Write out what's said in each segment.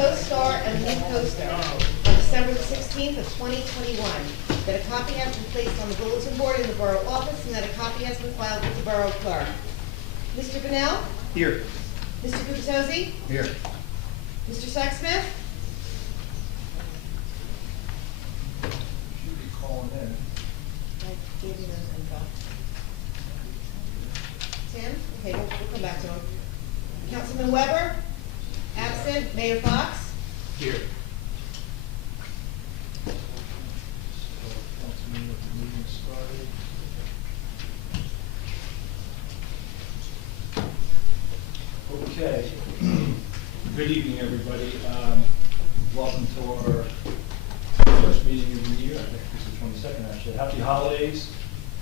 Co-Star and the Co-Star of December the 16th of 2021. That a copy has been placed on the bulletin board in the Borough office and that a copy has been filed with the Borough Clerk. Mr. Bunnell? Here. Mr. Guptozzi? Here. Mr. Sexsmith? Should be calling in. I gave you those info. Tim? Okay, we'll come back to him. Councilman Weber? Absent. Mayor Fox? Here. Councilman, with the meeting started. Okay. Good evening, everybody. Welcome to our first meeting of the year. I think this is the 22nd, actually. Happy holidays.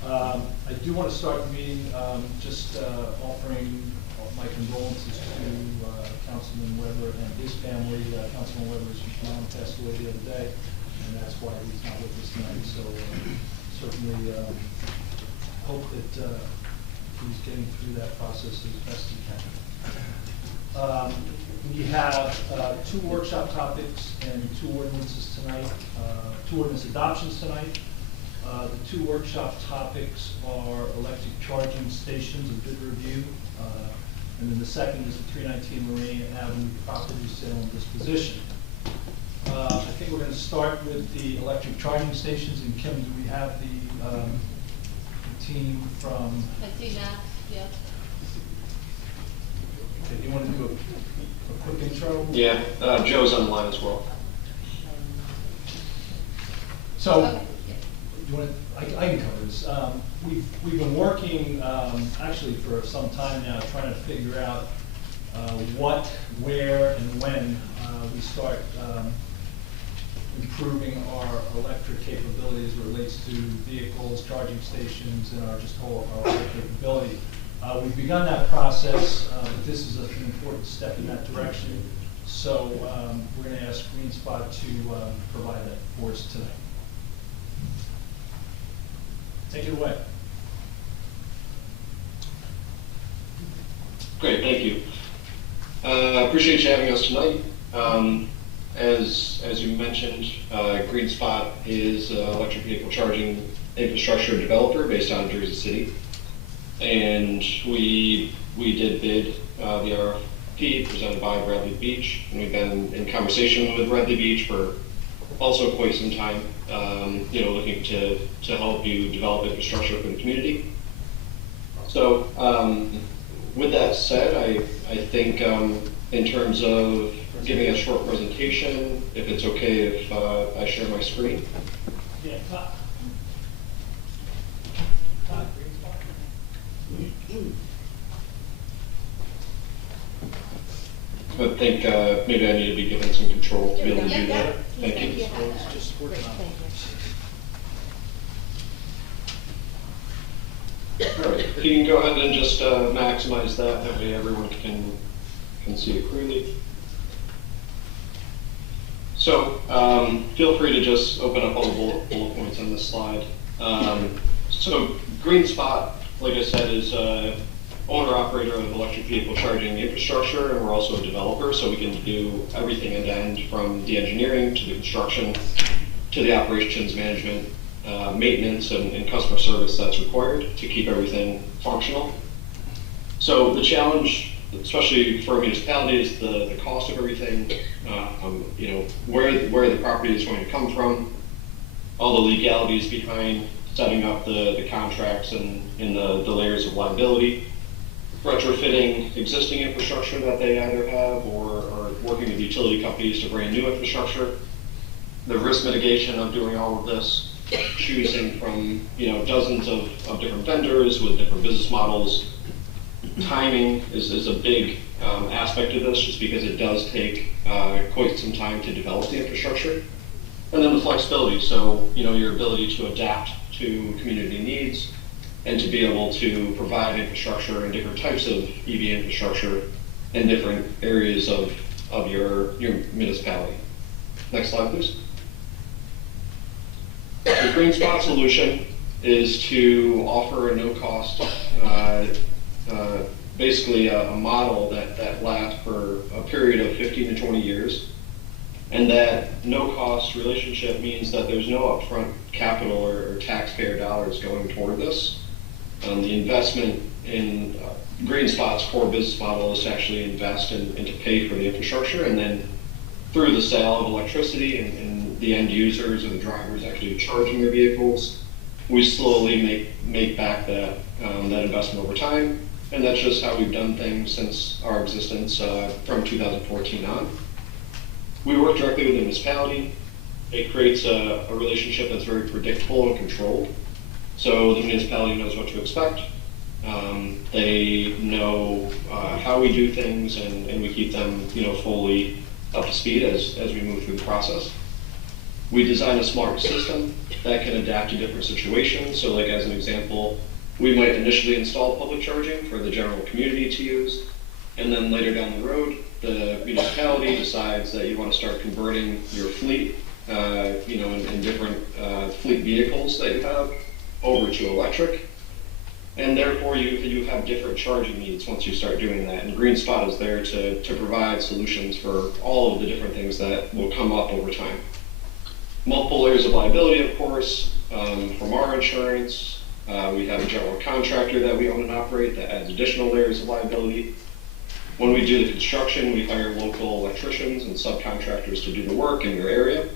I do want to start the meeting just offering my condolences to Councilman Weber and his family. Councilman Weber's mom passed away the other day, and that's why he's not with us tonight. So certainly hope that he's getting through that process as best he can. We have two workshop topics and two ordinances tonight, two ordinance adoptions tonight. The two workshop topics are electric charging stations and bid review. And then the second is the 319 Lorraine Avenue property sale and disposition. I think we're going to start with the electric charging stations. And Kim, do we have the team from? I see that, yeah. Okay, do you want to do a quick intro? Yeah, Joe's on the line as well. So, Okay. you want I can cover this. We've been working actually for some time now trying to figure out what, where, and when we start improving our electric capabilities as it relates to vehicles, charging stations, and our electric capability. We've begun that process, but this is an important step in that direction. So we're going to ask GreenSpot to provide that for us tonight. Take it away. Great, thank you. Appreciate you having us tonight. As you mentioned, GreenSpot is an electric vehicle charging infrastructure developer based out of Jersey City. And we did bid the RFP presented by Bradley Beach, and we've been in conversation with Bradley Beach for also quite some time, looking to help you develop infrastructure for the community. So with that said, I think in terms of giving a short presentation, if it's okay if I share my screen. Yeah. I think maybe I need to be given some control to be able to do that. Thank you. Great, thank you. All right, if you can go ahead and just maximize that way everyone can see it clearly. So feel free to just open up all the bullet points on this slide. So GreenSpot, like I said, is owner-operator of electric vehicle charging infrastructure, and we're also a developer, so we can do everything end-to-end from the engineering to the construction to the operations management, maintenance, and customer service that's required to keep everything functional. So the challenge, especially for a municipality, is the cost of everything, where the property is going to come from, all the legalities behind setting up the contracts and the layers of liability, retrofitting existing infrastructure that they either have or working with utility companies to bring new infrastructure, the risk mitigation of doing all of this, choosing from dozens of different vendors with different business models. Timing is a big aspect of this, just because it does take quite some time to develop the infrastructure. And then the flexibility, so your ability to adapt to community needs and to be able to provide infrastructure and different types of EV infrastructure in different areas of your municipality. Next slide, please. The GreenSpot solution is to offer a no-cost, basically a model that lasts for a period of 15 to 20 years. And that no-cost relationship means that there's no upfront capital or taxpayer dollars going toward this. The investment in GreenSpot's core business model is to actually invest and to pay for the infrastructure, and then through the sale of electricity and the end users or the drivers actually charging their vehicles, we slowly make back that investment over time. And that's just how we've done things since our existence from 2014 on. We work directly with the municipality. It creates a relationship that's very predictable and controlled. So the municipality knows what to expect. They know how we do things, and we keep them, fully up to speed as we move through the process. We design a smart system that can adapt to different situations. So like as an example, we might initially install public charging for the general community to use, and then later down the road, the municipality decides that you want to start converting your fleet, in different fleet vehicles that you have over to electric. And therefore you have different charging needs once you start doing that. And GreenSpot is there to provide solutions for all of the different things that will come up over time. Multiple layers of liability, of course, from our insurance. We have a general contractor that we own and operate that adds additional layers of liability. When we do the construction, we hire local electricians and subcontractors to do the work in your area.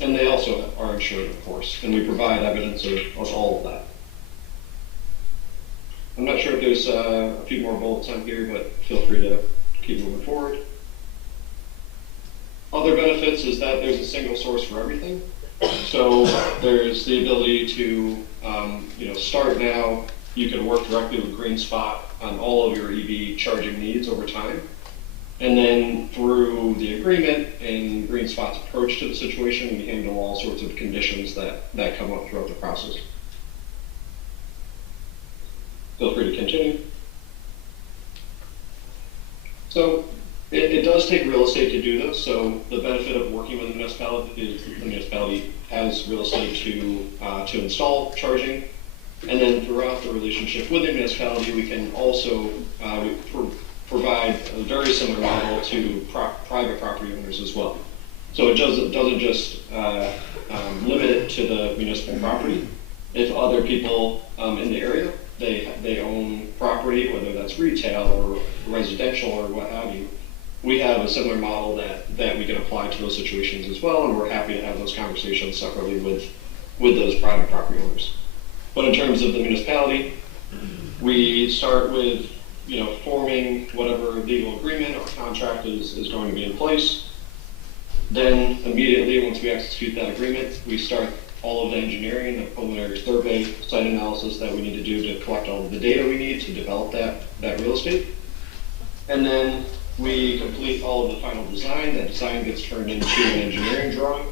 And they also are insured, of course, and we provide evidence of all of that. I'm not sure if there's a few more bullets on here, but feel free to keep moving forward. Other benefits is that there's a single source for everything. So there's the ability to, start now. You can work directly with GreenSpot on all of your EV charging needs over time. And then through the agreement and GreenSpot's approach to the situation, we handle all sorts of conditions that come up throughout the process. Feel free to continue. So it does take real estate to do this. So the benefit of working with the municipality is the municipality has real estate to install charging. And then throughout the relationship with the municipality, we can also provide a very similar model to private property owners as well. So it doesn't just limit it to the municipal property. If other people in the area, they own property, whether that's retail or residential or what have you, we have a similar model that we can apply to those situations as well, and we're happy to have those conversations separately with those private property owners. But in terms of the municipality, we start with forming whatever legal agreement or contract is going to be in place. Then immediately, once we execute that agreement, we start all of the engineering, the preliminary survey, site analysis that we need to do to collect all of the data we need to develop that real estate. And then we complete all of the final design. That design gets turned into an engineering drawing.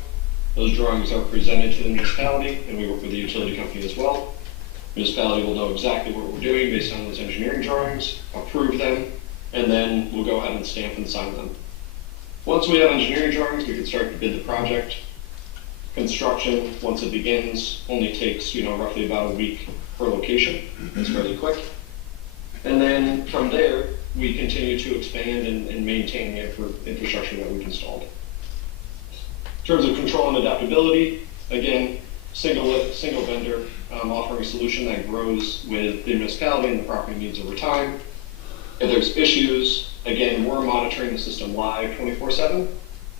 Those drawings are presented to the municipality, and we work with the utility company as well. Municipality will know exactly what we're doing based on those engineering drawings, approve them, and then we'll go ahead and stamp and sign them. Once we have engineering drawings, we can start to bid the project. Construction, once it begins, only takes roughly about a week per location. It's fairly quick. And then from there, we continue to expand and maintain the infrastructure that we've installed. In terms of control and adaptability, again, single vendor offering a solution that grows with the municipality and the property needs over time. If there's issues, again, we're monitoring the system live 24/7.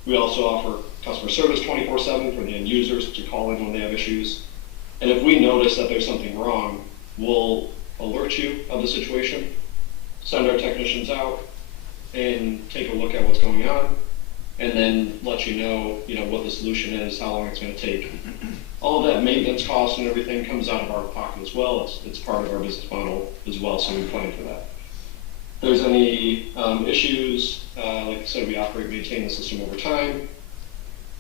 We also offer customer service 24/7 for the end users to call in when they have issues. And if we notice that there's something wrong, we'll alert you of the situation, send our technicians out, and take a look at what's going on, and then let you know what the solution is, how long it's going to take. All of that maintenance cost and everything comes out of our pocket as well. It's part of our business model as well, so we plan for that. If there's any issues, like I said, we operate and maintain the system over time.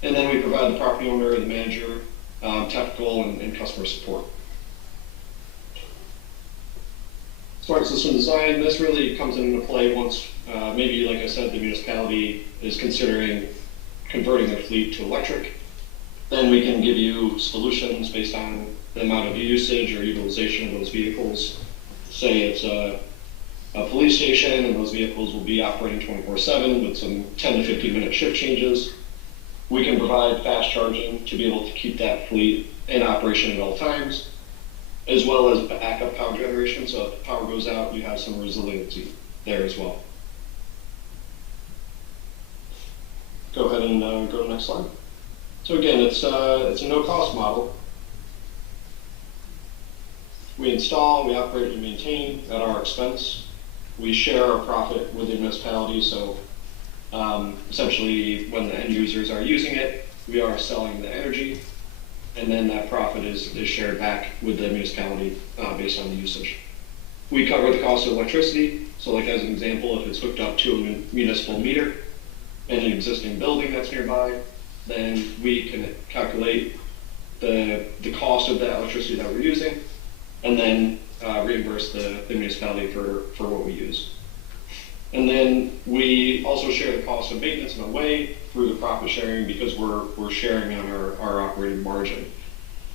And then we provide the property owner, the manager, technical and customer support. Smart system design, this really comes into play once maybe, like I said, the municipality is considering converting their fleet to electric. Then we can give you solutions based on the amount of usage or utilization of those vehicles. Say it's a police station and those vehicles will be operating 24/7 with some 10 to 15 minute shift changes. We can provide fast charging to be able to keep that fleet in operation at all times, as well as backup power generation, so if the power goes out, you have some resiliency there as well. Go ahead and go to the next slide. So again, it's a no-cost model. We install, we operate, and maintain at our expense. We share our profit with the municipality, so essentially when the end users are using it, we are selling the energy, and then that profit is shared back with the municipality based on the usage. We cover the cost of electricity, so like as an example, if it's hooked up to a municipal meter in an existing building that's nearby, then we can calculate the cost of that electricity that we're using, and then reimburse the municipality for what we use. And then we also share the cost of maintenance in a way through the profit sharing, because we're sharing on our operating margin.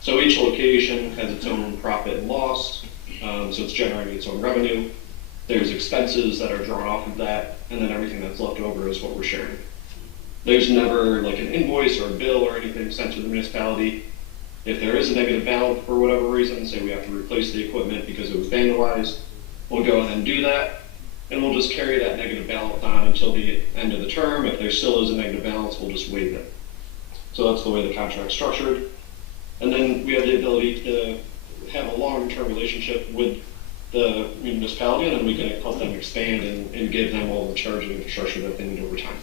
So each location has its own profit and loss, so it's generating its own revenue. There's expenses that are drawn off of that, and then everything that's left over is what we're sharing. There's never like an invoice or a bill or anything sent to the municipality. If there is a negative balance for whatever reason, say we have to replace the equipment because it was vandalized, we'll go ahead and do that, and we'll just carry that negative balance on until the end of the term. If there still is a negative balance, we'll just waive it. So that's the way the contract's structured. And then we have the ability to have a long-term relationship with the municipality, and then we can help them expand and give them all the charging infrastructure that they need over time.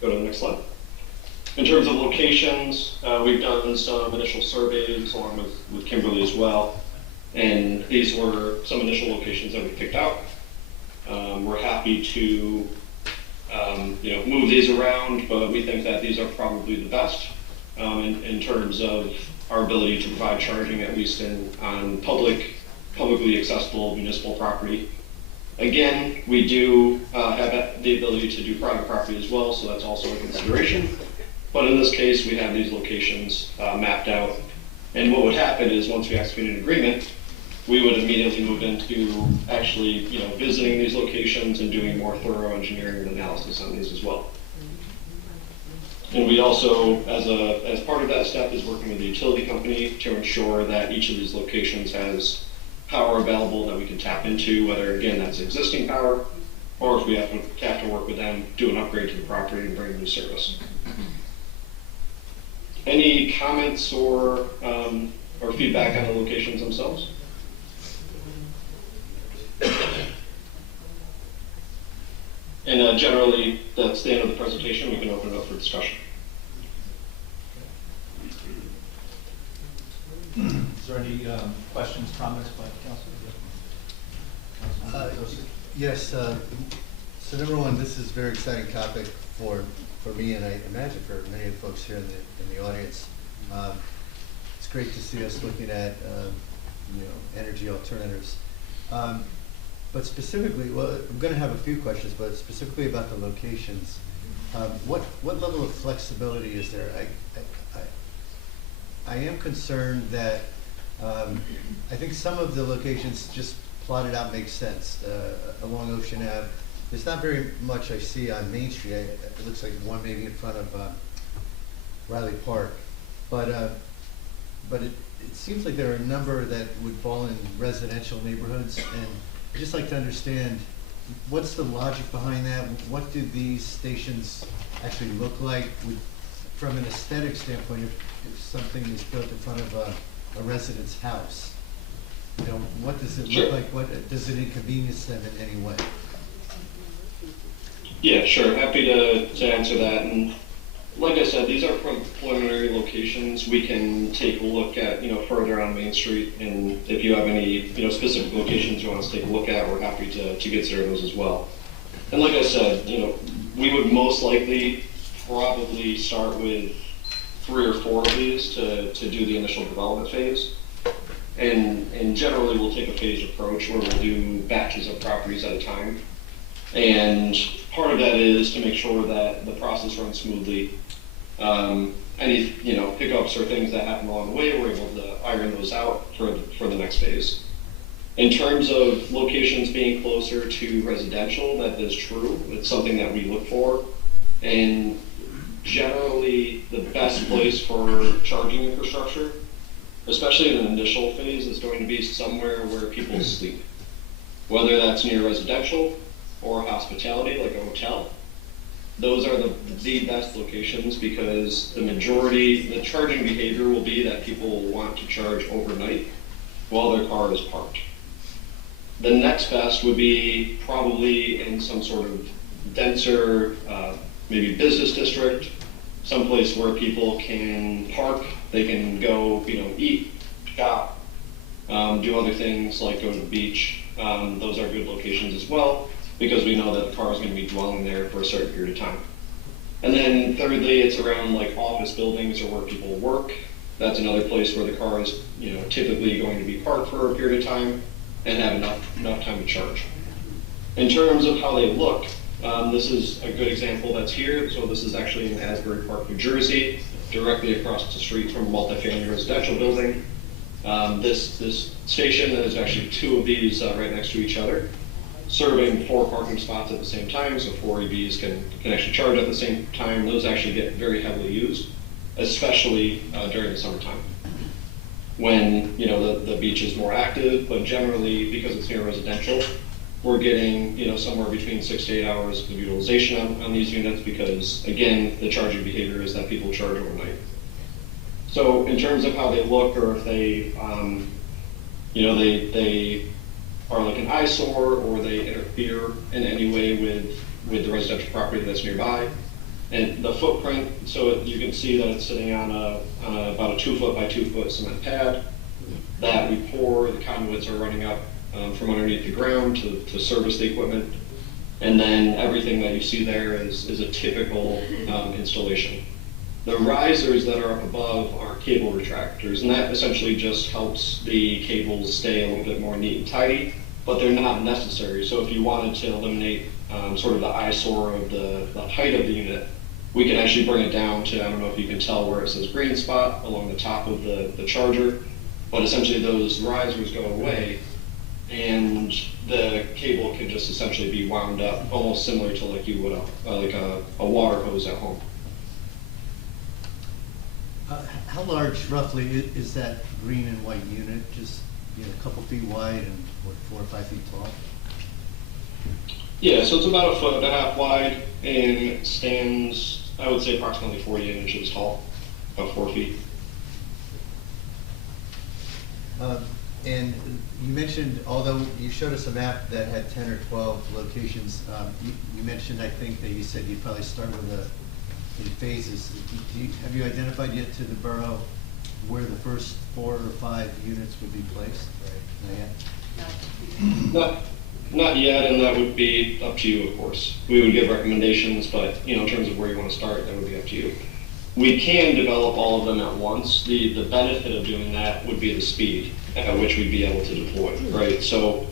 Go to the next slide. In terms of locations, we've done some initial surveys along with Kimberly as well, and these were some initial locations that we picked out. We're happy to move these around, but we think that these are probably the best in terms of our ability to provide charging, at least on publicly accessible municipal property. Again, we do have the ability to do private property as well, so that's also a consideration. But in this case, we have these locations mapped out. And what would happen is once we execute an agreement, we would immediately move into actually visiting these locations and doing more thorough engineering and analysis on these as well. And we also, as part of that step, is working with the utility company to ensure that each of these locations has power available that we can tap into, whether again that's existing power, or if we have to work with them, do an upgrade to the property and bring new service. Any comments or feedback on the locations themselves? And generally, that's the end of the presentation. We can open it up for discussion. Is there any questions, comments by council? Yes. So number one, this is a very exciting topic for me, and I imagine for many of the folks here in the audience. It's great to see us looking at energy alternatives. But specifically, well, I'm going to have a few questions, but specifically about the locations. What level of flexibility is there? I am concerned that I think some of the locations just plotted out make sense. Along Ocean Ave, there's not very much I see on Main Street. It looks like one maybe in front of Riley Park, but it seems like there are a number that would fall in residential neighborhoods, and I'd just like to understand what's the logic behind that. What do these stations actually look like? From an aesthetic standpoint, if something is built in front of a resident's house, what does it look like? What does it inconvenience them in any way? Yeah, sure. Happy to answer that. And like I said, these are preliminary locations. We can take a look at further on Main Street, and if you have any specific locations you want us to take a look at, we're happy to consider those as well. And like I said, we would most likely probably start with 3 or 4 of these to do the initial development phase. And generally we'll take a phased approach where we'll do batches of properties at a time. And part of that is to make sure that the process runs smoothly. Any hiccups or things that happen along the way, we're able to iron those out for the next phase. In terms of locations being closer to residential, that is true. It's something that we look for. And generally, the best place for charging infrastructure, especially in an initial phase, is going to be somewhere where people sleep. Whether that's near residential or hospitality, like a hotel. Those are the best locations because the charging behavior will be that people will want to charge overnight while their car is parked. The next best would be probably in some sort of denser, maybe business district, someplace where people can park, they can go, eat, shop, do other things like go to the beach. Those are good locations as well, because we know that the car is going to be dwelling there for a certain period of time. And then thirdly, it's around like office buildings or where people work. That's another place where the car is, typically going to be parked for a period of time and have enough time to charge. In terms of how they look, this is a good example that's here. So this is actually in Asbury Park, New Jersey, directly across the street from a multifamily residential building. This station is actually two of these right next to each other, serving 4 parking spots at the same time, so 4 EVs can actually charge at the same time. Those actually get very heavily used, especially during the summertime, when the beach is more active. But generally, because it's near residential, we're getting somewhere between 6 to 8 hours of utilization on these units, because again, the charging behavior is that people charge overnight. So in terms of how they look, or if they they are like an eyesore, or they interfere in any way with the residential property that's nearby. And the footprint, so you can see that it's sitting on about a 2 foot by 2 foot cement pad that we pour. The conduits are running up from underneath the ground to service the equipment. And then everything that you see there is a typical installation. The risers that are up above are cable retractors, and that essentially just helps the cables stay a little bit more neat and tidy, but they're not necessary. So if you wanted to eliminate sort of the eyesore of the height of the unit, we can actually bring it down to, I don't know if you can tell where it says green spot along the top of the charger, but essentially those risers go away, and the cable can just essentially be wound up, almost similar to like you would a water hose at home. How large roughly is that green and white unit? Just a couple feet wide and what, 4 or 5 feet tall? Yeah, so it's about 1.5 feet wide and stands, I would say, approximately 48 inches tall, about 4 feet. And you mentioned, although you showed us a map that had 10 or 12 locations, you mentioned, I think, that you said you'd probably start with in phases. Have you identified yet to the borough where the first 4 or 5 units would be placed? Not yet? Not yet, and that would be up to you, of course. We would give recommendations, but in terms of where you want to start, that would be up to you. We can develop all of them at once. The benefit of doing that would be the speed at which we'd be able to deploy, right? So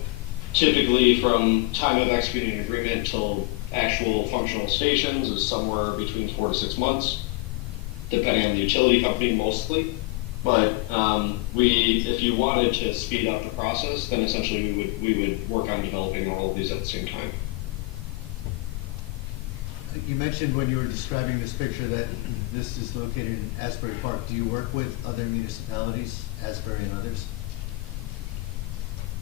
typically from time of executing an agreement till actual functional stations is somewhere between 4 to 6 months, depending on the utility company mostly. But if you wanted to speed up the process, then essentially we would work on developing all of these at the same time. You mentioned when you were describing this picture that this is located in Asbury Park. Do you work with other municipalities, Asbury and others?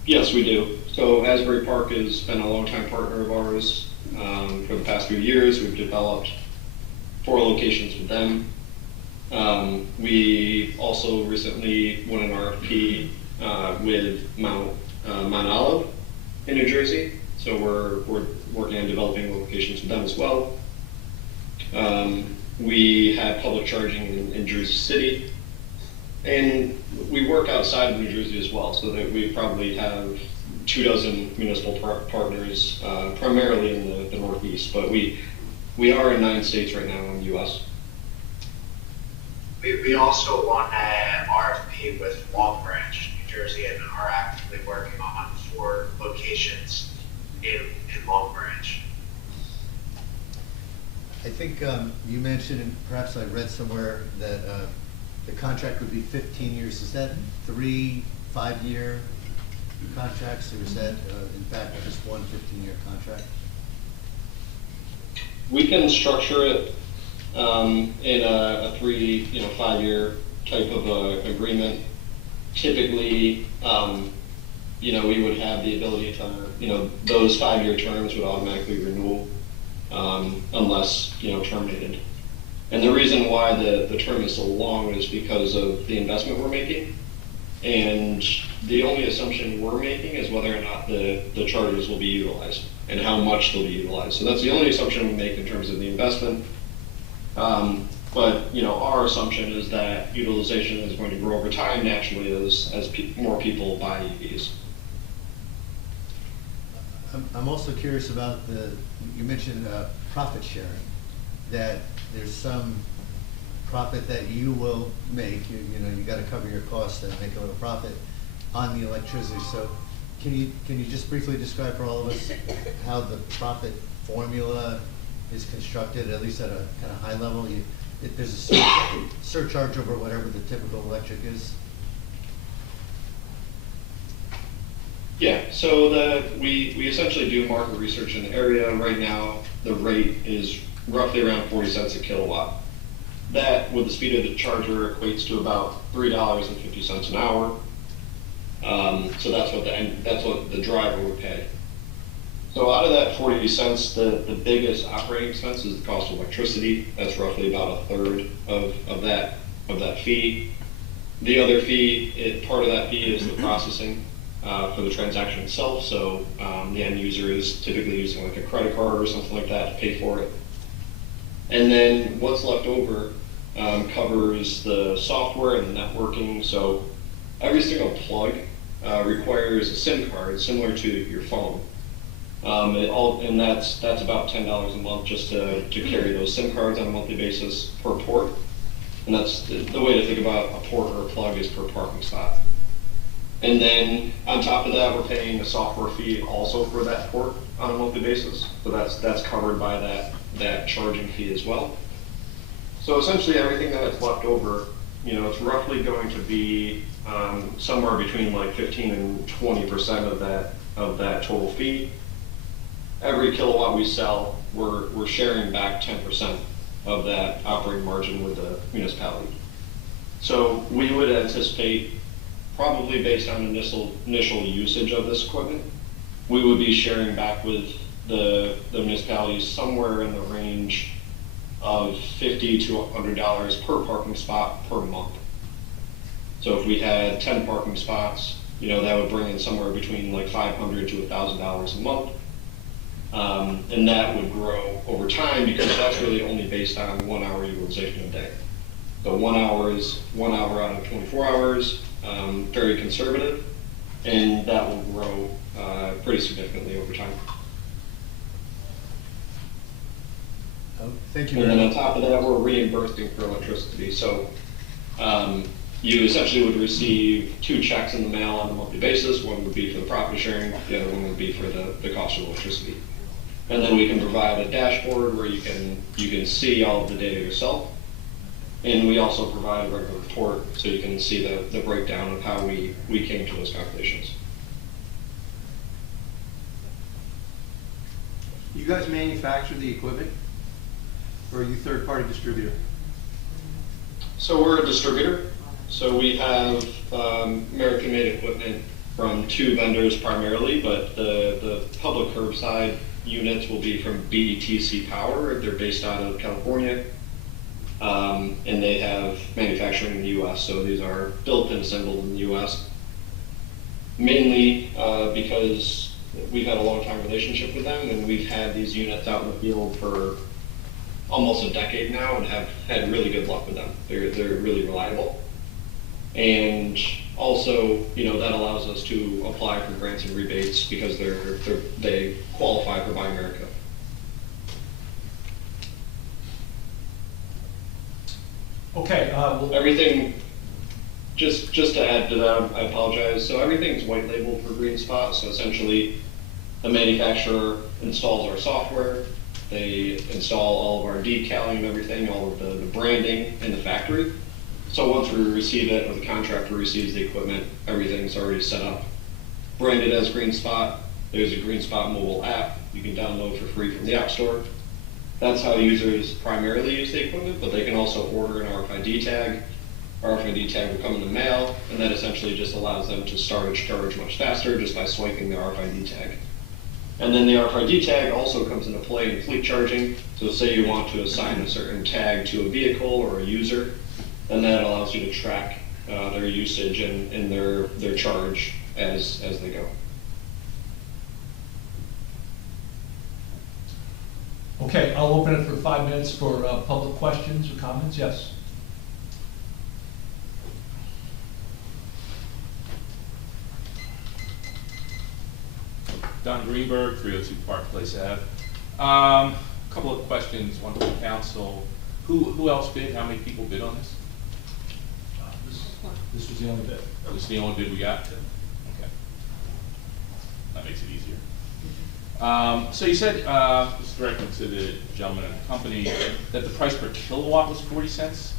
Yes, we do. So Asbury Park has been a longtime partner of ours. For the past few years, we've developed 4 locations with them. We also recently won an RFP with Mount Olive in New Jersey. So we're working on developing locations with them as well. We have public charging in Jersey City. And we work outside of New Jersey as well, so that we probably have 24 municipal partners, primarily in the Northeast, but we are in 9 states right now in the U.S. We also won an RFP with Long Branch, New Jersey, and are actively working on 4 locations in Long Branch. I think you mentioned, and perhaps I read somewhere, that the contract would be 15 years. Is that 3 5-year contracts, or is that, in fact, just one 15-year contract? We can structure it in a 5-year type of agreement. Typically, we would have the ability to, those 5-year terms would automatically renew unless, terminated. And the reason why the term is so long is because of the investment we're making. And the only assumption we're making is whether or not the chargers will be utilized and how much they'll be utilized. So that's the only assumption we make in terms of the investment. But our assumption is that utilization is going to grow over time naturally as more people buy EVs. I'm also curious about you mentioned profit sharing, that there's some profit that you will make, you gotta cover your costs and make a little profit on the electricity. So can you just briefly describe for all of us how the profit formula is constructed, at least at a kind of high level? There's a surcharge over whatever the typical electric is? Yeah, so we essentially do market research in the area. Right now, the rate is roughly around 40 cents a kilowatt. That, with the speed of the charger, equates to about $3.50 an hour. So that's what the driver would pay. So out of that 40 cents, the biggest operating expense is the cost of electricity. That's roughly about a third of that fee. The other fee, part of that fee is the processing for the transaction itself. So the end user is typically using like a credit card or something like that to pay for it. And then what's left over covers the software and the networking. So every single plug requires a SIM card similar to your phone. And that's about $10 a month just to carry those SIM cards on a monthly basis per port. And that's the way to think about a port or a plug is per parking spot. And then on top of that, we're paying a software fee also for that port on a monthly basis. So that's covered by that charging fee as well. So essentially everything that's left over, it's roughly going to be somewhere between like 15 and 20% of that total fee. Every kilowatt we sell, we're sharing back 10% of that operating margin with the municipality. So we would anticipate, probably based on initial usage of this equipment, we would be sharing back with the municipalities somewhere in the range of $50 to $100 per parking spot per month. So if we had 10 parking spots, that would bring in somewhere between like $500 to $1,000 a month. And that would grow over time because that's really only based on 1 hour utilization a day. So 1 hour is 1 hour out of 24 hours, very conservative, and that will grow pretty significantly over time. Thank you. And then on top of that, we're reimbursing for electricity. So you essentially would receive 2 checks in the mail on a monthly basis. One would be for the profit sharing, the other one would be for the cost of electricity. And then we can provide a dashboard where you can see all of the data yourself. And we also provide a regular report so you can see the breakdown of how we came to those calculations. You guys manufacture the equipment, or are you third-party distributor? So we're a distributor. So we have American-made equipment from 2 vendors primarily, but the public curbside units will be from BETC Power. They're based out of California, and they have manufacturing in the U.S. So these are built and assembled in the U.S. Mainly because we've had a long-time relationship with them, and we've had these units out in the field for almost a decade now and have had really good luck with them. They're really reliable. And also, that allows us to apply for grants and rebates because they qualify for Buy America. Okay, Everything, just to add to that, I apologize. So everything's white labeled for GreenSpot. So essentially, the manufacturer installs our software. They install all of our decaling and everything, all of the branding in the factory. So once we receive it, or the contractor receives the equipment, everything's already set up. branded as Green Spot. There's a Green Spot mobile app you can download for free from the App Store. That's how users primarily use the equipment, but they can also order an RFID tag. RFID tag will come in the mail, and that essentially just allows them to start a charge much faster just by swiping the RFID tag. And then the RFID tag also comes into play in fleet charging. So say you want to assign a certain tag to a vehicle or a user, then that allows you to track their usage and their charge as they go. Okay, I'll open it for 5 minutes for public questions or comments. Yes? Don Greenberg, 302 Park Place Ave. Couple of questions, one for the council. Who else bid? How many people bid on this? This was the only bit. This is the only bid we got? Okay. That makes it easier. So you said, this is directly to the gentleman in the company, that the price per kilowatt was 40 cents?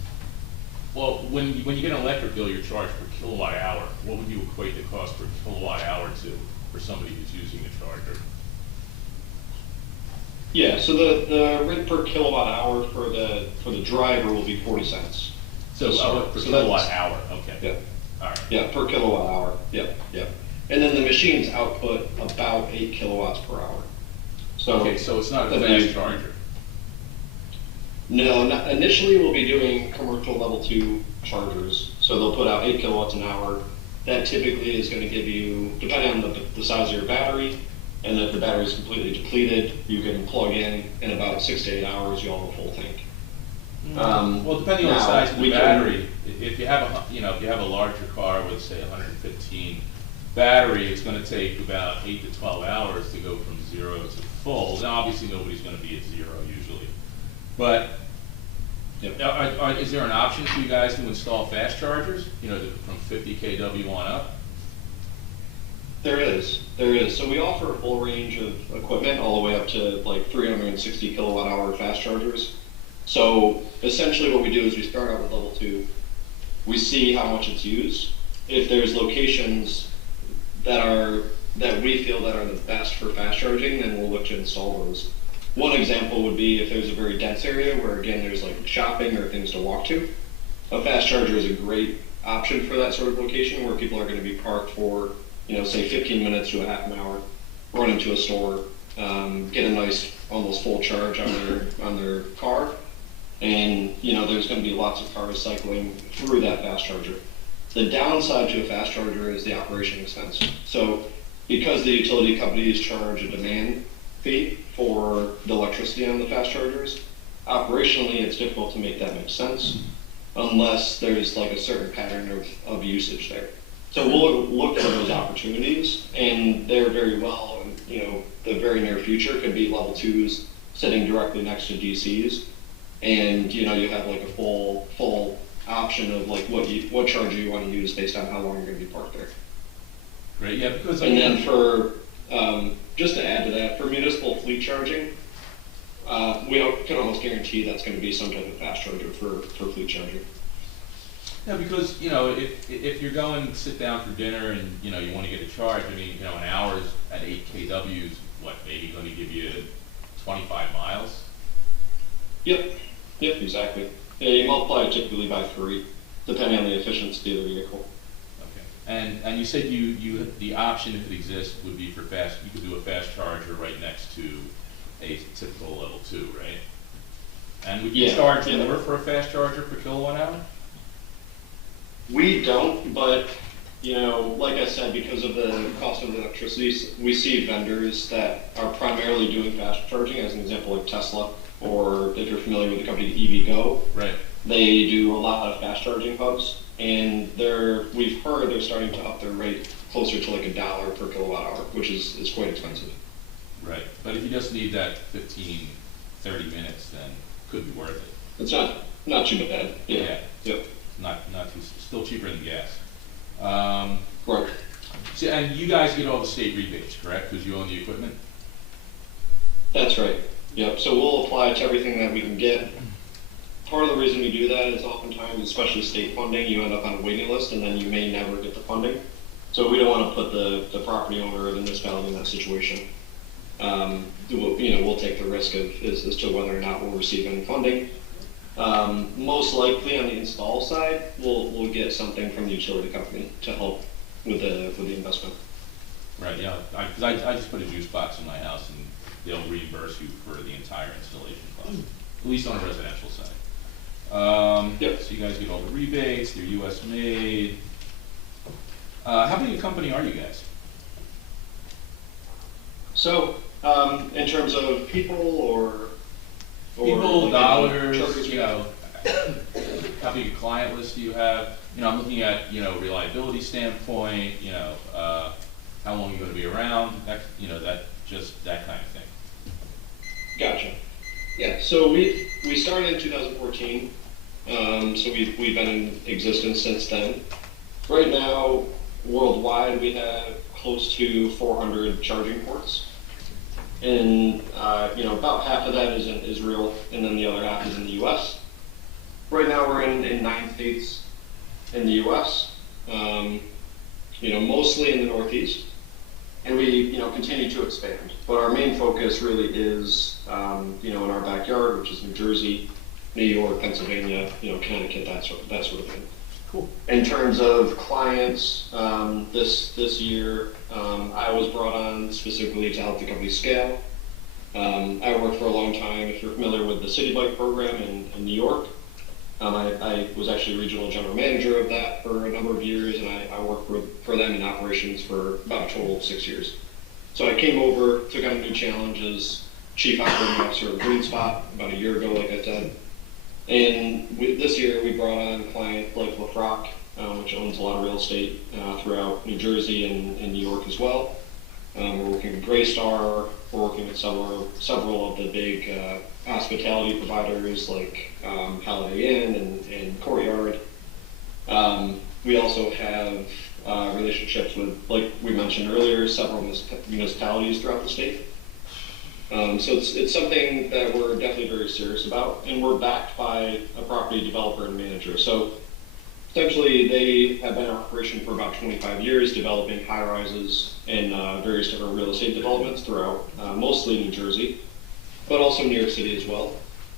Well, when you get an electric bill, you're charged per kilowatt hour. What would you equate the cost per kilowatt hour to for somebody who's using a charger? Yeah, so the rate per kilowatt hour for the driver will be 40 cents. So per so kilowatt that's- hour, okay. Yeah. All right. Yeah, per kilowatt hour. Yeah. And then the machines output about 8 kilowatts per hour. So Okay, so it's not a the fast new- charger. No, initially we'll be doing commercial level 2 chargers. So they'll put out 8 kilowatts an hour. That typically is going to give you, depending on the size of your battery, and if the battery is completely depleted, you can plug in about 6 to 8 hours, you'll have a full tank. Well, depending on the now, size of the we can- battery, if you have if you have a larger car with say 115 battery, it's going to take about 8 to 12 hours to go from 0 to full. Now, obviously, nobody's going to be at 0 usually, but is there an option for you guys to install fast chargers? From 50 kW on up. There is. So we offer a full range of equipment all the way up to like 360 kilowatt hour fast chargers. So essentially what we do is we start out with level 2. We see how much it's used. If there's locations that we feel that are the best for fast charging, then we'll look to install those. One example would be if there's a very dense area where again there's like shopping or things to walk to. A fast charger is a great option for that sort of location where people are going to be parked for, say 15 minutes to a half an hour, run into a store, get a nice almost full charge on their car, and there's going to be lots of cars cycling through that fast charger. The downside to a fast charger is the operation expense. So because the utility companies charge a demand fee for the electricity on the fast chargers, operationally it's difficult to make that make sense unless there's like a certain pattern of usage there. So we'll look for those opportunities, and they're very well, the very near future could be level 2s sitting directly next to DCs, and you have like a full option of like what charger you want to use based on how long you're going to be parked there. Great, yeah, because And then for just to add to that, for municipal fleet charging, we can almost guarantee that's going to be some type of fast charger for fleet charging. Yeah, because, if you're going to sit down for dinner and, you want to get a charge, an hour's at 8 kWs, maybe going to give you 25 miles? Yep, exactly. Yeah, you multiply it typically by 3, depending on the efficiency of the vehicle. Okay. And you said the option, if it exists, would be for you could do a fast charger right next to a typical level 2, right? And would you charge more for a fast charger per kilowatt hour? We don't, but like I said, because of the cost of the electricity, we see vendors that are primarily doing fast charging, as an example like Tesla, or if you're familiar with the company EVgo, right? They do a lot of fast charging hubs, and we've heard they're starting to up their rate closer to like $1 per kilowatt hour, which is quite expensive. Right, but if you just need that 15, 30 minutes, then it could be worth it. It's not too bad. Yeah. Yep. Not still cheaper than gas. Right. So, and you guys get all the state rebates, correct? Because you own the equipment. That's right. Yep. So we'll apply to everything that we can get. Part of the reason we do that is oftentimes, especially state funding, you end up on a waiting list and then you may never get the funding. So we don't want to put the property owner or the municipality in that situation. We'll take the risk of as to whether or not we'll receive any funding. Most likely on the install side, we'll get something from the utility company to help with the investment. Right, yeah, I just put a juice box in my house and they'll reimburse you for the entire installation cost, at least on a residential side. Yep. So you guys get all the rebates, they're US made. How big a company are you guys? So, in terms of people or People, like, dollars, charges? you know, how big a client list do you have? You know, I'm looking at, you know, reliability standpoint, you know, how long you're gonna be around, that, you know, that kind of thing. Gotcha. Yeah, so we started in 2014, so we've been in existence since then. Right now, worldwide, we have close to 400 charging ports. And, about half of that is in Israel, and then the other half is in the US. Right now, we're in 9 states in the US, mostly in the Northeast. And we, continue to expand. But our main focus really is, in our backyard, which is New Jersey, New York, Pennsylvania, Connecticut, that sort of thing. Cool. In terms of clients, this year, I was brought on specifically to help the company scale. I worked for a long time, if you're familiar with the City Bike program in New York. I was actually regional general manager of that for a number of years, and I worked for them in operations for about a total of 6 years. So I came over, took on a new challenge as Chief Operating Officer of GreenSpot about a year ago, like I said. And this year we brought on a client like LaFrock, which owns a lot of real estate throughout New Jersey and New York as well. We're working with Greystar. We're working with several of the big hospitality providers like Holiday Inn and Courtyard. We also have relationships with, like we mentioned earlier, several municipalities throughout the state. So it's something that we're definitely very serious about, and we're backed by a property developer and manager. So essentially, they have been in operation for about 25 years, developing high-rises and various different real estate developments throughout mostly New Jersey, but also New York City as well.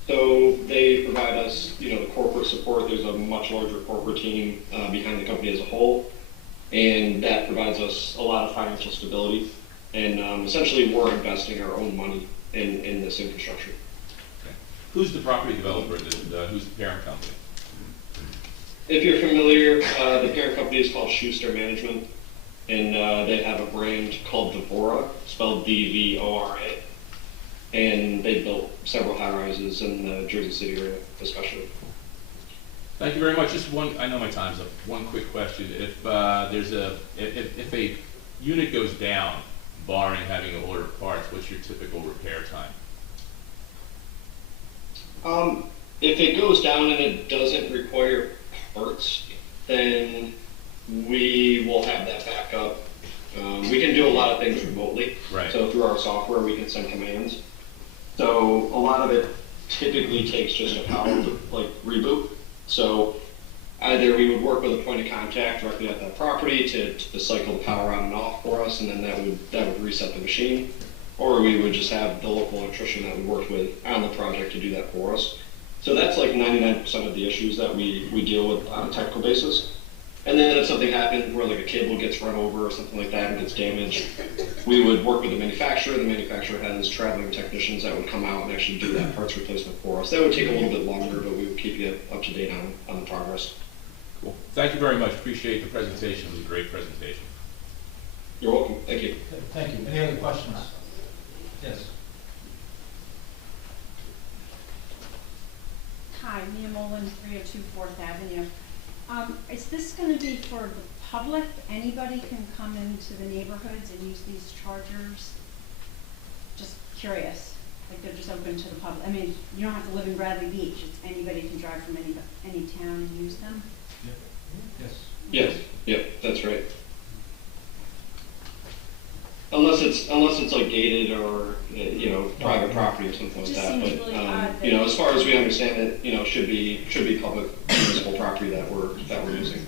So they provide us, the corporate support. There's a much larger corporate team behind the company as a whole, and that provides us a lot of financial stability. And essentially, we're investing our own money in this infrastructure. Okay. Who's the property developer? Who's the parent company? If you're familiar, the parent company is called Schuster Management, and they have a brand called Devora, spelled D-V-O-R-A. And they built several high-rises in the Jersey City area, especially. Thank you very much. Just one, I know my time's up. One quick question. If if a unit goes down, barring having to order parts, what's your typical repair time? If it goes down and it doesn't require parts, then we will have that backup. We can do a lot of things remotely. Right. So through our software, we can send commands. So a lot of it typically takes just a power reboot. So either we would work with a point of contact directly at that property to cycle the power on and off for us, and then that would reset the machine. Or we would just have the local electrician that we worked with on the project to do that for us. So that's like 99% of the issues that we deal with on a technical basis. And then if something happens where like a cable gets run over or something like that and gets damaged, we would work with the manufacturer. The manufacturer has traveling technicians that would come out and actually do that parts replacement for us. That would take a little bit longer, but we would keep you up to date on the progress. Cool. Thank you very much. Appreciate the presentation. It was a great presentation. You're welcome. Thank you. Thank you. Any other questions? Yes. Hi, Mia Mullen, 302 4th Avenue. Is this going to be for the public? Anybody can come into the neighborhoods and use these chargers? Just curious. Like they're just open to the public. I mean, you don't have to live in Bradley Beach. It's anybody can drive from any town and use them? Yes. Yes, that's right. Unless it's like gated or private property or something like Just that. seems But really odd that- as far as we understand it, should be public municipal property that we're using.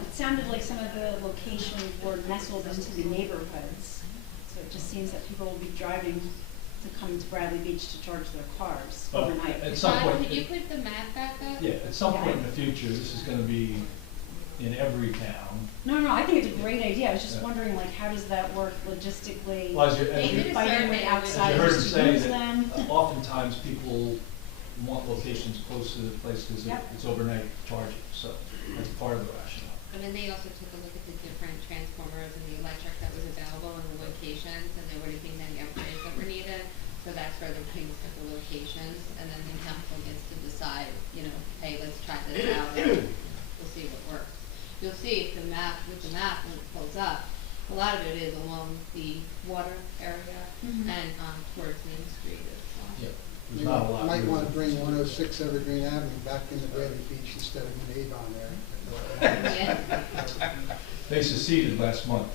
it sounded like some of the locations were nestled into the neighborhoods. So it just seems that people will be driving to come to Bradley Beach to charge their cars But overnight. at some Todd, point, could you put the map back up? yeah, at some point in the future, this is gonna be in every town. No, I think it's a great idea. I was just Yeah. wondering, like, how does that work logistically? Well, as you, They did a Fighting with survey. as you heard him outsiders to say, use that them. oftentimes people want locations close to the place because Yep. it's overnight charging, so that's part of the rationale. And then they also took a look at the different transformers and the electric that was available in the locations, and there wouldn't be many upgrades that were needed. So that's where they're putting at the locations, and then the council gets to decide, you know, hey, let's try this out, and we'll see what works. You'll see if the map, when it pulls up, a lot of it is along the water area Mhm. and, towards Main Street as well. Yeah, there's You not a lot. might really. want to bring 106 Evergreen Avenue back into Bradley Beach instead of an Avon there. Yeah. They seceded last month.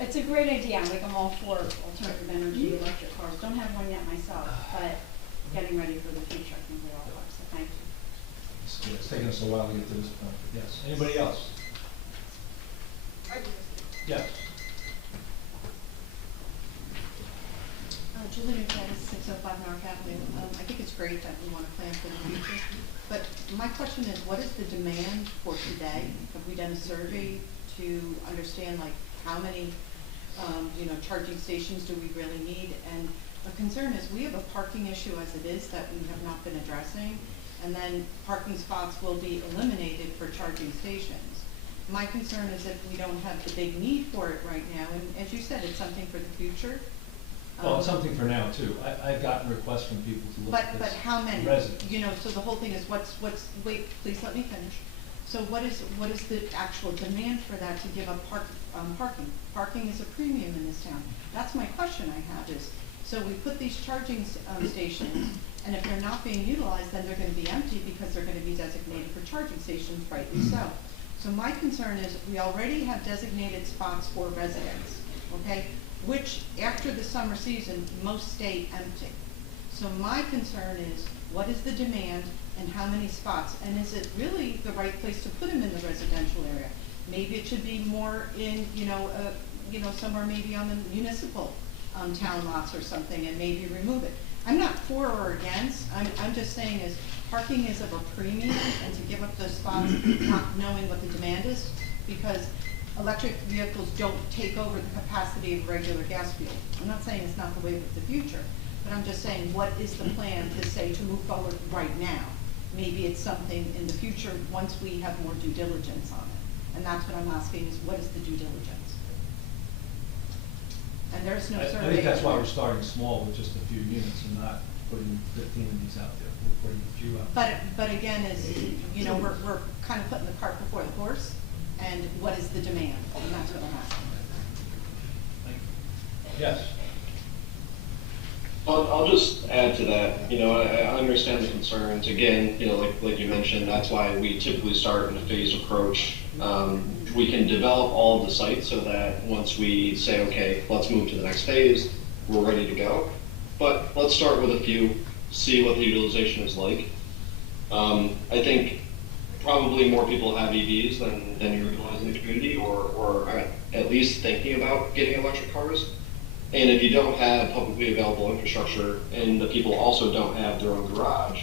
It's a great idea. Like, I'm all for alternative energy, electric cars. Don't have one yet myself, but getting ready for the future, I think we all are. So thank you. It's taken us a while to get to this point, but yes. Anybody else? Yes. Julie Newton, 605 North Avenue. I think it's great that we want to plan for the future, but my question is, what is the demand for today? Have we done a survey to understand, like, how many, charging stations do we really need? And the concern is we have a parking issue as it is that we have not been addressing, and then parking spots will be eliminated for charging stations. My concern is if we don't have the big need for it right now, and as you said, it's something for the future. Well, it's something for now too. I've gotten requests from people to look at this. But how many? Residents. So the whole thing is wait, please let me finish. So what is the actual demand for that to give up parking? Parking is a premium in this town. That's my question I have is, so we put these charging stations, and if they're not being utilized, then they're gonna be empty because they're gonna be designated for charging stations, rightly so. So my concern is, we already have designated spots for residents, okay? Which, after the summer season, most stay empty. So my concern is, what is the demand and how many spots? And is it really the right place to put them in the residential area? Maybe it should be more in, somewhere maybe on the municipal town lots or something, and maybe remove it. I'm not for or against, I'm just saying is, parking is of a premium, and to give up those spots, not knowing what the demand is, because electric vehicles don't take over the capacity of regular gas fuel. I'm not saying it's not the way of the future, but I'm just saying, what is the plan to say to move forward right now? Maybe it's something in the future once we have more due diligence on it. And that's what I'm asking is, what is the due diligence? And there's no survey. I think that's why we're starting small with just a few units and not putting 15 of these out there. We're putting a few out there. But again, we're kind of putting the cart before the horse, and what is the demand? And that's what I'm asking. Thank you. Yes. I'll just add to that. I understand the concerns. Again, like you mentioned, that's why we typically start in a phased approach. We can develop all of the sites so that once we say, okay, let's move to the next phase, we're ready to go. But let's start with a few, see what the utilization is like. I think probably more people have EVs than you realize in the community, or at least thinking about getting electric cars. And if you don't have publicly available infrastructure and the people also don't have their own garage,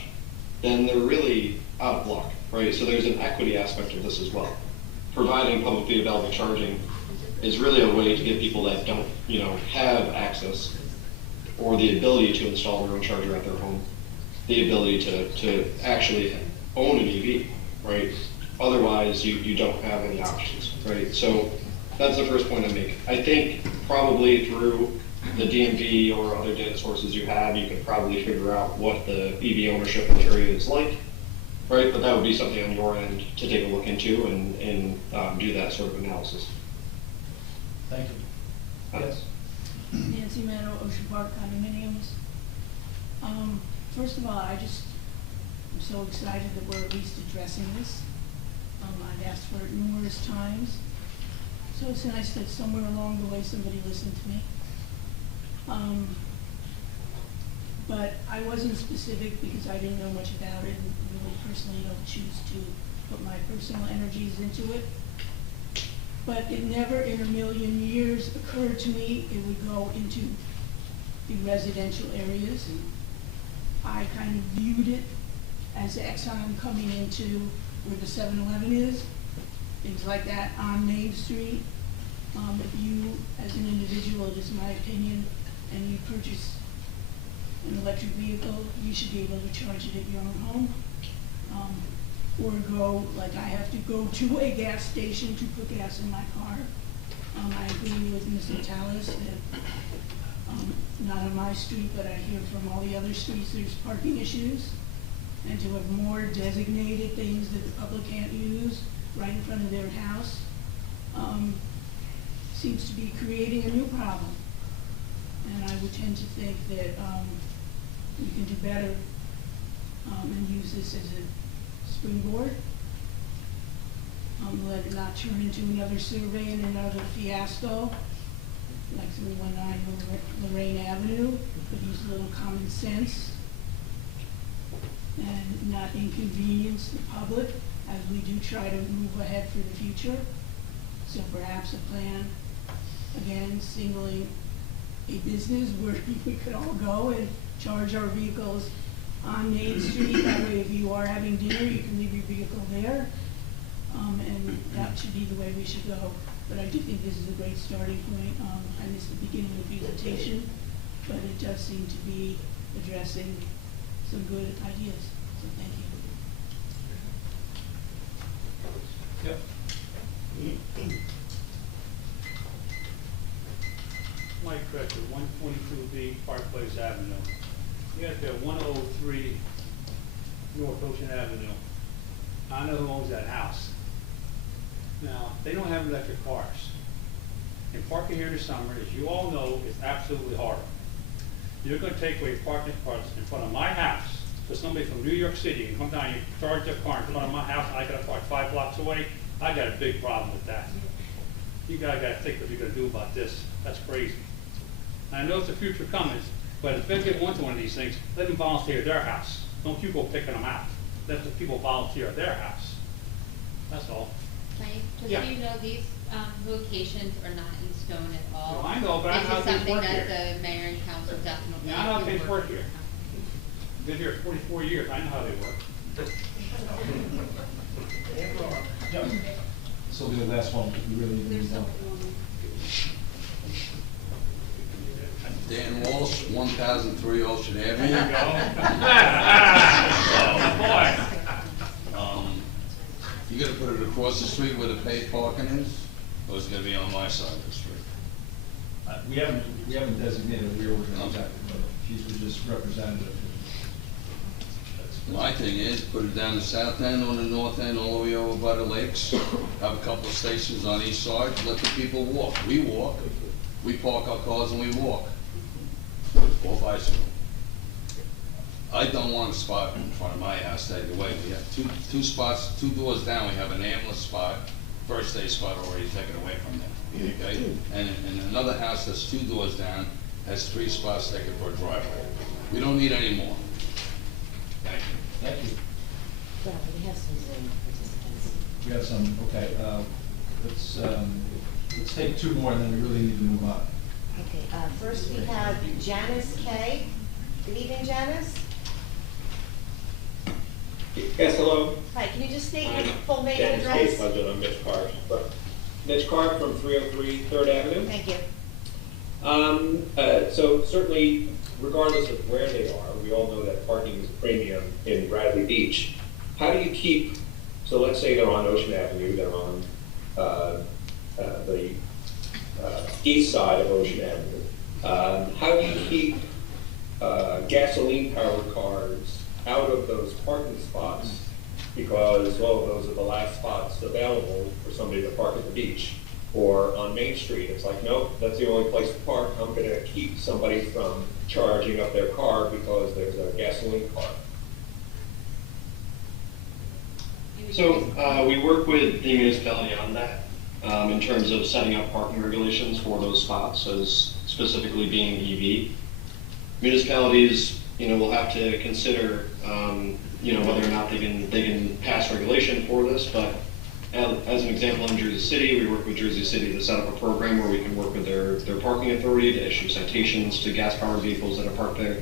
then they're really out of luck, right? So there's an equity aspect of this as well. Providing publicly available charging is really a way to get people that don't, have access or the ability to install their own charger at their home, the ability to actually own an EV, right? Otherwise, you don't have any options, right? So that's the first point I make. I think probably through the DMV or other data sources you have, you could probably figure out what the EV ownership in the area is like, right? But that would be something on your end to take a look into and do that sort of analysis. Thank you. Yes. Nancy Mano, Ocean Park Condominiums. First of all, I'm so excited that we're at least addressing this. I've asked for it numerous times. So it's nice that somewhere along the way somebody listened to me. But I wasn't specific because I didn't know much about it and really personally don't choose to put my personal energies into it. But it never in a million years occurred to me it would go into the residential areas. I kind of viewed it as Exxon coming into where the 7-Eleven is, things like that on Main Street. If you, as an individual, it is my opinion, and you purchase an electric vehicle, you should be able to charge it at your own home. Or go, like I have to go to a gas station to put gas in my car. I agree with Ms. Natalis that, not on my street, but I hear from all the other streets, there's parking issues. And to have more designated things that the public can't use right in front of their house, seems to be creating a new problem. And I would tend to think that, we can do better, and use this as a springboard. Let it not turn into another survey and another fiasco, like 319 Lorraine Avenue. Could use a little common sense and not inconvenience the public as we do try to move ahead for the future. So perhaps a plan, again, singling a business where we could all go and charge our vehicles on Main Street. That way, if you are having dinner, you can leave your vehicle there. And that should be the way we should go. But I do think this is a great starting point. I missed the beginning of the presentation, but it does seem to be addressing some good ideas. So thank you. Yep. Mike Crutcher, 122B Park Place Avenue. You got there 103 North Ocean Avenue. I know who owns that house. Now, they don't have electric cars. And parking here in the summer, as you all know, is absolutely horrible. You're going to take away parking spots in front of my house, so somebody from New York City can come down and charge their car in front of my house. I got to park 5 blocks away. I got a big problem with that. You guys got to think what you're going to do about this. That's crazy. I know it's the future coming, but if they get onto one of these things, let them volunteer at their house. Don't you go picking them out. Let the people volunteer at their house. That's all. Right, just Yeah. so you know, these, locations are not in stone at all. No, I know, but I know how things work This is here. something that the mayor and council definitely. Yeah, I know how will things work with. here. Been here 44 years, I know how they work. Yep. This will be the last one, we really need to move on. Dan Walsh, 1003 Ocean Avenue. There you go. Oh, boy. You gonna put it across the street where the paid parking is, or is it gonna be on my side of the street? We haven't designated where we're going to exactly, but she's just representative. My thing is, put it down the south end, on the north end, all the way over by the lakes. Have a couple of stations on each side, let the people walk. We walk, we park our cars and we walk. Or bicycle. I don't want a spot in front of my house, take it away. We have two spots, 2 doors down, we have an ambulance spot, first aid spot already taken away from them, okay? And another house that's 2 doors down has 3 spots taken for a driveway. We don't need any more. Thank you. Thank you. Yeah, we have some Zoom participants. We have some, okay, let's take 2 more and then we really need to move on. Okay, first we have Janice Kay. Good evening, Janice. Yes, hello. Hi, can you just state your full name and Dennis address? Case, I'm Mitch Carr. Mitch Carr from 303 3rd Avenue. Thank you. So certainly, regardless of where they are, we all know that parking is a premium in Bradley Beach. How do you keep, so let's say they're on Ocean Avenue, they're on the east side of Ocean Avenue. How do you keep gasoline-powered cars out of those parking spots? Because, well, those are the last spots available for somebody to park at the beach. Or on Main Street, it's like, nope, that's the only place to park. I'm going to keep somebody from charging up their car because there's a gasoline car. So we work with the municipality on that in terms of setting up parking regulations for those spots as specifically being EV. Municipalities, we'll have to consider, whether or not they can pass regulation for this, but as an example, in Jersey City, we work with Jersey City to set up a program where we can work with their parking authority to issue citations to gas-powered vehicles that are parked there,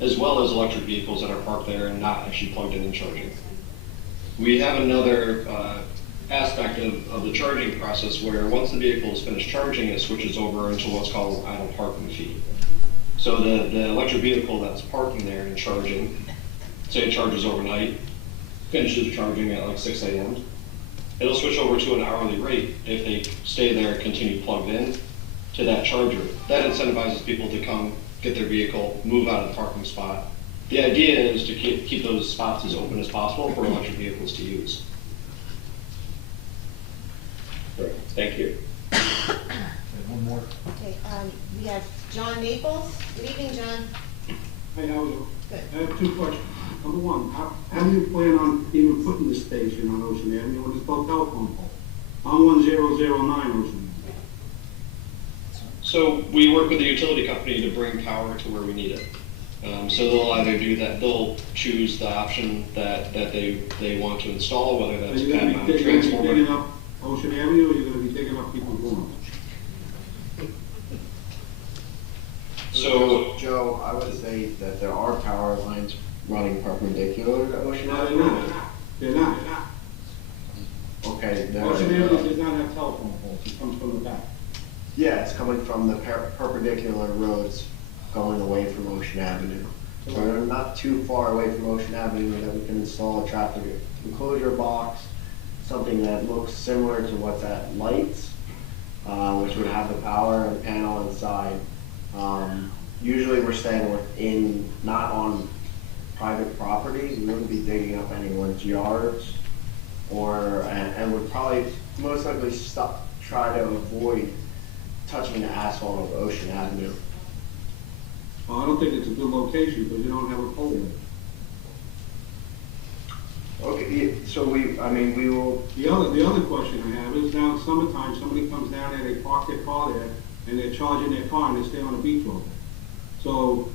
as well as electric vehicles that are parked there and not actually plugged in and charging. We have another aspect of the charging process where once the vehicle is finished charging, it switches over into what's called an idle parking fee. So the electric vehicle that's parking there and charging, say it charges overnight, finishes charging at like 6 a.m., it'll switch over to an hourly rate if they stay there and continue plugged in to that charger. That incentivizes people to come, get their vehicle, move out of the parking spot. The idea is to keep those spots as open as possible for electric vehicles to use. Great, thank you. Okay, one more. Okay, we have John Maples. Good evening, John. Hey, how are you? Good. I have two questions. Number one, how do you plan on even putting the station on Ocean Avenue when there's no telephone pole? I'm 1009 Ocean Avenue. So we work with the utility company to bring power to where we need it. So they'll either do that, they'll choose the option that they want to install, whether Are that's you pad gonna mounted be digging transformer. up Ocean Avenue, or are you gonna be digging up people's lawns? So Joe, I would say that there are power lines running perpendicular to Ocean No, Avenue. they're not. They're not. Okay, Ocean Avenue there, does not have telephone poles. It comes from the back. yeah, it's coming from the perpendicular roads going away from Ocean Avenue. So we're not too far away from Ocean Avenue that we can install a traffic enclosure box, something that looks similar to what's at Lights, which would have the power and panel inside. Usually we're staying within, not on private property. We wouldn't be digging up anyone's yards, and would probably most likely try to avoid touching the asphalt of Ocean Avenue. Well, I don't think it's a good location because you don't have a pole there. Okay, so we will. The other question I have is now summertime, somebody comes down there, they park their car there, and they're charging their car and they stay on the beach all day. So,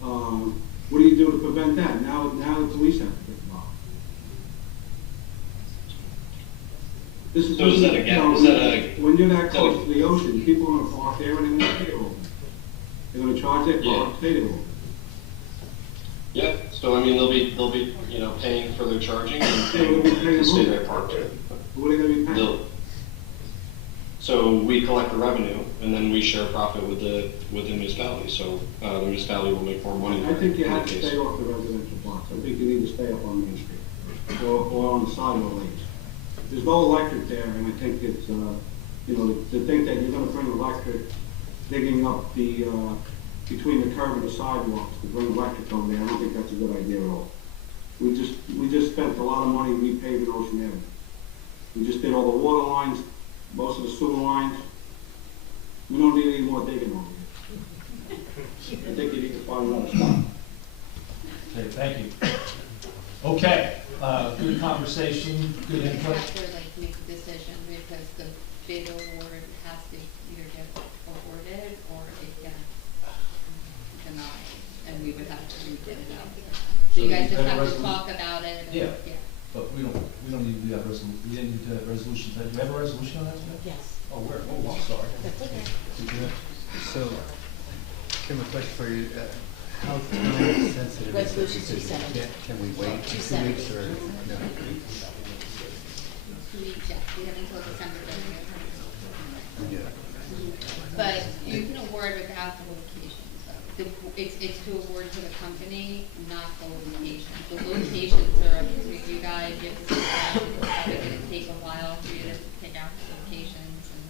what do you do to prevent that? Now the police have to get involved. So is that when you're that close to the ocean, people are gonna park there and they're gonna pay over. They're gonna charge their car, pay over. Yeah, so I mean, they'll be, paying for their charging and They're gonna be paying stay who? there parked. Who are they gonna be paying? So we collect the revenue and then we share profit with the municipality. So the municipality will make more money. I think you in have that to case. stay off the residential blocks. I think you need to stay up on Main Street or on the side of the lanes. There's no electric there, and I think it's, to think that you're gonna bring electric, digging up the, between the curb and the sidewalks to bring electric over there, I don't think that's a good idea at all. We just spent a lot of money repaving Ocean Avenue. We just did all the water lines, most of the sewer lines. We don't need any more digging over here. I think you need to find another spot. Okay, thank you. Okay, good conversation, good We input. have to make a decision because the bid award has to either get awarded or it gets denied, and we would have to rebid it out. So you guys just have to talk about it. And, Yeah. But we don't need to do that resolution, we didn't need to have resolutions. Do you have a resolution on that, Jeff? Yes. Oh, where, oh, I'm sorry. That's okay. So, Kim, a question for you. How time sensitive is this Resolution decision? 270. Can we wait 2 weeks or no? 2 weeks, yeah, we have until December 30th. Yeah. But you can award without the locations, though. It's to award to the company, not the locations. The locations are up to you guys, you have to sit down, it's probably gonna take a while for you to pick out the locations and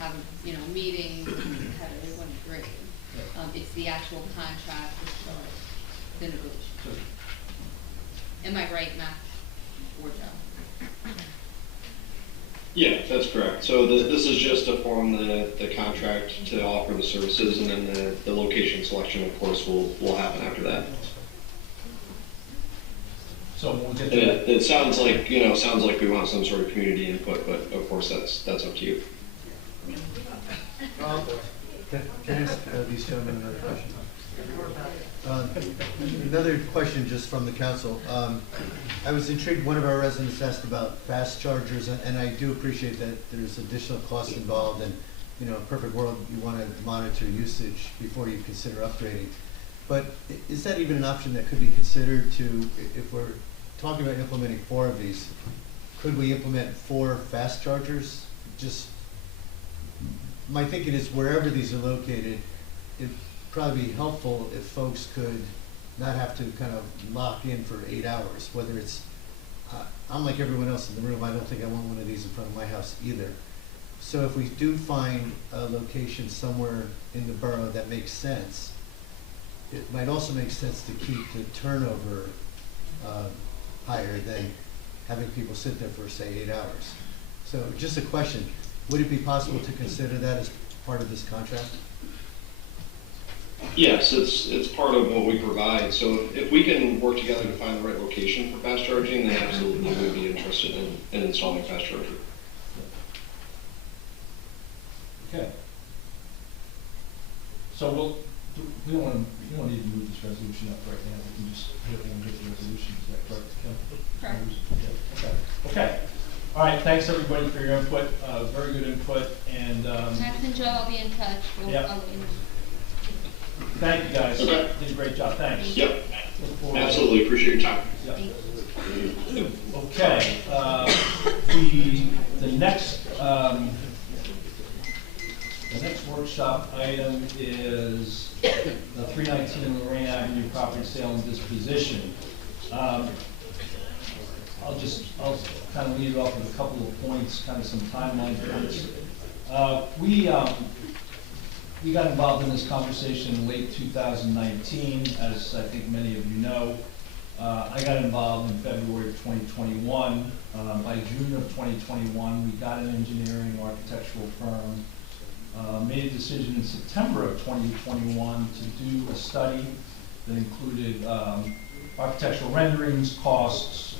have, meetings and have everyone agree. It's the actual contract that starts the negotiation. Am I right, Matt or Joe? Yeah, that's correct. So this is just to form the contract to offer the services, and then the location selection, of course, will happen after that. So we'll get And to that. it sounds like, we want some sort of community input, but of course, that's up to you. Can I ask these gentlemen another question? Another question just from the council. I was intrigued, one of our residents asked about fast chargers, and I do appreciate that there's additional costs involved, and, you know, in a perfect world, you want to monitor usage before you consider upgrading. But is that even an option that could be considered to, if we're talking about implementing 4 of these, could we implement 4 fast chargers? Just, my thinking is wherever these are located, it'd probably be helpful if folks could not have to kind of lock in for 8 hours, whether it's, I'm like everyone else in the room, I don't think I want one of these in front of my house either. So if we do find a location somewhere in the borough that makes sense, it might also make sense to keep the turnover higher than having people sit there for, say, 8 hours. So just a question, would it be possible to consider that as part of this contract? Yes, it's part of what we provide. So if we can work together to find the right location for fast charging, then absolutely we would be interested in installing a fast charger. Okay. So we don't need to move this resolution up right now. We can just hit it and get the resolution. Is that correct, Kim? Correct. Okay. All right. Thanks everybody for your input. Very good input. And Max and Joe, I'll be in touch. Yep. I'll let you know. Thank you guys. Okay. Did a great job. Thanks. Yep. Absolutely. Appreciate your time. Yep. Thank you. Okay. The next workshop item is the 319 Lorraine Avenue property sale and disposition. I'll kind of lead it off with a couple of points, kind of some timeline points. We got involved in this conversation in late 2019, as I think many of you know. I got involved in February of 2021. By June of 2021, we got an engineering architectural firm. Made a decision in September of 2021 to do a study that included architectural renderings, costs,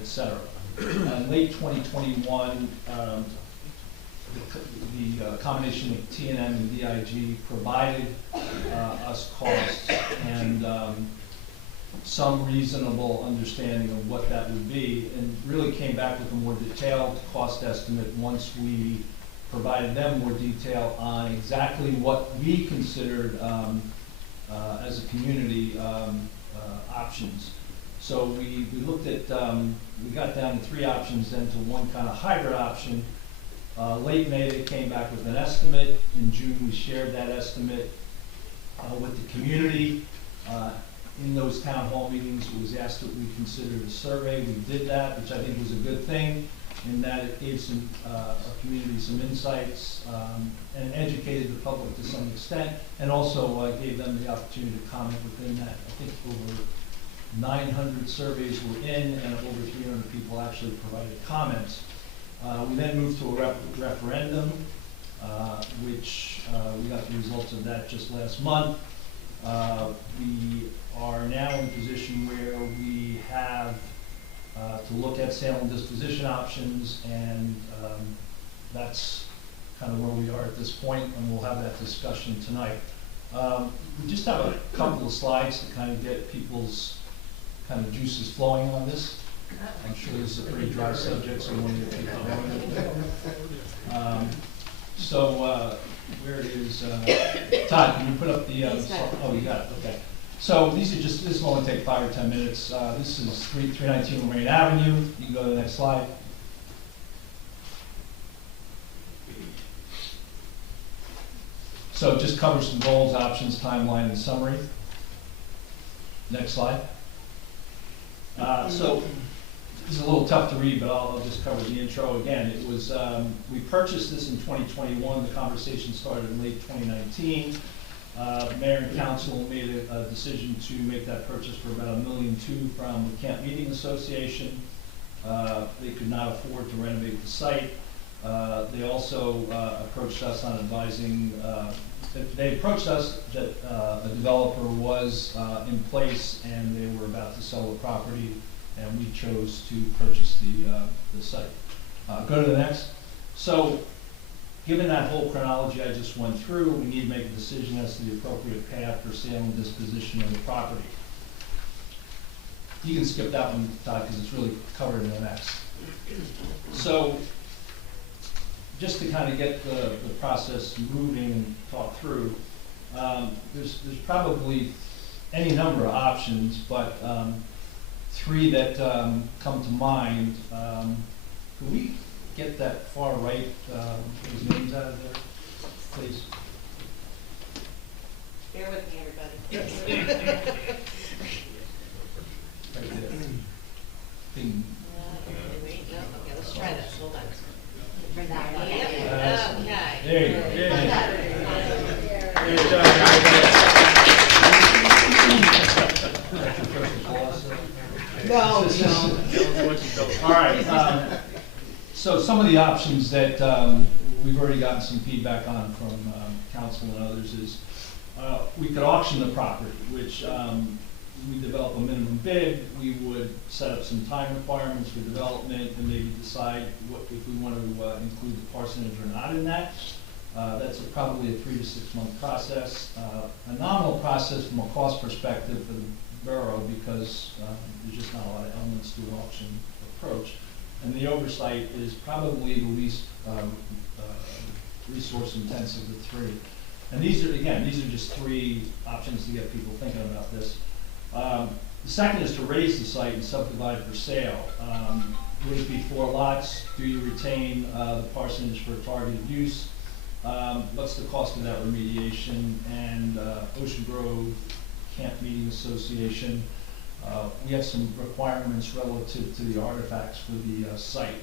etc. In late 2021, the combination of T&M and DIG provided us costs and some reasonable understanding of what that would be, and really came back with a more detailed cost estimate once we provided them more detail on exactly what we considered as a community options. So we looked at, we got down to 3 options, then to one kind of hybrid option. Late May, they came back with an estimate. In June, we shared that estimate with the community. In those town hall meetings, it was asked that we consider a survey. We did that, which I think was a good thing, in that it gave our community some insights and educated the public to some extent, and also gave them the opportunity to comment within that. I think over 900 surveys were in, and over 300 people actually provided comments. We then moved to a referendum, which we got the results of that just last month. We are now in a position where we have to look at sale and disposition options, and that's kind of where we are at this point, and we'll have that discussion tonight. We just have a couple of slides to kind of get people's kind of juices flowing on this. I'm sure this is a pretty dry subject, so we want to get people going. Where is, Todd, can you put up the, oh, you got it, okay. So these are just, this will only take 5 or 10 minutes. This is 319 Lorraine Avenue. You can go to the next slide. So it just covers some goals, options, timeline, and summary. Next slide. So this is a little tough to read, but I'll just cover the intro again. It was, we purchased this in 2021. The conversation started in late 2019. Mayor and council made a decision to make that purchase for about $1.2 million from the Camp Meeting Association. They could not afford to renovate the site. They also approached us on advising, they approached us that a developer was in place and they were about to sell the property, and we chose to purchase the site. Go to the next. So Given that whole chronology I just went through, we need to make a decision as to the appropriate path for sale and disposition of the property. You can skip that one, Todd, because it's really covered in the next. So, just to kind of get the process moving and talk through, there's probably any number of options, but three that come to mind. Could we get that far right, those names out of there, please? Bear with me, everybody. Right there. Bing. Wait, no, okay, let's try this, hold on. For that one. Yep, okay. There you go. No, All right, so some of the options that we've already gotten some feedback on from council and others is we could auction the property, which we develop a minimum bid, we would set up some time requirements for development and maybe decide what, if we want to include the parsonage or not in that. That's probably a 3 to 6 month process. A nominal process from a cost perspective for the borough because there's just not a lot of elements to an auction approach. And the oversight is probably the least resource intensive of the three. And these are just three options to get people thinking about this. The second is to raise the site and subdivide for sale. Would it be 4 lots? Do you retain the parsonage for targeted use? What's the cost of that remediation? And Ocean Grove Camp Meeting Association, we have some requirements relative to the artifacts for the site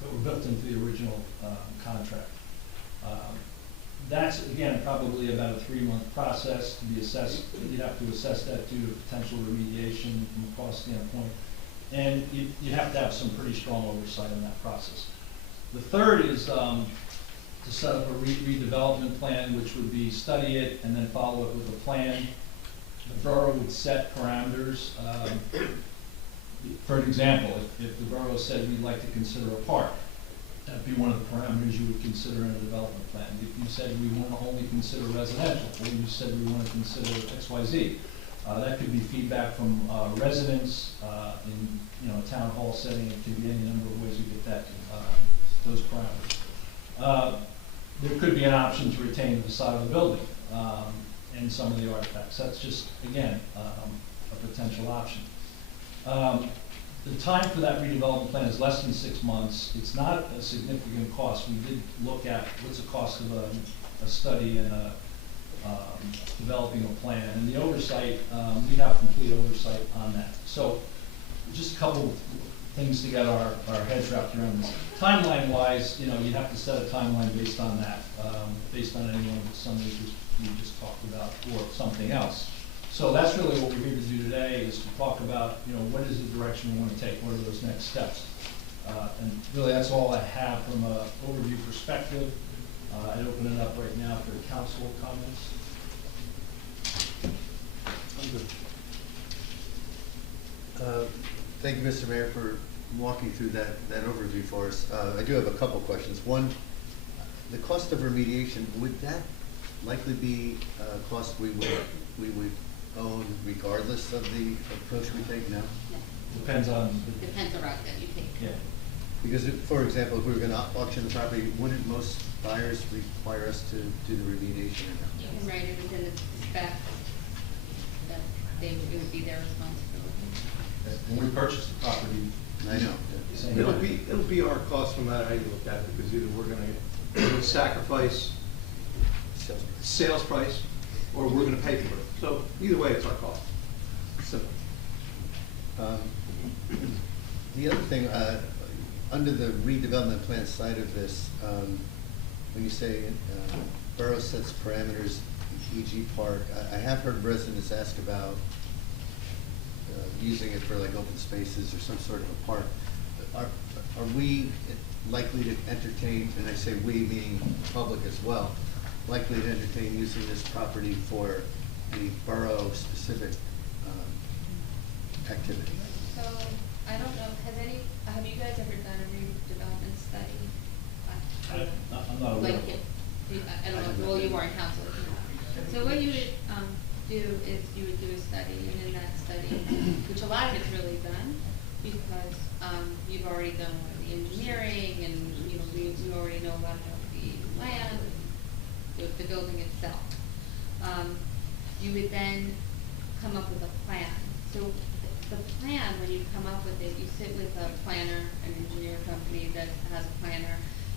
that were built into the original contract. That's, again, probably about a 3-month process to be assessed. You'd have to assess that due to potential remediation from a cost standpoint. And you'd have to have some pretty strong oversight in that process. The third is to set up a redevelopment plan, which would be study it and then follow it with a plan. The borough would set parameters. For example, if the borough said we'd like to consider a park, that'd be one of the parameters you would consider in a development plan. If you said we want to only consider residential, or you said we want to consider XYZ, that could be feedback from residents in a town hall setting. It could be any number of ways you get that those parameters. There could be an option to retain the facade of the building and some of the artifacts. That's just, again, a potential option. The time for that redevelopment plan is less than 6 months. It's not a significant cost. We did look at what's the cost of a study and developing a plan. And the oversight, we have complete oversight on that. So just a couple things to get our heads wrapped around this. Timeline-wise, you'd have to set a timeline based on that, based on any one of the summaries we just talked about, or something else. So that's really what we're here to do today, is to talk about, what is the direction we want to take, what are those next steps. And really that's all I have from an overview perspective. I'd open it up right now for council comments. Thank you, Mr. Mayor, for walking through that overview for us. I do have a couple questions. One, the cost of remediation, would that likely be a cost we would own regardless of the approach we take now? Depends on Depends on the route that you take. Yeah. Because, for example, if we were going to auction the property, wouldn't most buyers require us to do the remediation? You can write it within the specs that it would be their responsibility. When we purchase the property, I know. It'll be our cost no matter how you look at it, because either we're gonna sacrifice sales price, or we're gonna pay for it. So either way, it's our cost. Simple. The other thing, under the redevelopment plan side of this, when you say borough sets parameters, e.g. park, I have heard residents ask about using it for like open spaces or some sort of a park. Are we likely to entertain, and I say we meaning public as well, likely to entertain using this property for the borough specific activity? So, I don't know, have you guys ever done a redevelopment study? I'm not aware Like of do is you would do a study, and in that study, which a lot of it's really done, because, you've already done a lot of the engineering, and, you know, we already know a lot about the land, the building itself. You would then come up with a plan. So the plan, when you come up with it, you sit with a planner, an engineer company that has a planner,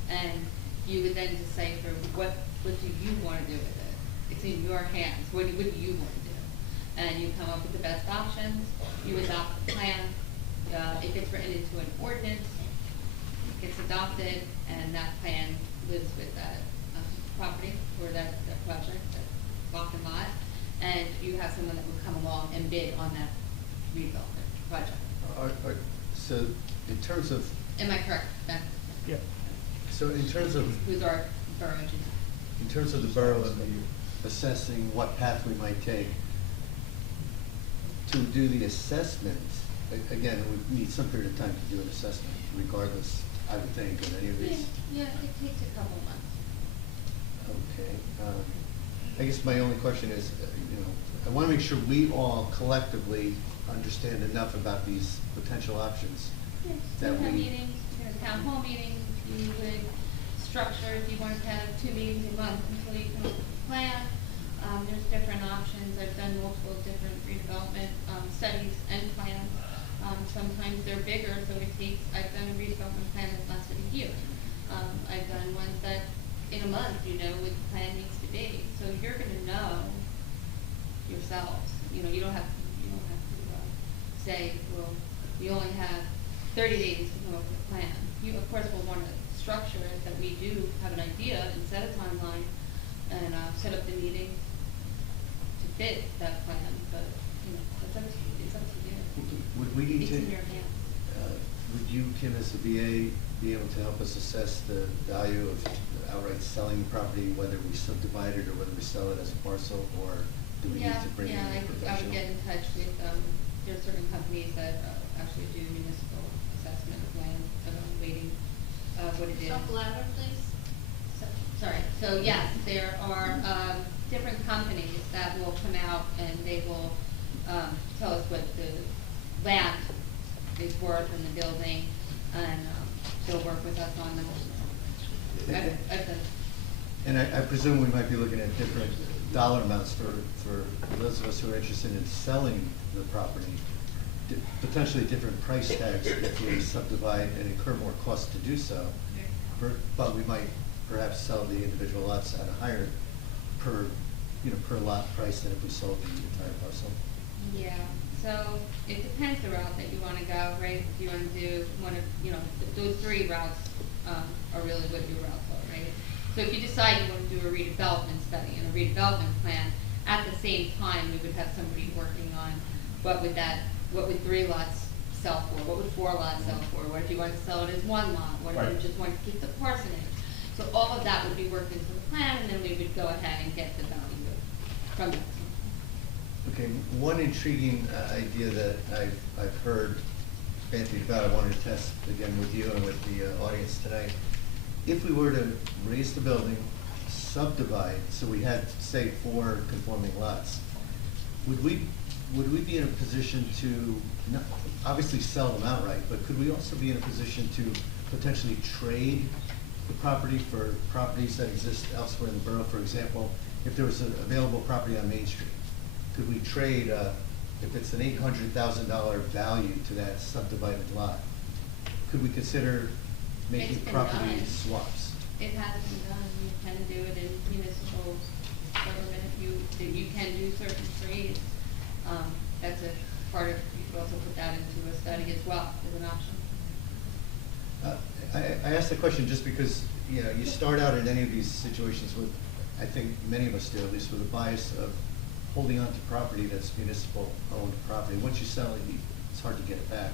and you would then decipher what do you want to do with it. It's in your hands. What do you want to do? And you come up with the best options. You adopt the plan. It gets written into an ordinance. It gets adopted, and that plan lives with that property or that project, that block and lot. And you have someone that will come along and bid on that redevelopment project. So in terms of, Am I correct, Ben? Yeah. so in terms of, Who's our borough engineer? in terms of the borough assessing what path we might take, to do the assessment, again, we need some period of time to do an assessment, regardless, I would think, of any of these. Yeah, it takes a couple months. Okay. I guess my only question is, I want to make sure we all collectively understand enough about these potential options. Yes, that we have we, meetings, town hall meetings, you would structure, if you wanted to have 2 meetings a month until you come up with a plan. There's different options. I've done multiple different redevelopment studies and plans. Sometimes they're bigger, so I've done a redevelopment plan that lasted a year. I've done ones that in a month, what the plan needs to be. So you're gonna know yourselves. You don't have to say, well, we only have 30 days to come up with a plan. You, of course, will want to structure it that we do have an idea and set a timeline and set up the meeting to fit that plan, but, it's up to you. It's up to you. would we need It's to, in your hands. would you, Kim, as a VA, be able to help us assess the value of outright selling the property, whether we subdivide it or whether we sell it as a parcel, or do we need to bring in a I would professional? get in touch with, there are certain companies that actually do municipal assessment of land, that I'm waiting, what it is. Louder, please. Sorry, so yes, there are, different companies that will come out and they will, tell us what the land is worth in the building, and, they'll work with us on them. I've done. And I presume we might be looking at different dollar amounts for those of us who are interested in selling the property, potentially different price tags if we subdivide and incur more costs to do so. But we might perhaps sell the individual lots at a higher per lot price than if we sold the entire parcel. Yeah, so it depends the route that you wanna go, right? If you wanna do one of, those 3 routes, are really what your routes are, right? So if you decide you wanna do a redevelopment study and a redevelopment plan, at the same time, we would have somebody working on what would 3 lots sell for, what would 4 lots sell for, what if you wanted to sell it as 1 lot, what if you just wanted to keep the parsonage? So all of that would be worked into the plan, and then we would go ahead and get the value from that. Okay, one intriguing idea that I've heard bandied about, I wanted to test again with you and with the audience tonight. If we were to raise the building, subdivide, so we had, say, 4 conforming lots, would we be in a position to, not, obviously sell them outright, but could we also be in a position to potentially trade the property for properties that exist elsewhere in the borough? For example, if there was an available property on Main Street, could we trade, if it's an $800,000 value to that subdivided lot, could we consider making It's been property done. swaps? It has been done. You can do it in municipal government. You can do certain trades. That's a part of, you could also put that into a study as well as an option. I asked the question just because, you start out in any of these situations with, I think many of us do, at least with a bias of holding on to property that's municipal-owned property. Once you sell it, it's hard to get it back.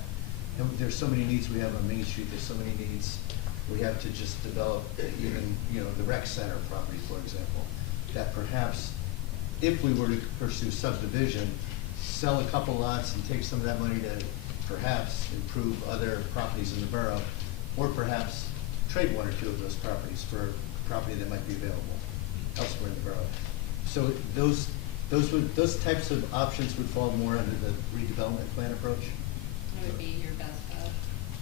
And there's so many needs we have on Main Street, there's so many needs we have to just develop, even, the rec center property, for example, that perhaps if we were to pursue subdivision, sell a couple lots and take some of that money to perhaps improve other properties in the borough, or perhaps trade 1 or 2 of those properties for property that might be available elsewhere in the borough. So those those types of options would fall more under the redevelopment plan approach? That would be your best bet.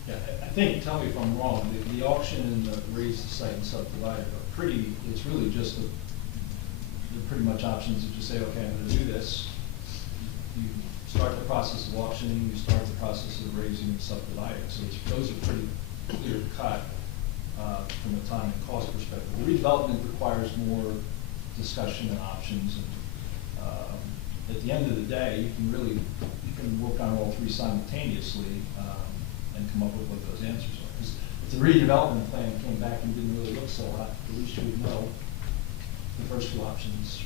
Yeah, I think, tell me if I'm wrong, the auction and the raise the site and subdivide are pretty, it's really just they're pretty much options that just say, okay, I'm gonna do this. You start the process of auctioning, you start the process of raising and subdividing, so those are pretty clear cut from a time and cost perspective. Redevelopment requires more discussion and options, and at the end of the day, you can work on all three simultaneously and come up with what those answers are. Because if the redevelopment plan came back and didn't really look so hot, at least you would know the first two options,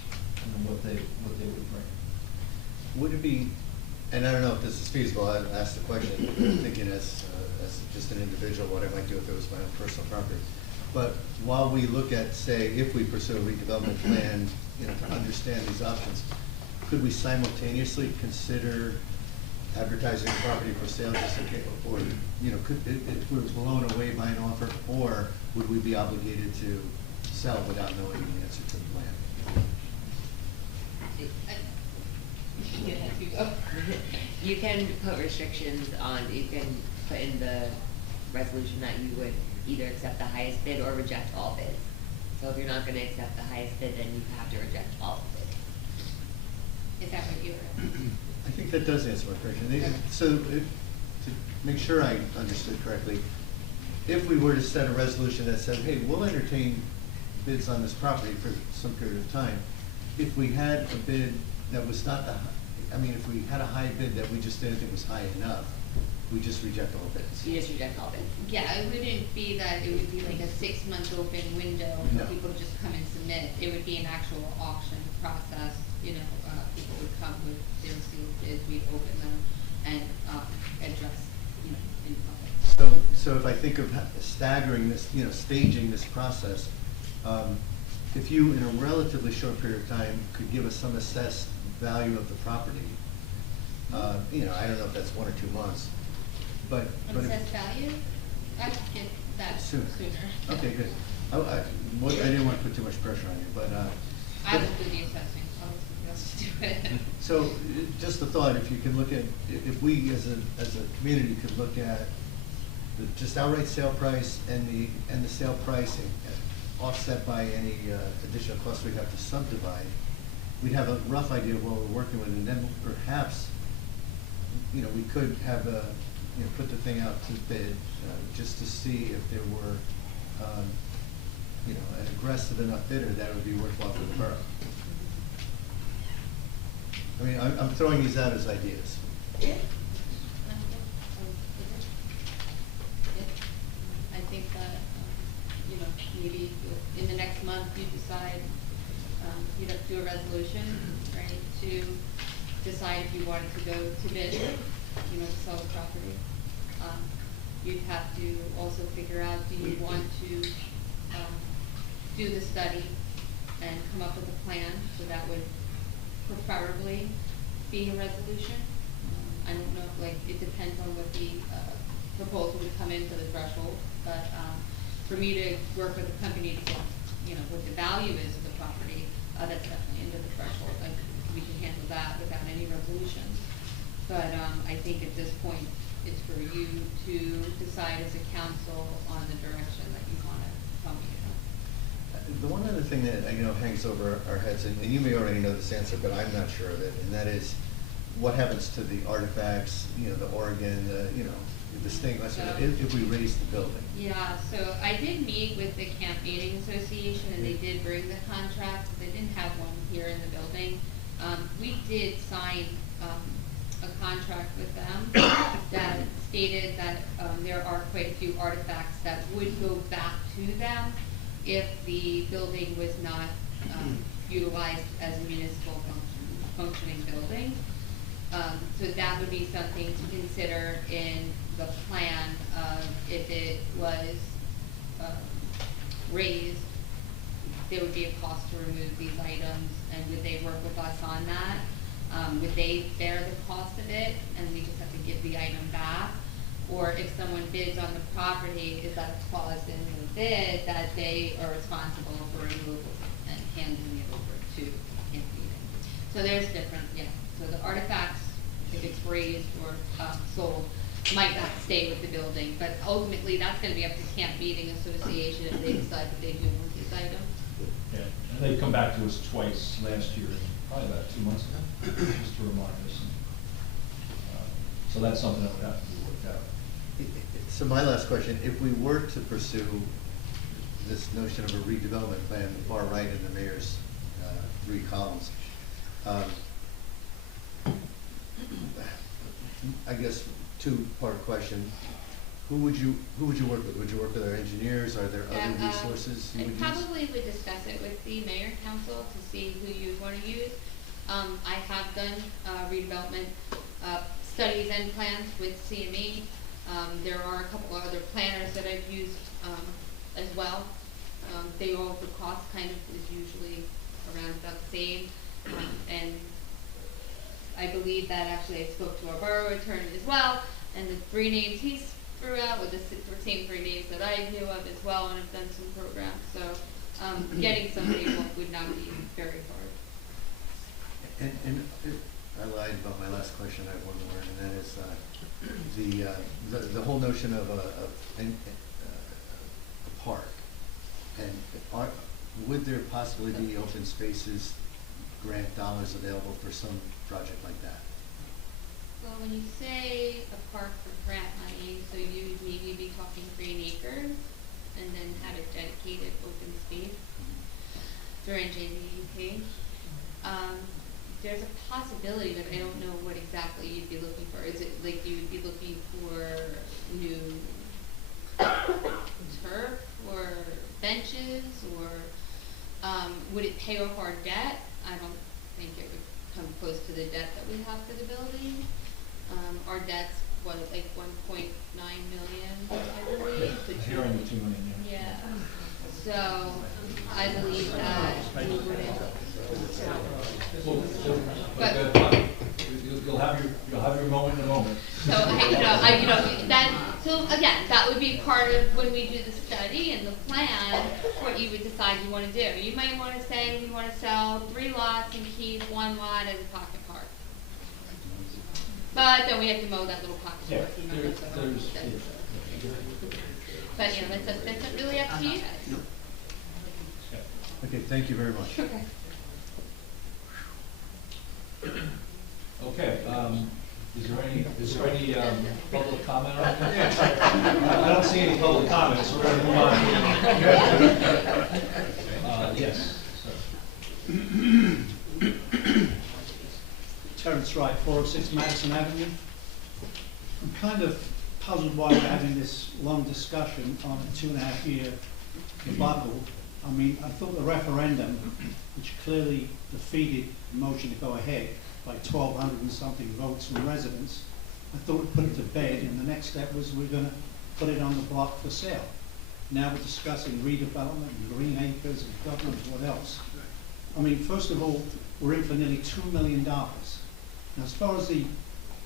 what they would bring. Would it be, and I don't know if this is feasible, I asked the question, thinking as just an individual, what I might do if it was my own personal property. But while we look at, say, if we pursue a redevelopment plan, to understand these options, could we simultaneously consider advertising property for sale just in case, or, if we're blown away by an offer, or would we be obligated to sell without knowing the answer to the plan? You can put restrictions on, you can put in the resolution that you would either accept the highest bid or reject all bids. So if you're not gonna accept the highest bid, then you have to reject all bids. Is that what you were? I think that does answer my question. So, to make sure I understood correctly, if we were to set a resolution that said, hey, we'll entertain bids on this property for some period of time, if we had a bid that was not if we had a high bid that we just didn't think was high enough, we just reject all bids. You just reject all bids. Yeah, it wouldn't be that it would be like a 6-month open window No. for people to just come and submit. It would be an actual auction process, people would come with their sealed bids, we'd open them and address, in public. So if I think of staggering this, staging this process, if you, in a relatively short period of time, could give us some assessed value of the property, I don't know if that's 1 or 2 months, but. Assessed value? I could get that sooner. Okay, good. I didn't want to put too much pressure on you, but. I will do the assessing, I'll let somebody else do it. So, just a thought, if you can look at, if we as a community could look at the just outright sale price and the sale pricing offset by any additional costs we have to subdivide, we'd have a rough idea of what we're working with, and then perhaps, we could have put the thing out to bid just to see if there were, an aggressive enough bidder that would be worthwhile for the borough. I mean, I'm throwing these out as ideas. I think that, maybe in the next month you decide, you'd have to do a resolution, right, to decide if you wanted to go to bid, to sell the property. You'd have to also figure out, do you want to do the study and come up with a plan, so that would preferably be a resolution. I don't know, it depends on what the proposal would come in for the threshold, but for me to work with the company to get, what the value is of the property, that's definitely into the threshold. We can handle that without any resolutions. But I think at this point, it's for you to decide as a council on the direction that you want to come in. The one other thing that hangs over our heads, and you may already know this answer, but I'm not sure of it, and that is what happens to the artifacts, the organ, the stained glass, if we raise the building. Yeah, so I did meet with the Camp Meeting Association, and they did bring the contract. They didn't have one here in the building. We did sign a contract with them that stated that there are quite a few artifacts that would go back to them if the building was not utilized as a municipal functioning building. So that would be something to consider in the plan of if it was raised, there would be a cost to remove these items, and would they work with us on that? Would they bear the cost of it, and we just have to give the item back? Or if someone bids on the property, is that a clause in the bid that they are responsible for removal and handing it over to Camp Meeting? So there's different, yeah, so the artifacts, if it's raised or, sold, might not stay with the building, but ultimately, that's gonna be up to Camp Meeting Association if they decide that they do want these items. Yeah, and they've come back to us twice last year, probably about 2 months ago, just to remind us. So that's something that would have to be worked out. So my last question, if we were to pursue this notion of a redevelopment plan, the far right in the mayor's 3 columns, I guess 2-part question. Who would you work with? Would you work with our engineers? Are there other resources you would use? I probably would discuss it with the mayor council to see who you'd wanna use. I have done, redevelopment, studies and plans with CME. There are a couple of other planners that I've used, as well. They all, the cost kind of is usually around about the same. And I believe that actually I spoke to our borough attorney as well, and the 3 names he threw out were the same 3 names that I knew of as well, and have done some programs. So getting somebody would not be very hard. And I lied about my last question. I have one more, and that is the whole notion of a park. And would there possibly be open spaces grant dollars available for some project like that? Well, when you say a park for grant money, so you'd maybe be talking green acres, and then have a dedicated open space through NJDEP. There's a possibility, but I don't know what exactly you'd be looking for. Is it like you would be looking for new turf or benches, or would it pay off our debt? I don't think it would come close to the debt that we have for the building. Our debt's what, like 1.9 million, I believe. Here in the 2 million, yeah. Yeah. So I believe that we wouldn't. But You'll have your moment in a moment. so so again, that would be part of when we do the study and the plan, what you would decide you want to do. You might want to say we want to sell 3 lots and keep 1 lot as a pocket park. But then we have to mow that little pocket Yeah, park. But that's really up to you guys. Okay, thank you very much. Okay. Okay, is there any public comment on that? I don't see any public comments, so we're going to move on. Yes, sir. Terrence Wright, 406 Madison Avenue. I'm kind of puzzled why we're having this long discussion on a 2.5-year debacle. I mean, I thought the referendum, which clearly defeated the motion to go ahead by 1,200 and something votes from residents, I thought we'd put it to bed, and the next step was we're going to put it on the block for sale. Now we're discussing redevelopment and green acres and God knows what else. I mean, first of all, we're in for nearly $2 million. Now, as far as the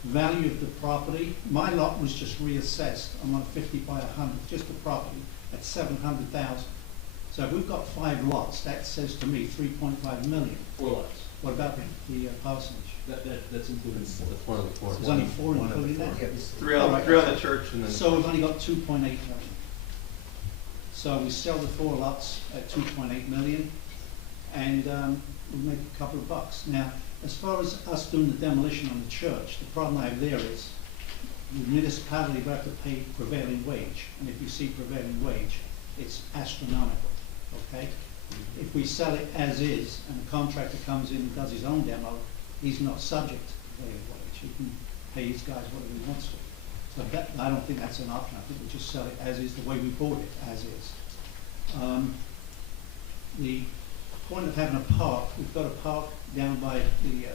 value of the property, my lot was just reassessed. I'm on 50 by 100, just the property, at $700,000. So if we've got 5 lots, that says to me 3.5 million. 4 lots. What about the parsonage? That's included. That's one of the 4. There's only 4 including that? Three on the church, and then. So we've only got 2.8 million. So we sell the 4 lots at 2.8 million, and we make a couple of bucks. Now, as far as us doing the demolition on the church, the problem I have there is the municipality will have to pay prevailing wage, and if you see prevailing wage, it's astronomical, okay? If we sell it as is, and the contractor comes in and does his own demo, he's not subject to prevailing wage. He can pay his guys whatever he wants to. So that, I don't think that's an option. I think we just sell it as is, the way we bought it, as is. The point of having a park, we've got a park down by the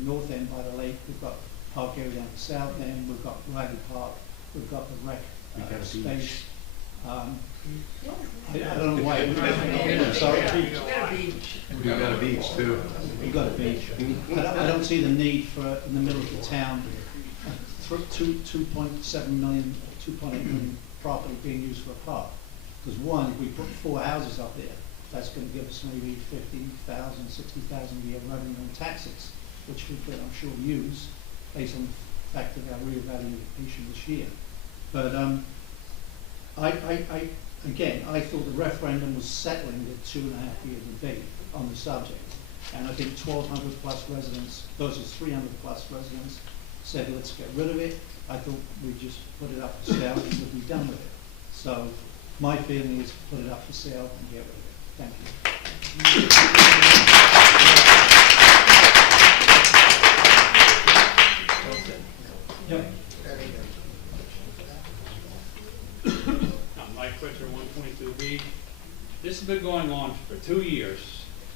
north end by the lake. We've got a park area down the south end. We've got Riley Park. We've got the rec space. I don't know why. Sorry. We've got a beach too. We've got a beach. I don't see the need for, in the middle of the town, 2.7 million, 2.8 million property being used for a park. Because one, if we put 4 houses up there, that's gonna give us maybe 50,000, 60,000 a year revenue in taxes, which we could, I'm sure, use based on the fact of our reevaluation this year. But again, I thought the referendum was settling the 2.5-year debate on the subject. And I think 1,200 plus residents versus 300 plus residents said, let's get rid of it. I thought we'd just put it up for sale and we'd be done with it. So my feeling is put it up for sale and get rid of it. Thank you. Yep. I'm Mike Pritchard, 122B. This has been going on for 2 years.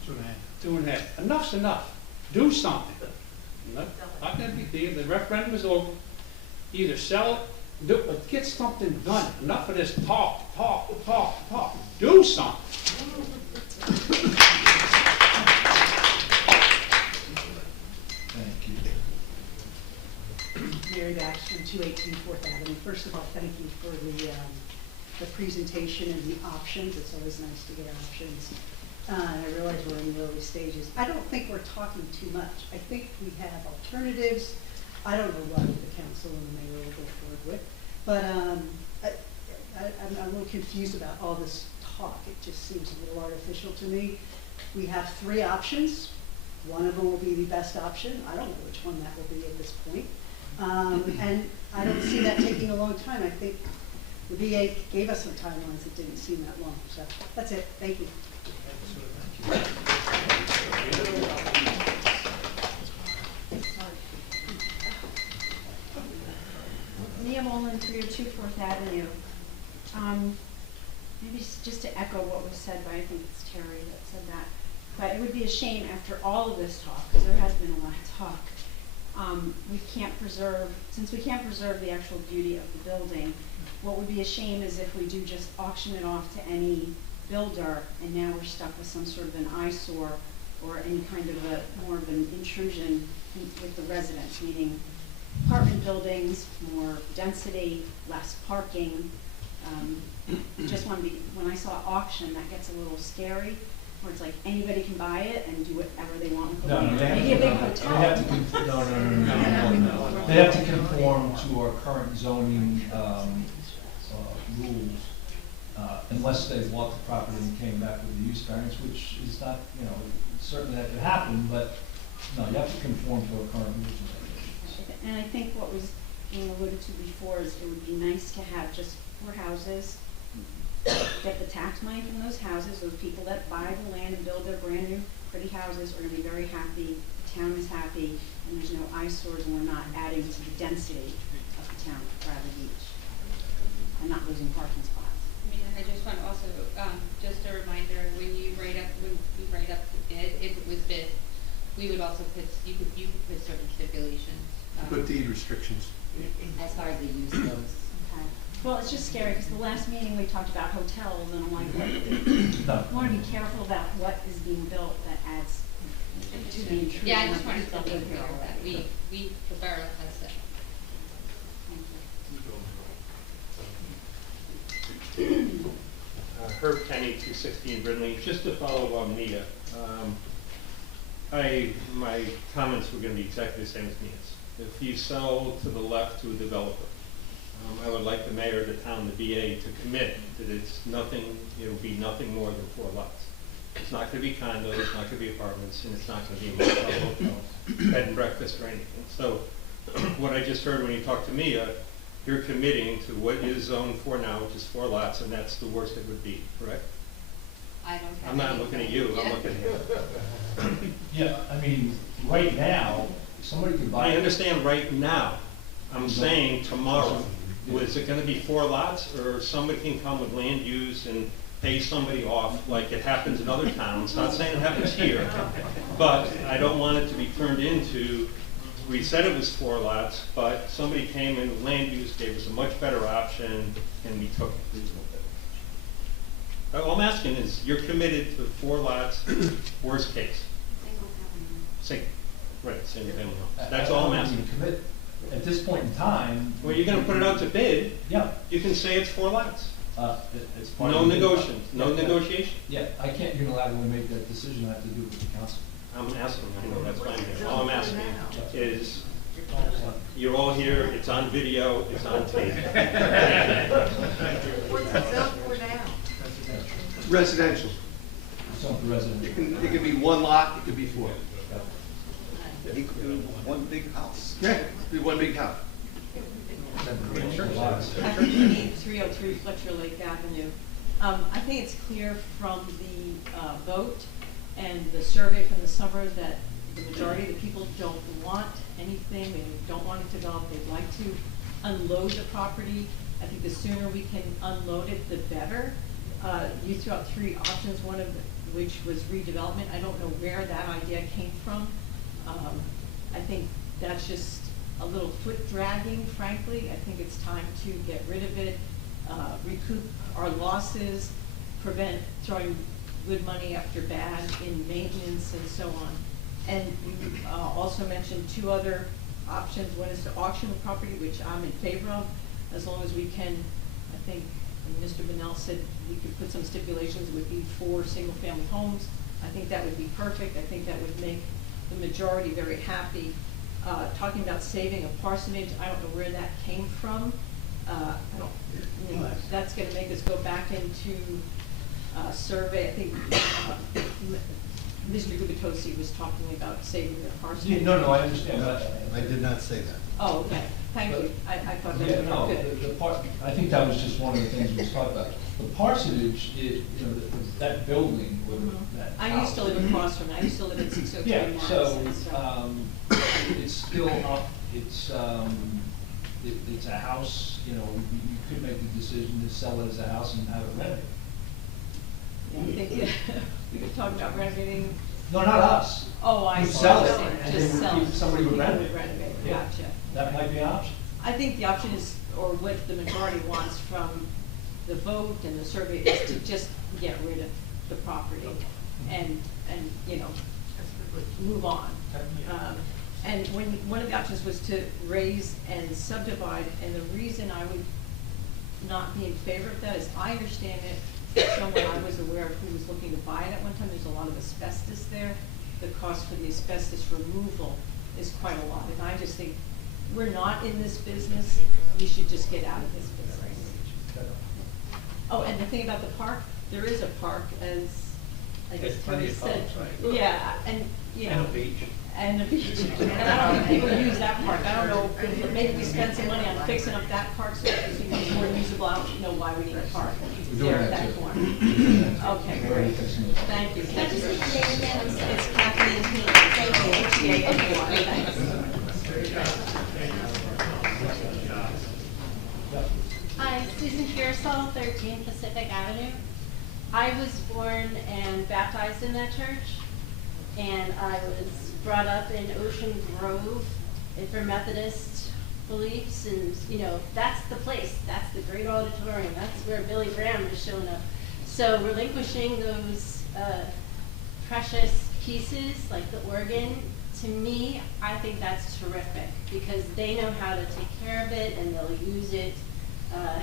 2.5. 2.5. Enough's enough. Do something. Not gonna be, the referendum is over. Either sell it, get something done. Enough of this talk. Do something. Thank you. Mary Bax from 218 4th Avenue. First of all, thank you for the presentation and the options. It's always nice to get options. I realize we're in the early stages. I don't think we're talking too much. I think we have alternatives. I don't know what the council and the mayor will go forward with, but I'm a little confused about all this talk. It just seems a little artificial to me. We have 3 options. One of them will be the best option. I don't know which one that will be at this point. And I don't see that taking a long time. I think the VA gave us some timelines. It didn't seem that long. So that's it. Thank you. Mia Mullen, 302 4th Avenue. Maybe just to echo what was said by, I think it's Terry that said that, but it would be a shame after all of this talk, because there has been a lot of talk, since we can't preserve the actual beauty of the building, what would be a shame is if we do just auction it off to any builder, and now we're stuck with some sort of an eyesore or any kind of more of an intrusion with the residents, meaning apartment buildings, more density, less parking. Just want to be, when I saw auction, that gets a little scary, where it's like anybody can buy it and do whatever they want with the land. Maybe a big hotel. They have to no. They have to conform to our current zoning rules, unless they bought the property and came back with a use variance, which is not, certainly that could happen, but no, you have to conform to our current rules and regulations. And I think what was being alluded to before is it would be nice to have just 4 houses, get the tax money from those houses. Those people that buy the land and build their brand new pretty houses are going to be very happy, the town is happy, and there's no eyesores, and we're not adding to the density of the town of Bradley Beach, and not losing parking spots. I just want to also, just a reminder, when we write up the bid, if it was bid, we would also put, you could put certain stipulations. Put deed restrictions. As far as the use goes. Okay. Well, it's just scary, because the last meeting we talked about hotels, and I'm like, I want to be careful about what is being built that adds to the intrusion. Yeah, I just wanted to of be the clear borough. that we, the borough has that. Herb Kenny, 216 Brindley. Just to follow on Mia, my comments were going to be exactly the same as Mia's. If you sell to the left to a developer, I would like the mayor of the town, the BA, to commit that it'll be nothing more than 4 lots. It's not going to be condos, it's not going to be apartments, and it's not going to be hotels, bed and breakfast or anything. So what I just heard when you talked to Mia, you're committing to what is zoned for now, which is 4 lots, and that's the worst it would be, correct? I don't have I'm not anything. looking at you, I'm looking at you. Yeah, I mean, right now, somebody could buy. I understand right now. I'm saying tomorrow. Was it gonna be 4 lots, or somebody can come with land use and pay somebody off like it happens in other towns? Not saying it happens here, but I don't want it to be turned into, we said it was 4 lots, but somebody came in with land use, gave us a much better option, and we took it. All I'm asking is, you're committed to 4 lots, worst case. Single family home. That's all I'm asking. At this point in time. Well, you're gonna put it out to bid. Yeah. You can say it's 4 lots. It's part No of the- negotiation, no Yeah, yeah. negotiation? Yeah, I can't unilaterally make that decision, I have to do it with the council. I'm asking, I know that's fine, all I'm asking is, you're all here, it's on video, it's on tape. What's it zoned for now? Residential. Some for residential. It can be one lot, it could be four. He could do one big house. Yeah, it could be one big house. Kathy Kenny, 303 Fletcher Lake Avenue. I think it's clear from the vote and the survey from the summer that the majority of the people don't want anything, they don't want it developed, they'd like to unload the property. I think the sooner we can unload it, the better. You threw out 3 options, one of which was redevelopment. I don't know where that idea came from. I think that's just a little foot dragging, frankly. I think it's time to get rid of it, recoup our losses, prevent throwing good money after bad in maintenance and so on. And you also mentioned 2 other options. One is to auction the property, which I'm in favor of, as long as we can, I think Mr. Bennell said we could put some stipulations, it would be 4 single-family homes. I think that would be perfect. I think that would make the majority very happy. Talking about saving a parsonage, I don't know where that came from. That's gonna make us go back into survey. I think Mr. Gubitosi was talking about saving the parsonage. No, I understand. I did not say that. Oh, okay, thank you. I thought that Yeah, was no, good. I think that was just one of the things we was talking about. The parsonage, that building with that I used to house. live across from it. I used to live at 603 Yeah, Morrison. it's still up, it's a house, you could make the decision to sell it as a house and have it renovated. Yeah, I think we could talk about renovating. No, not us. Oh, I We'd see. sell it, Just and then sell it. somebody would People renovate it. renovate it. Yeah. Gotcha. That might be an option. I think the option is, or what the majority wants from the vote and the survey is to just get rid of the property and move on. And one of the options was to raise and subdivide, and the reason I would not be in favor of that is I understand it from someone I was aware of who was looking to buy it at one time. There's a lot of asbestos there. The cost for the asbestos removal is quite a lot, and I just think we're not in this business. We should just get out of this business. Oh, and the thing about the park, there is a park, as I guess There's plenty Tony of said. parks, right? Yeah, and And a beach. And a beach. And I don't think people use that park. I don't know, if maybe we spend some money on fixing up that park so it's more usable. I don't know why we need a park there at that corner. Okay, great. Thank you. Thank you. It's Kathleen Healy. Thank you. HGA, Hi, Susan Pearsall, 13 Pacific Avenue. I was born and baptized in that church, and I was brought up in Ocean Grove and for Methodist beliefs, and that's the place, that's the great auditorium, that's where Billy Graham is showing up. So relinquishing those precious pieces like the organ, to me, I think that's terrific because they know how to take care of it and they'll use it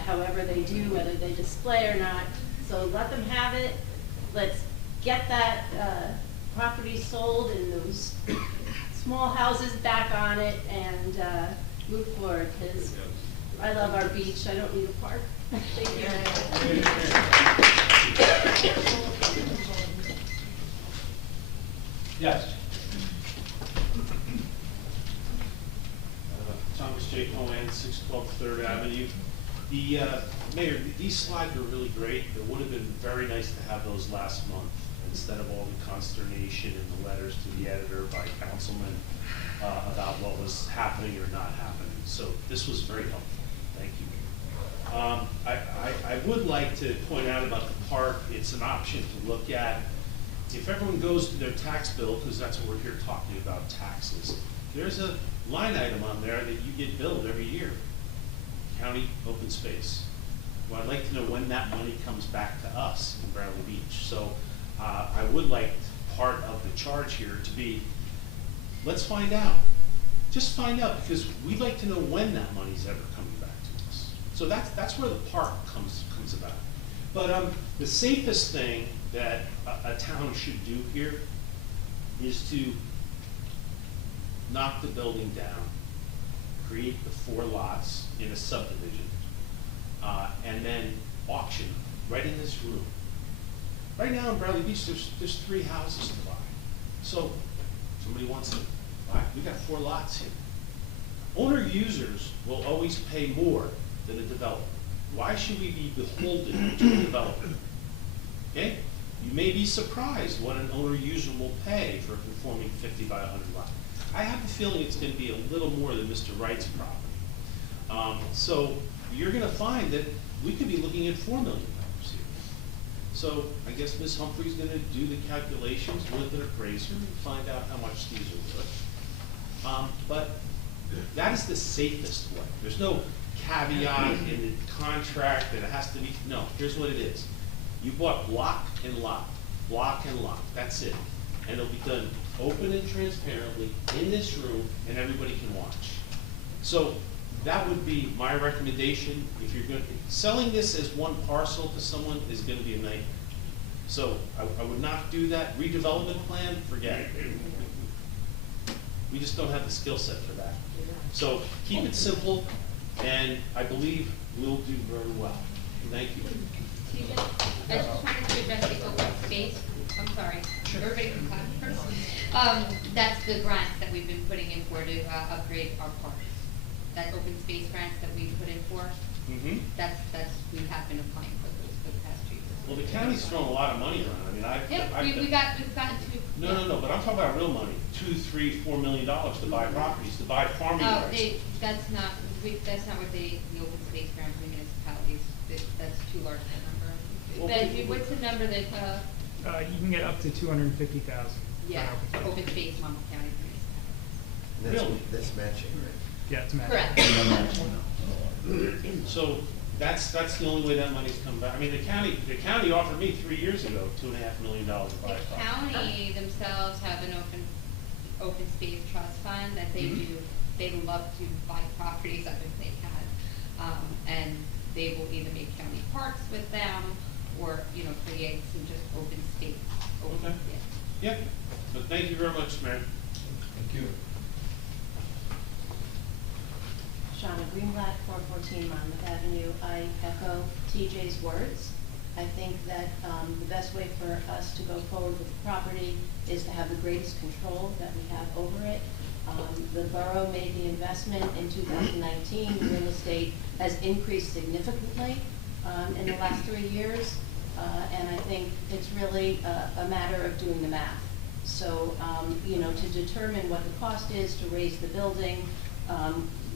however they do, whether they display or not. So let them have it. Let's get that property sold and those small houses back on it and move forward because I love our beach. I don't need a park. Thank you. Yes. Thomas J. Cohen, 612 3rd Avenue. The Mayor, these slides were really great. It would have been very nice to have those last month instead of all the consternation and the letters to the editor by councilmen about what was happening or not happening. So this was very helpful. Thank you. I would like to point out about the park, it's an option to look at. If everyone goes to their tax bill, because that's what we're here talking about, taxes, there's a line item on there that you get billed every year. County open space. Well, I'd like to know when that money comes back to us in Bradley Beach. So I would like part of the charge here to be, let's find out. Just find out because we'd like to know when that money's ever coming back to us. So that's where the park comes about. But the safest thing that a town should do here is to knock the building down, create the 4 lots in a subdivision, and then auction right in this room. Right now in Bradley Beach, there's 3 houses to buy. So somebody wants to buy, we got 4 lots here. Owner users will always pay more than a developer. Why should we be beholden to a developer? Okay? You may be surprised what an owner user will pay for a conforming 50 by 100 lot. I have a feeling it's going to be a little more than Mr. Wright's property. So you're going to find that we could be looking at $4 million here. So I guess Ms. Humphrey's going to do the calculations with an appraiser and find out how much these are worth. But that is the safest way. There's no caveat in the contract that it has to be, no, here's what it is. You bought block and lot, that's it. And it'll be done open and transparently in this room and everybody can watch. So that would be my recommendation. If you're going to, selling this as one parcel to someone is going to be a nightmare. So I would not do that. Redevelopment plan, forget it. We just don't have the skill set for that. So keep it simple, and I believe we'll do very well. Thank you. TJ, I just wanted to address the open space. I'm sorry. Everybody can clap first. That's the grants that we've been putting in for to upgrade our parks. That open space grants that we put in for. That's we have been applying for those for the past 2 years. Well, the county's thrown a lot of money around. I mean, we've gotten to. No, but I'm talking about real money, $2, $3, $4 million to buy properties, to buy farming rights. That's not what the open space grant for municipalities, that's too large a number. Well, But what's the number that, You can get up to 250,000. yeah, open space, Monmouth County municipalities. Really? That's matching, right? Yeah, it's matched. Correct. So that's the only way that money's come back. I mean, the county offered me 3 years ago, $2.5 million to buy a The property. county themselves have an open space trust fund that they do, they love to buy properties up if they can. And they will either make county parks with them or, create some just open space. Okay. Yeah, but thank you very much, Mayor. Thank you. Shauna Greenblatt, 414 Monmouth Avenue. I echo TJ's words. I think that the best way for us to go forward with the property is to have the greatest control that we have over it. The borough made the investment in 2019. Real estate has increased significantly in the last 3 years. And I think it's really a matter of doing the math. So, to determine what the cost is to raise the building,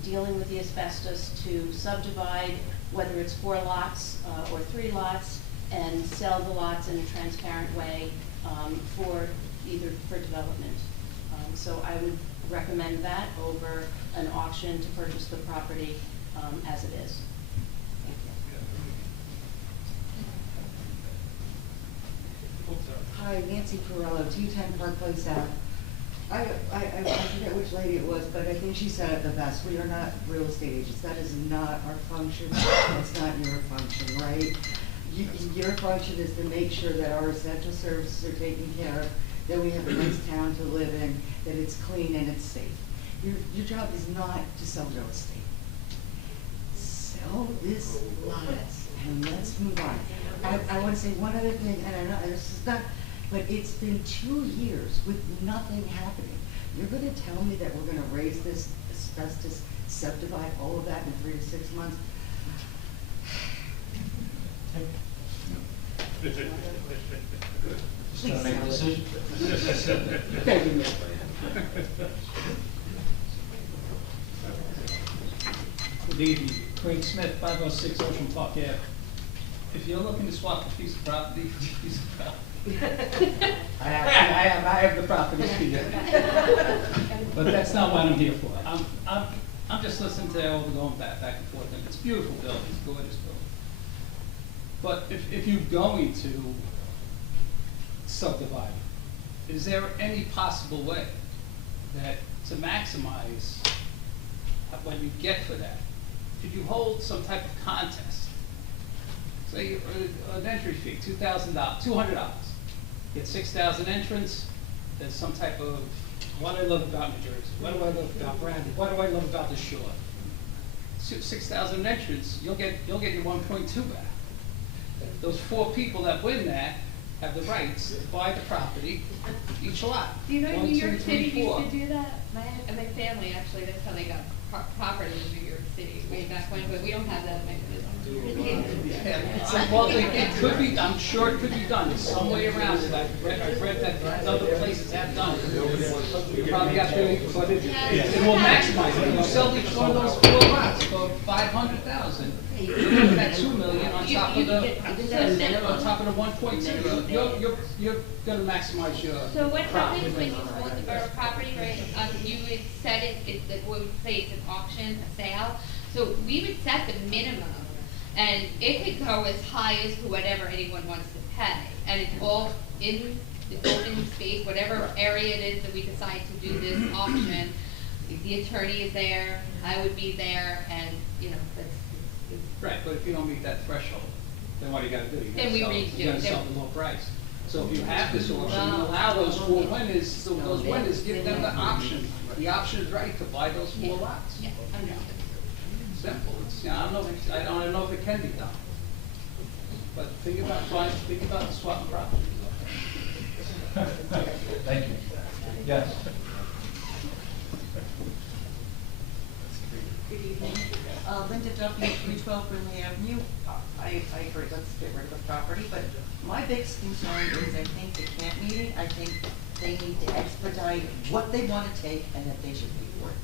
dealing with the asbestos, to subdivide, whether it's 4 lots or 3 lots, and sell the lots in a transparent way for development. So I would recommend that over an auction to purchase the property as it is. Thank you. Hi, Nancy Corello, 210 Park Place Ave. I forget which lady it was, but I think she said it the best. We are not real estate agents. That is not our function. That's not your function, right? Your function is to make sure that our essential services are taken care of, that we have a nice town to live in, that it's clean and it's safe. Your job is not to sell real estate. Sell this lot and let's move on. I want to say one other thing, and I know this is not, but it's been 2 years with nothing happening. You're going to tell me that we're going to raise this asbestos, subdivide all of that in 3 to 6 months? Just gonna make a decision. Thank you. Good evening, Craig Smith, 506 Ocean Park Ave. If you're looking to swap a piece of property for a piece of property, I have the properties for you. But that's not what I'm here for. I'm just listening to all the going back and forth, and it's beautiful building, it's gorgeous building. But if you're going to subdivide, is there any possible way that to maximize what you get for that? could you hold some type of contest? Say, an entry fee, $200. Get 6,000 entrants, there's some type of, what do I love about New Jersey? What do I love about Brandy? What do I love about the shore? 6,000 entrants, you'll get your 1.2 back. Those 4 people that win that have the rights to buy the property, each lot. Do you know 1, New 2, York 3, City 4. used to do that? My family, actually, that's how they got property in New York City way back when, but we don't have that mechanism. Well, it could be, I'm sure it could be done, there's some way around it, I've read that other places have done it. You probably have to, but it will maximize it, you sell each one of those 4 lots for $500,000, you're looking at $2 million on top of on top of the 1.2, you're gonna maximize your So what profit. happens when you hold the borough property, right, you would set it, we would say it's an auction, a sale, so we would set the minimum, and it could go as high as whatever anyone wants to pay, and it's all in space, whatever area it is that we decide to do this auction, the attorney is there, I would be there, and, you know, that's. Right, but if you don't meet that threshold, then what do you gotta do? Then we You gotta sell the low price. So if you have this auction, you allow those 4 winners, so those winners, give them the option right to buy those 4 lots. Yeah, understood. Simple, it's, you know, I don't know if it can be done. But think about swapping properties. Thank you. Yes. Good evening. Linda Duffy, 312 Brinley Avenue. I agree, let's get rid of the property, but my biggest concern is I think the camp meeting, I think they need to expedite what they want to take and that they should pay for it.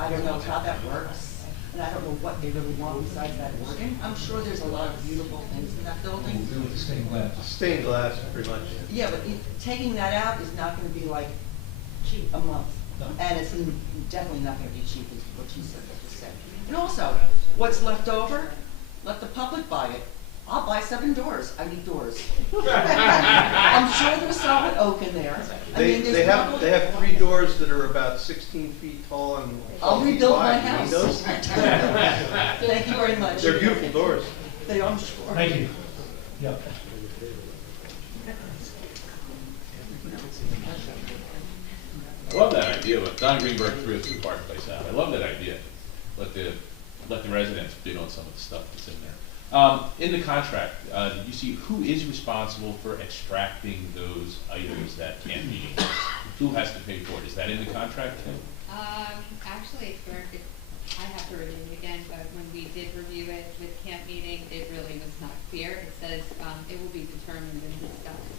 I don't know how that works, and I don't know what they really want besides that wording. I'm sure there's a lot of beautiful things in that building. Stained glass. Stained glass, pretty much. Yeah, but taking that out is not gonna be like a month. No. And it's definitely not gonna be cheap, is what she said, And also, what's left over, let the public buy it. I'll buy 7 doors, I need doors. I'm sure there's solid oak in there. They have 3 doors that are about 16 feet tall and 12 I'll feet rebuild my wide. You need house. those? Thank you very much. They're beautiful doors. They are, I'm sure. Thank you. Yeah. I love that idea, but Don Greenberg, 302 Park Place Ave. I love that idea. Let the residents bid on some of the stuff that's in there. In the contract, did you see who is responsible for extracting those items that can't be used? Who has to pay for it? Is that in the contract, Tim? Actually, I have to review it again, but when we did review it with camp meeting, it really was not clear. It says, it will be determined and discussed.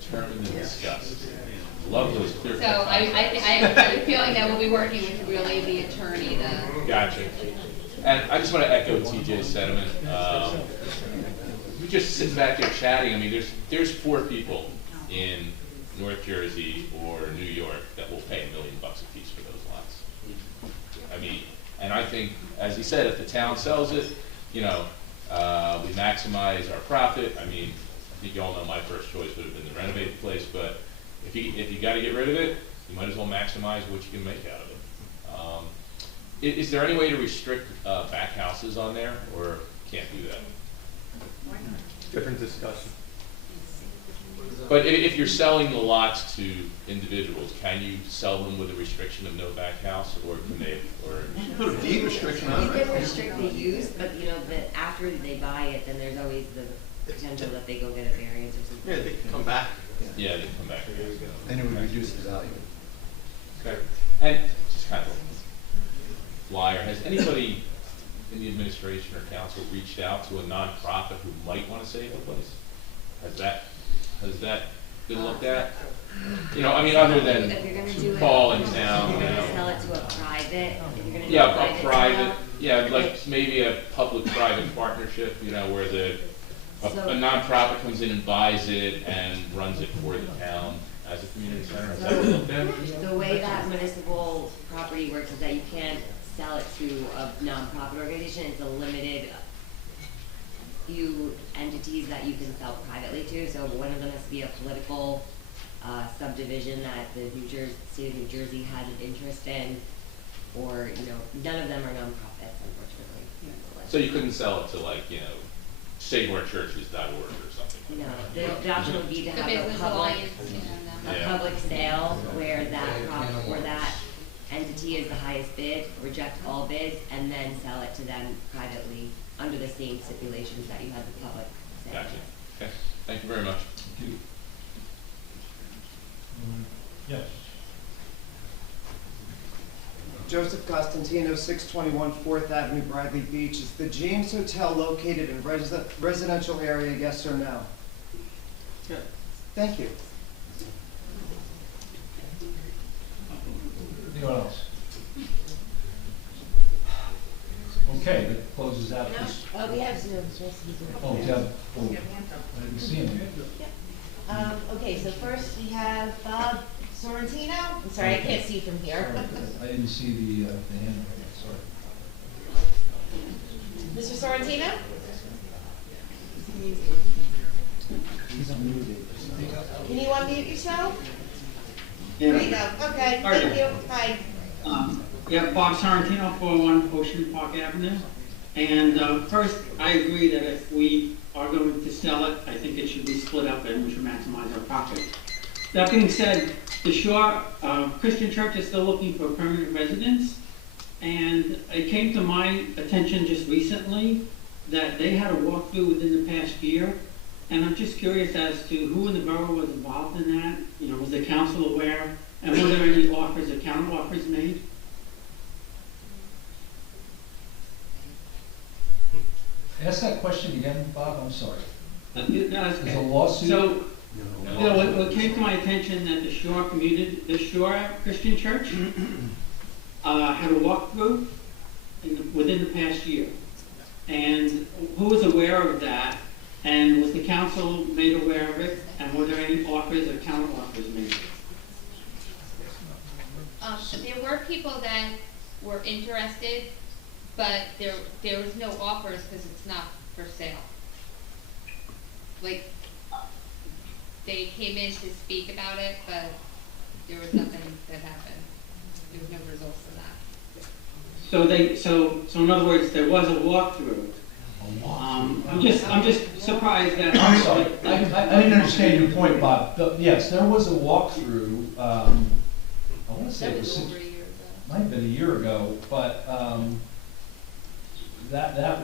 Determined and discussed. Love those clear. So I have a feeling that we'll be working with really the attorney to. Gotcha. And I just want to echo TJ's sentiment. We just sit back there chatting. I mean, there's 4 people in North Jersey or New York that will pay $1 million a piece for those lots. I mean, and I think, as he said, if the town sells it, you know, we maximize our profit. I mean, I think you all know my first choice would have been to renovate the place, but if you got to get rid of it, you might as well maximize what you can make out of it. Is there any way to restrict back houses on there, or can't do that? Why not? Different discussion. But if you're selling the lots to individuals, can you sell them with a restriction of no back house, or can they, or? Put a deed restriction on it. You can restrict the use, but you know, that after they buy it, then there's always the potential that they go get a variance or something. Yeah, they can come back. Yeah, they can come back. And it would reduce the value. Okay. And just kind of a flyer, has anybody in the administration or council reached out to a nonprofit who might want to save the place? Has that been looked at? You know, I mean, other than If you're gonna do it, Paul in if town, you're you gonna know. sell it to a private, if you're gonna do Yeah, a a private, sale, yeah, like maybe a public-private partnership, you know, where a nonprofit comes in and buys it and runs it for the town as a community center. Is that what looked at? The way that municipal property works is that you can't sell it to a nonprofit organization. It's a limited few entities that you can sell privately to. So one of them has to be a political subdivision that the state of New Jersey has an interest in. or, you know, none of them are nonprofits, unfortunately. So you couldn't sell it to like, you know, SaveMoreChurches.org or something? No, the option would be to The have a Business public, Alliance, you know, no. a public sale where that entity is the highest bid, reject all bids, and then sell it to them privately under the same stipulations that you had the public sale. Gotcha. Okay, thank you very much. Thank you. Yes. Joseph Costantino, 621 4th Avenue, Bradley Beach. Is the James Hotel located in residential area, yes or no? Good. Thank you. Anyone else? Okay, that closes out this. We have Zoom. Oh, yeah. Oh, I didn't see him. Okay, so first we have Bob Sorrentino. I'm sorry, I can't see from here. I didn't see the hand. Sorry. Mr. Sorrentino? He's unmuted. Can you unmute yourself? Yeah. There you go. Okay, All right. thank you. Hi. Yeah, Bob Sorrentino, 401 Ocean Park Avenue. And first, I agree that if we are going to sell it, I think it should be split up and we should maximize our profit. That being said, the Shore Christian Church is still looking for permanent residents. And it came to my attention just recently that they had a walkthrough within the past year. And I'm just curious as to who in the borough was involved in that. You know, was the council aware? And were there any offers or counter offers made? Ask that question again, Bob, I'm sorry. There's a lawsuit? So, you know, what came to my attention that the Shore Christian Church had a walkthrough within the past year. And who was aware of that? And was the council made aware of it? And were there any offers or counter offers made? There were people that were interested, but there was no offers because it's not for sale. Like, they came in to speak about it, but there was nothing that happened. There was no results for that. So in other words, there was a walkthrough. I'm just surprised that. I'm sorry, I didn't understand your point, Bob. Yes, there was a walkthrough, I want to say it was, might have been a year ago, but that,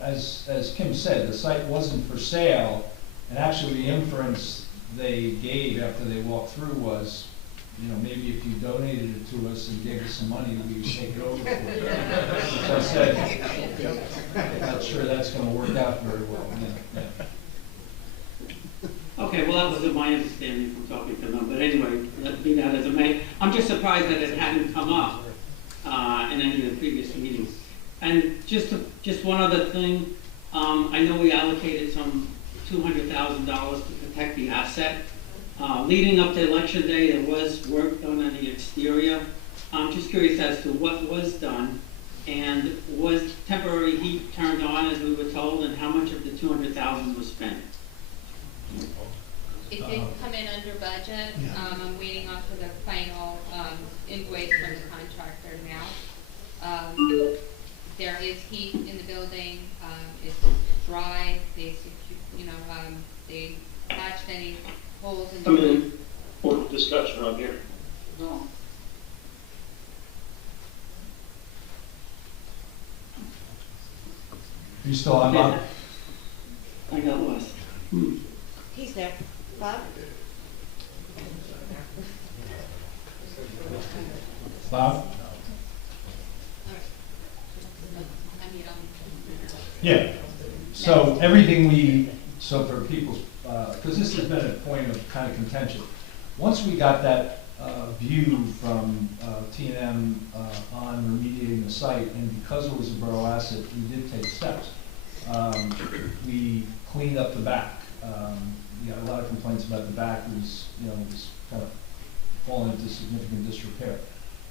as Kim said, the site wasn't for sale, and actually the inference they gave after they walked through was, you know, maybe if you donated it to us and gave us some money, we would take it over for you. So I said, I'm not sure that's going to work out very well. Yeah. Okay, well, that was my understanding from talking to them, but anyway, let be that as it may. I'm just surprised that it hadn't come up in any of the previous meetings. And just one other thing, I know we allocated some $200,000 to protect the asset. Leading up to Election Day, there was work done on the exterior. I'm just curious as to what was done, and was temporary heat turned on as we were told, and how much of the $200,000 was spent? It did come in under budget. I'm waiting off for the final invoice from the contractor now. There is heat in the building. It's dry. They, they patched any holes in the roof. Important discussion on here. No. Are you still on, Bob? I got lost. He's there. Bob? Bob? Yeah, so everything so for people's, because this has been a point of kind of contention. Once we got that view from T&M on remediating the site, and because it was a borough asset, we did take steps. We cleaned up the back. We got a lot of complaints about the back. It was, was kind of falling into significant disrepair.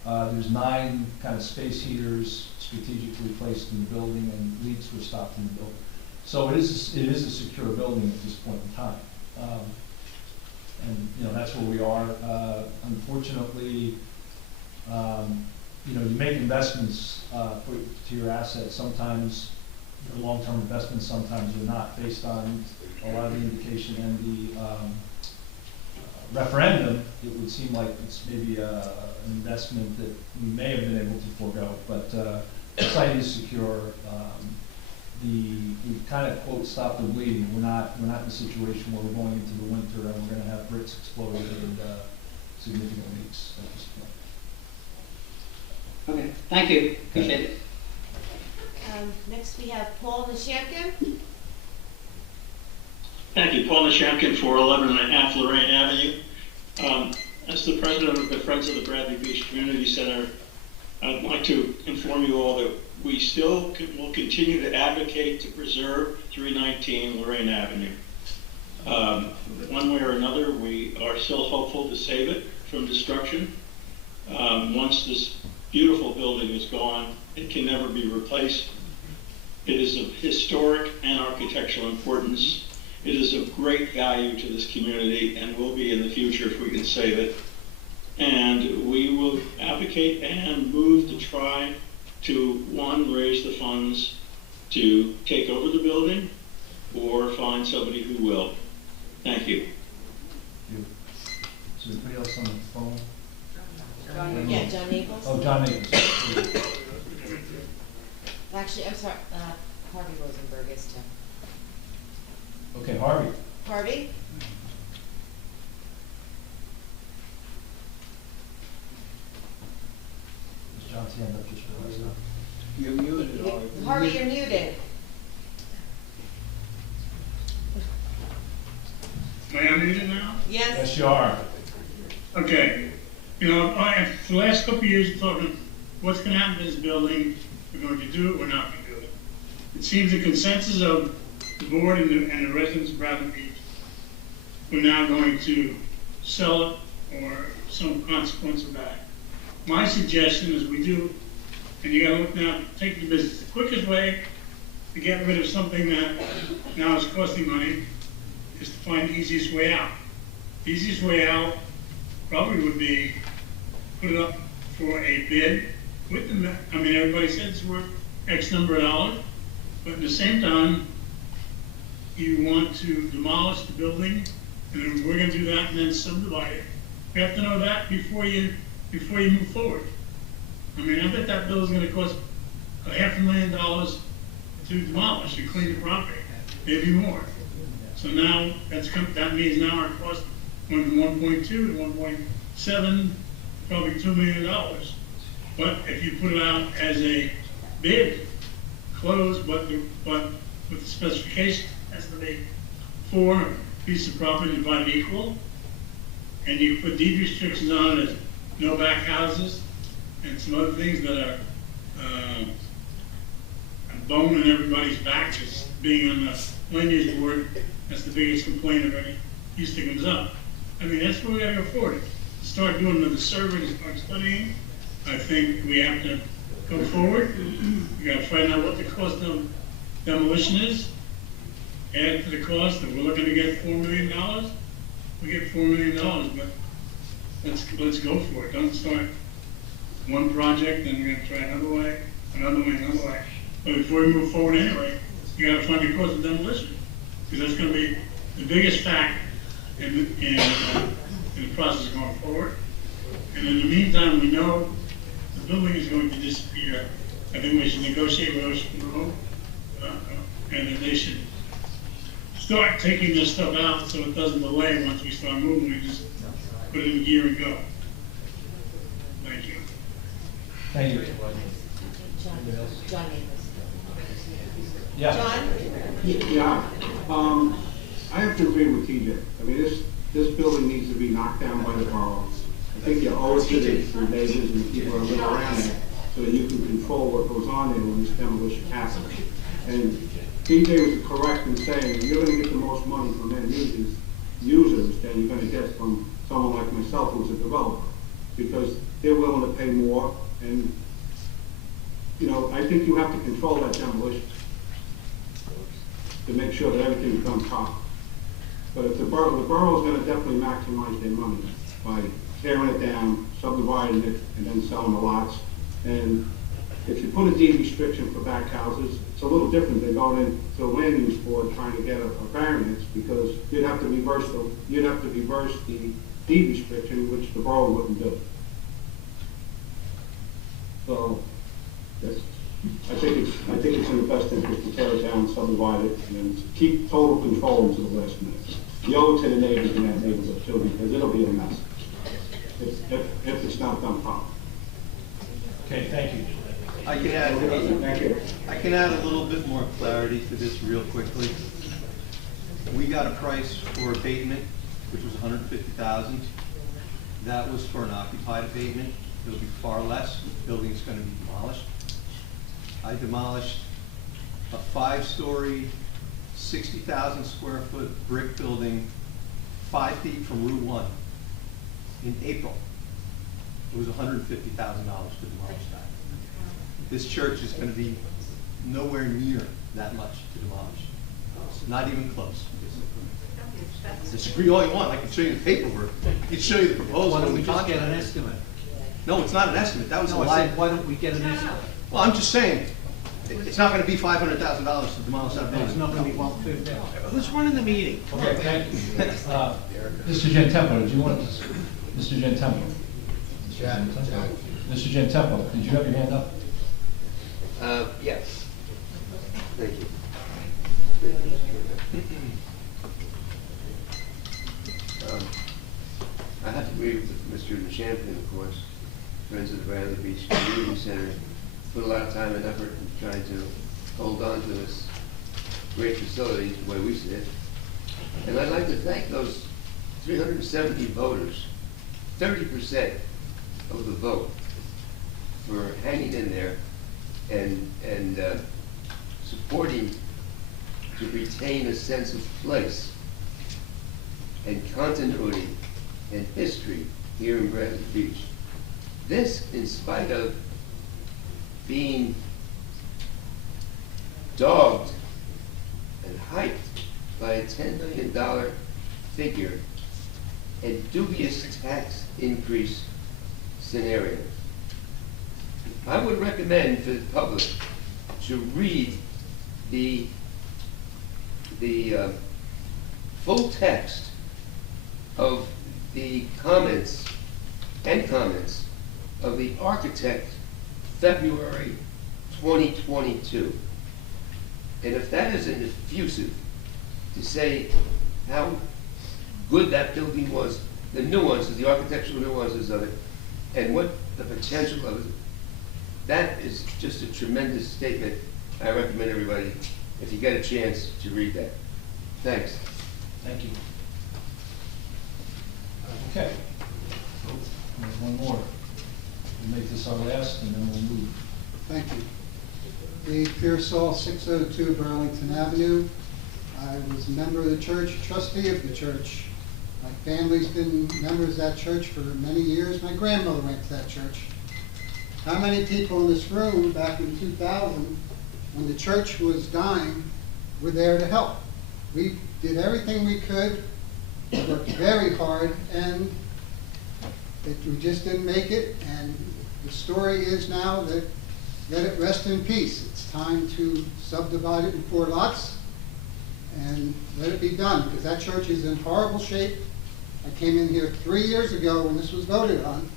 There's 9 kind of space heaters strategically placed in the building, and leaks were stopped in the building. So it is a secure building at this point in time. And that's where we are. Unfortunately, you know, you make investments to your assets. Sometimes they're long-term investments, sometimes they're not, based on a lot of the indication and the referendum. It would seem like it's maybe an investment that we may have been able to forego, but the site is secure. We kind of quote stop the bleeding. We're not in a situation where we're going into the winter and we're going to have bricks exploding and significant leaks at this point. Okay, thank you, appreciate it. Next we have Paul Nishamkin. Thank you. Paul Nishamkin, 411.5 Lorraine Avenue. As the president of the Friends of the Bradley Beach Community Center, I'd like to inform you all that we still will continue to advocate to preserve 319 Lorraine Avenue. One way or another, we are still hopeful to save it from destruction. Once this beautiful building is gone, it can never be replaced. It is of historic and architectural importance. It is of great value to this community and will be in the future if we can save it. And we will advocate and move to try to, one, raise the funds to take over the building or find somebody who will. Thank you. Is there anybody else on the phone? John Naples. Oh, John Naples. Actually, I'm sorry, Harvey Rosenberg is too. Okay, Harvey. Harvey? Is John's hand up just for us now? You're muted, Harvey. Harvey, you're muted. Am I unmuted now? Yes. Yes, you are. Okay. You know, for the last couple of years, we're talking, what's going to happen to this building? We're going to do it, we're not going to do it. It seems the consensus of the board and the residents of Bradley Beach, we're now going to sell it or some consequence of that. My suggestion is we do, and you got to look now, take the business. The quickest way to get rid of something that now is costing money is to find the easiest way out. The easiest way out probably would be put it up for a bid with the, I mean, everybody says it's worth X number of dollars, but at the same time, you want to demolish the building, and then we're gonna do that and then subdivide it. We have to know that before you move forward. I mean, I bet that building's gonna cost $500,000 to demolish and clean the property, maybe more. So now, that means now our cost went from 1.2 to 1.7, probably $2 million. But if you put it out as a bid, closed, but with the specification, has to be 4 pieces of property divided equal, and you put deed restrictions on it, no back houses, and some other things that are a bone in everybody's back, just being on the land use board. That's the biggest complaint of any use that comes up. I mean, that's what we gotta go forward. Start doing another survey, start studying. I think we have to go forward. We gotta find out what the cost of demolition is. Add to the cost, if we're looking to get $4 million, we get $4 million, but let's go for it. Don't start one project and we're gonna try another way. But before we move forward anyway, you gotta find the cost of demolition, because that's gonna be the biggest factor in the process going forward. And in the meantime, we know the building is going to disappear. I think we should negotiate with Ocean Grove, and that they should start taking this stuff out so it doesn't delay. Once we start moving, we just put it in gear and go. Thank you. Thank you. John Naples. Yeah. John? Yeah, I have to agree with TJ. I mean, this building needs to be knocked down by the borough. I think you owe it to the neighbors and the people that live around it so that you can control what goes on there when this demolition happens. And TJ was correct in saying you're going to get the most money from end users than you're going to get from someone like myself who's a developer, because they're willing to pay more. And, you know, I think you have to control that demolition to make sure that everything becomes proper. But if the borough is going to definitely maximize their money by tearing it down, subdividing it, and then selling the lots. And if you put a deed restriction for back houses, it's a little different than going into the land use board trying to get a variance, because you'd have to reverse the deed restriction, which the borough wouldn't do. So, that's, I think it's in the best interest to tear it down, subdivide it, and keep total control until the last minute. You owe it to the neighbors in that neighborhood too, because it'll be a mess if it's not done properly. Okay, thank you. I can add a little bit more clarity to this real quickly. We got a price for abatement, which was $150,000. That was for an occupied abatement. It'll be far less. The building's going to be demolished. I demolished a 5-story, 60,000 square foot brick building 5 feet from Route 1 in April. It was $150,000 to demolish that. This church is going to be nowhere near that much to demolish. Not even close. Disagree all you want. I can show you the paperwork. I can show you the proposal. Why don't we just get an estimate? No, it's not an estimate. That was a No, I lie. said, why don't we get an estimate? Well, I'm just saying, it's not going to be $500,000 to demolish that building. It's not gonna be 150. Who's running the meeting? Okay, thank you. Mr. Gentempo, did you want to, Mr. Gentempo? Mr. Gentempo, did you have your hand up? Yes. Thank you. I have to agree with Mr. Champion, of course. Friends of the Bradley Beach Community Center put a lot of time and effort in trying to hold on to this great facility, the way we see it. And I'd like to thank those 370 voters, 30% of the vote, for hanging in there and supporting to retain a sense of place and continuity and history here in Bradley Beach. This, in spite of being dogged and hyped by a $10 million figure and dubious tax increase scenario. I would recommend for the public to read the full text of the comments of the architect, February 2022. And if that isn't effusive to say how good that building was, the nuances, the architectural nuances of it, and what the potential of it, that is just a tremendous statement. I recommend everybody, if you get a chance, to read that. Thanks. Thank you. Okay. There's one more. We'll make this our last, and then we'll move. Thank you. Dave Pearsall, 602 Burlington Avenue. I was a member of the church, trustee of the church. My family's been members of that church for many years. My grandmother went to that church. How many people in this room back in 2000, when the church was dying, were there to help? We did everything we could, worked very hard, and we just didn't make it. And the story is now that let it rest in peace. It's time to subdivide it in 4 lots and let it be done, because that church is in horrible shape. I came in here 3 years ago when this was voted on,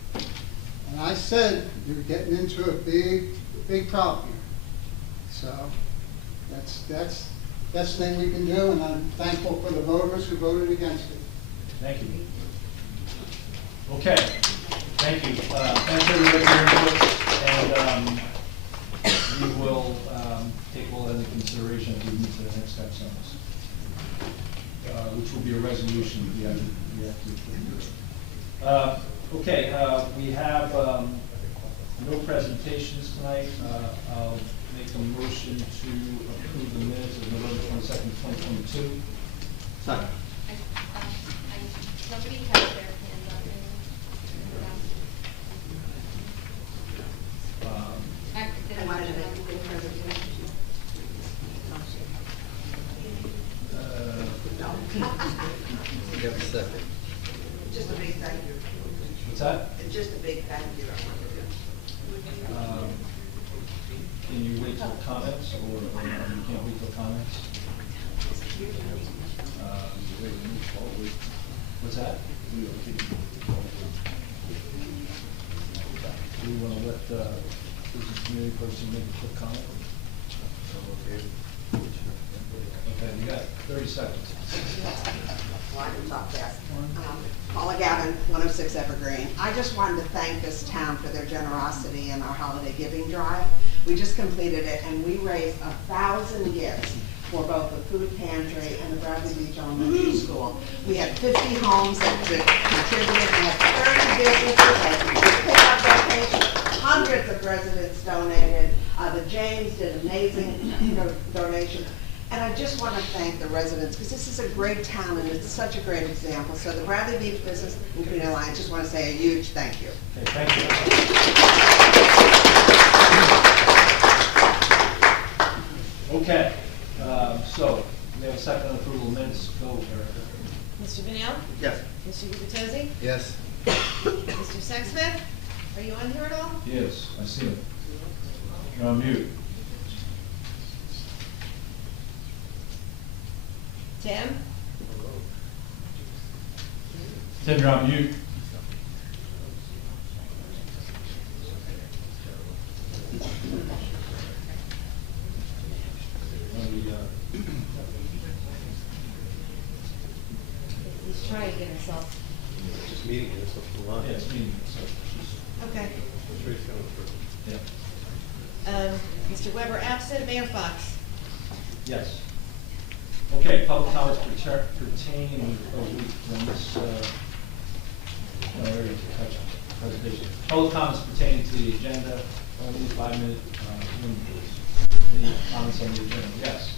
and I said you're getting into a big problem here. So that's the best thing we can do, and I'm thankful for the voters who voted against it. Thank you. Okay, thank you. Thanks everybody for your input, and we will take all that into consideration as we move to the next steps on this, which will be a resolution we have to do. Okay, we have no presentations tonight. I'll make a motion to approve the minutes of November 22nd, 2022. Second. Somebody has their hands up. I wanted to make a quick presentation. You have a second. Just a big thank you. What's that? Just a big thank you. comments, or you can't wait till comments? What's that? Do we want to let business community person make a quick comment? Okay, you got 30 seconds. Well, I can talk fast. Paula Gavin, 106 Evergreen. I just wanted to thank this town for their generosity in our holiday giving drive. We just completed it, and we raised 1,000 gifts for both the food pantry and the Bradley Beach Elementary School. We had 50 homes that contributed, we had 30 businesses that picked up locations, hundreds of residents donated. The James did an amazing donation. And I just want to thank the residents, because this is a great town and it's such a great example. So the Bradley Beach Business and Community Alliance, just want to say a huge thank you. Okay, thank you. Okay, so we have a second on approval of minutes. Go, Erica. Mr. Vignell? Yes. Mr. Gubatose? Yes. Mr. Sexsmith? Are you on here at all? Yes, I see him. You're on mute. Tim? Tim, you're on mute. He's trying to get himself. Just meeting it, so we'll on. Yeah, it's meeting, so just, Okay. It's really coming through. yeah. Mr. Weber absent, Mayor Fox? Yes. Okay, public comments pertaining, when this, presentation. Public comments pertaining to the agenda, only 5-minute, limit, please. Any comments on the agenda? Yes.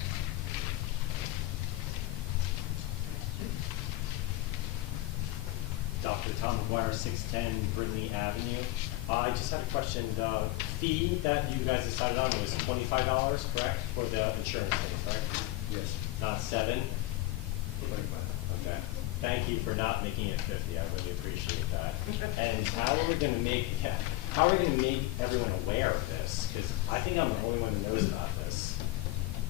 Dr. Tom McGuire, 610 Brindley Avenue. I just had a question. The fee that you guys decided on was $25, correct, for the insurance thing, correct? Yes. Not 7? Okay. Thank you for not making it 50. I really appreciate that. And how are we going to make everyone aware of this? Because I think I'm the only one who knows about this.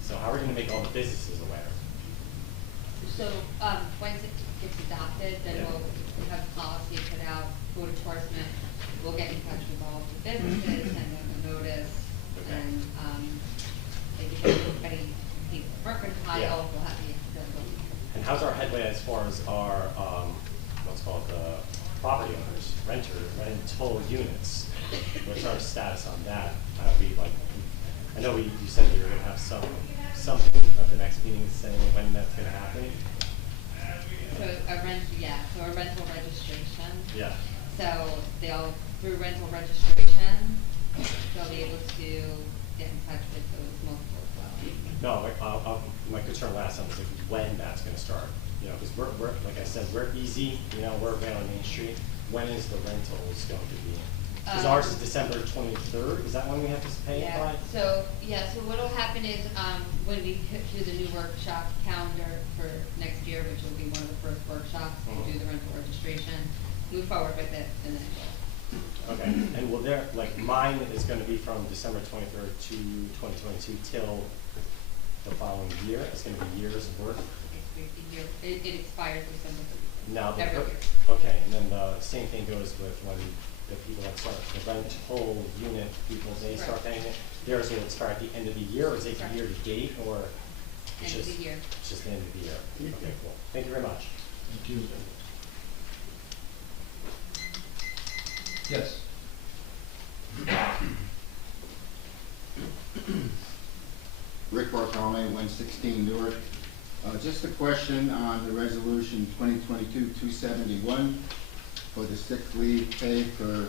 So how are we going to make all the businesses aware? So, once it gets adopted, then we'll have policy put out, Board of Enforcement, we'll get in touch with all the businesses, send them a notice, and, if anybody needs a mercantile, we'll have the. And how's our headway as far as our, what's called the property owners, rental units? What's our status on that? I know you said you were gonna have something at the next meeting saying when that's gonna happen. So a rental registration. Yeah. So through rental registration, they'll be able to get in touch with those multiple dwellings. No, my concern last time was like when that's gonna start. You know, because we're, like I said, we're easy, we're around on Main Street. When is the rentals going to be? Because ours is December 23rd, is that when we have to pay it by? So what'll happen is, when we do the new workshop calendar for next year, which will be one of the first workshops, we'll do the rental registration, move forward with it, and then Okay, and will there, mine is gonna be from December 23rd to 2022 till the following year? It's gonna be years worth? it expires December 31st. Now, Every year. okay, and then the same thing goes with when the people that start, the rental unit people, they start paying it, theirs will expire at the end of the year, or is it year to date, or? End of the year. It's just the end of the year. Okay, cool. Thank you very much. Thank you. Yes. Rick Bartolome, 116 Newark. Just a question on the resolution 2022-271 for the sick leave pay for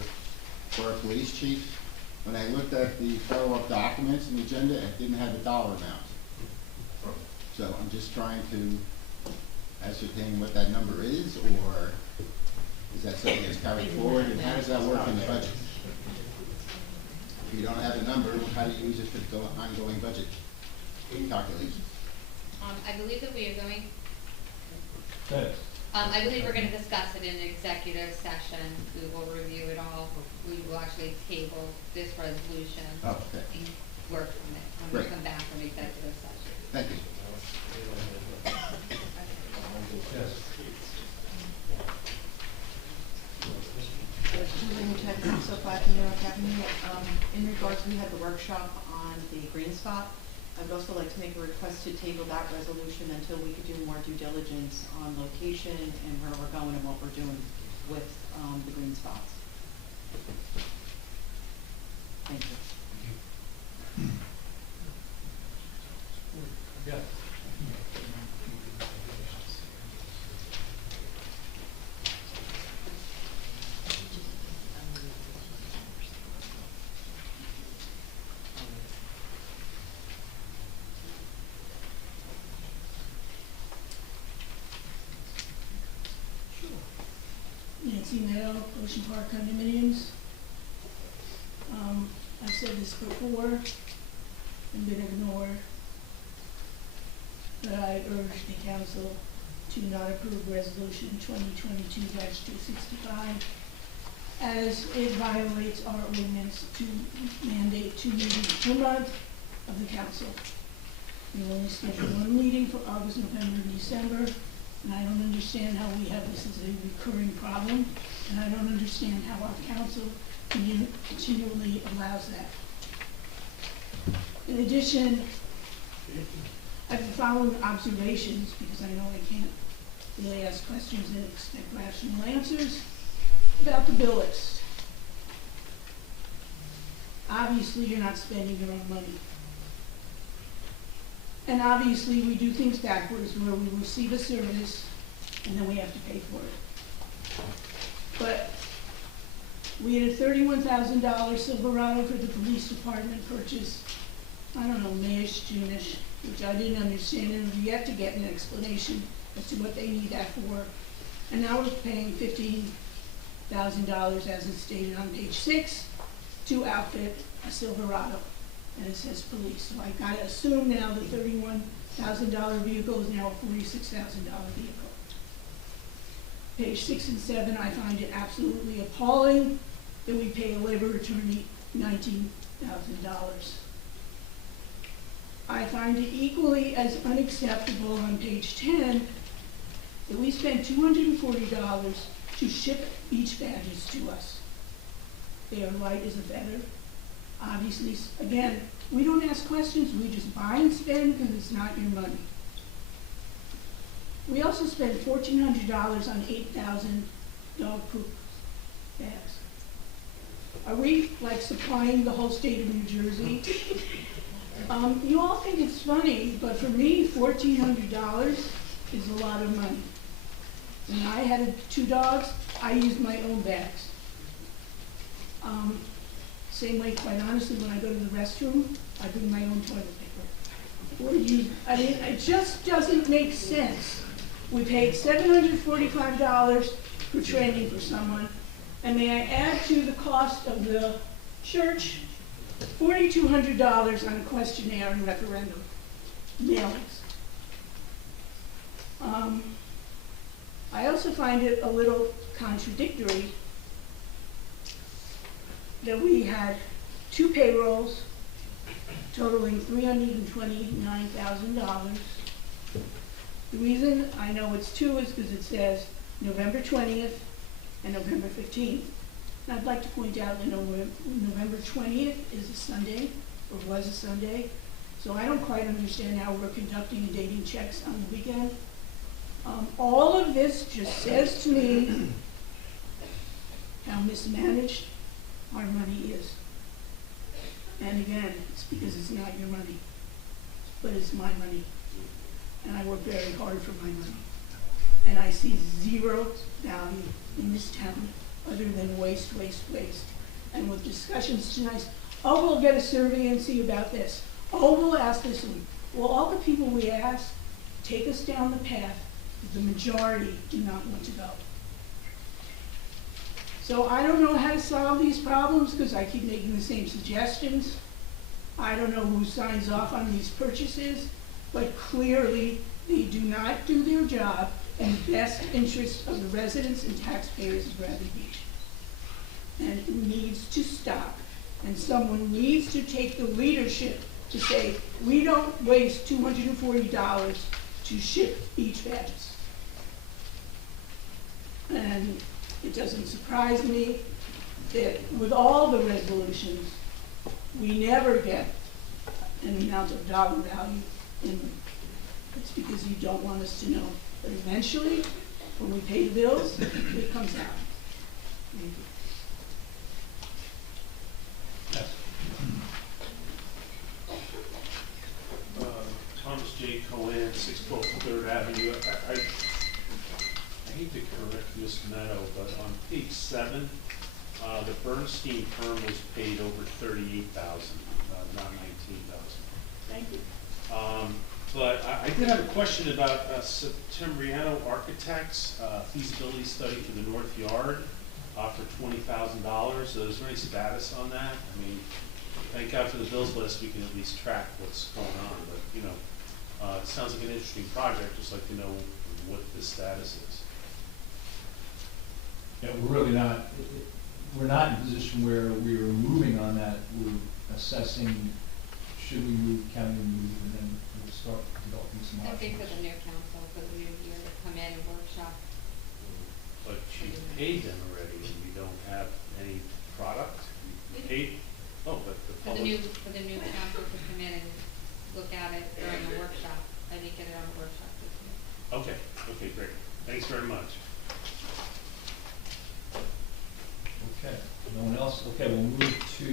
our police chief. When I looked at the follow-up documents in the agenda, it didn't have a dollar amount. So I'm just trying to ascertain what that number is, or is that something that's carried forward, and how does that work in the budget? If you don't have a number, how do you use it for the ongoing budget calculation? I believe that we are going. Good. I believe we're going to discuss it in executive session. We will review it all. We will actually table this resolution. Oh, okay. work from it, when we Great. come back from executive session. Thank you. Julie Ted, so 5 New York Avenue. In regards, we had the workshop on the green spot. I'd also like to make a request to table that resolution until we could do more due diligence on location and where we're going and what we're doing with the green spots. Thank you. Yeah. Nancy Nail, Ocean Park condominiums. I've said this before and been ignored, but I urge the council to not approve resolution 2022-265 as it violates our ordinance to mandate 2 meetings per month of the council. We only schedule 1 meeting for August, November, and December. And I don't understand how we have this as a recurring problem, and I don't understand how our council continually allows that. In addition, I have the following observations, because I know I can't really ask questions and expect rational answers, about the bill list. Obviously, you're not spending your own money. And obviously, we do things backwards, where we receive a service and then we have to pay for it. But we had a $31,000 Silverado for the police department purchase, I don't know, Mayish, June-ish, which I didn't understand and have yet to get an explanation as to what they need that for. And now we're paying $15,000, as is stated on page 6, to outfit a Silverado. And it says police. So I gotta assume now the $31,000 vehicle is now a $46,000 vehicle. Page 6 and 7, I find it absolutely appalling that we pay a labor attorney $19,000. I find it equally as unacceptable on page 10 that we spend $240 to ship beach badges to us. They are light as a feather. Obviously, again, we don't ask questions, we just buy and spend because it's not your money. We also spend $1,400 on 8,000 dog poop bags. Are we like supplying the whole state of New Jersey? You all think it's funny, but for me, $1,400 is a lot of money. When I had 2 dogs, I used my own bags. Same way, quite honestly, when I go to the restroom, I bring my own toilet paper. Or I mean, it just doesn't make sense. We paid $745 for training for someone, and may I add to the cost of the church, $4,200 on a questionnaire and referendum mailings. I also find it a little contradictory that we had 2 payrolls totaling $329,000. The reason I know it's 2 is because it says November 20th and November 15th. And I'd like to point out that November 20th is a Sunday, or was a Sunday, so I don't quite understand how we're conducting and dating checks on the weekend. All of this just says to me how mismanaged our money is. And again, it's because it's not your money, but it's my money. And I work very hard for my money. And I see zero value in this town other than waste, waste, waste. And with discussions tonight, oh, we'll get a survey and see about this. Oh, we'll ask this one. Well, all the people we ask take us down the path that the majority do not want to go. So I don't know how to solve these problems because I keep making the same suggestions. I don't know who signs off on these purchases, but clearly they do not do their job in the best interest of the residents and taxpayers of Bradley Beach. And it needs to stop. And someone needs to take the leadership to say, we don't waste $240 to ship beach badges. And it doesn't surprise me that with all the resolutions, we never get an amount of dollar value in them. It's because you don't want us to know. But eventually, when we pay the bills, it comes out. Thank you. Thomas J. Cohen, 612 Third Avenue. I hate to correct Ms. Meadow, but on page 7, the Bernstein firm was paid over $38,000, not $19,000. Thank you. But I did have a question about Settembriano Architects, feasibility study for the North Yard for $20,000. Is there any status on that? I mean, thank God for the bills list, we can at least track what's going on. But, you know, it sounds like an interesting project. Just like to know what the status is. Yeah, we're not in a position where we are moving on that. We're assessing, should we move, can we move, and then we'll start developing some I think options. for the new council, for the new year, to come in and workshop. But she paid them already, and we don't have any product. We paid. Oh, but the For public. for the new council to come in and look at it during the workshop. I didn't get it on the workshop this year. Okay. Okay. Great. Thanks very much. Okay, no one else? Okay, we'll move to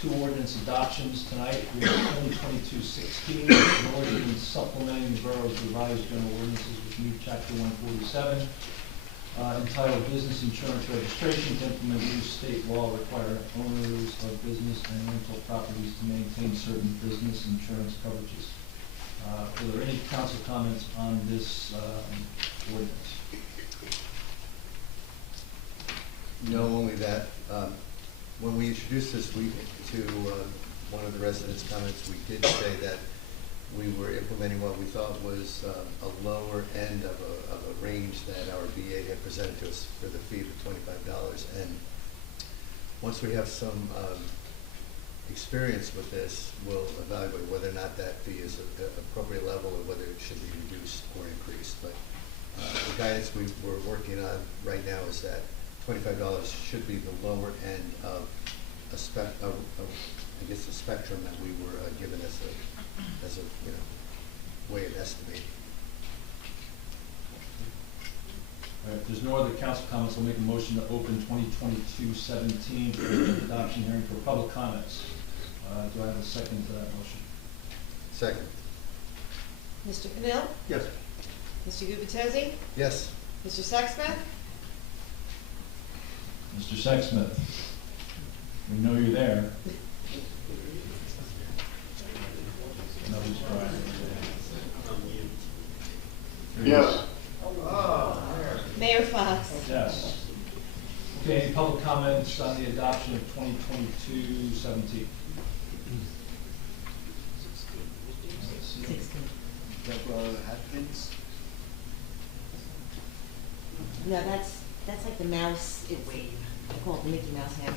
two ordinance adoptions tonight. We have 2022-16, an ordinance supplementing the borough's revised general ordinances with new chapter 147, entitled Business Insurance Registration to implement new state law requiring owners of business and rental properties to maintain certain business insurance coverages. Are there any council comments on this ordinance? No, only that, when we introduced this week to one of the residents' comments, we did say that we were implementing what we thought was a lower end of a range that our BA had presented to us for the fee of $25. And once we have some experience with this, we'll evaluate whether or not that fee is an appropriate level or whether it should be reduced or increased. But the guidance we're working on right now is that $25 should be the lower end of a spectrum that we were given as a way of estimating. All right, if there's no other council comments, I'll make a motion to open 2022-17 for the adoption hearing for public comments. Do I have a second to that motion? Second. Mr. Pennell? Yes. Mr. Gubatese? Yes. Mr. Sexsmith? Mr. Sexsmith, we know you're there. Nobody's crying. Yes. Mayor Fox? Yes. Okay, any public comments on the adoption of 2022-17? Deborah Atkins? No, that's like the mouse, I call it the Mickey Mouse hand.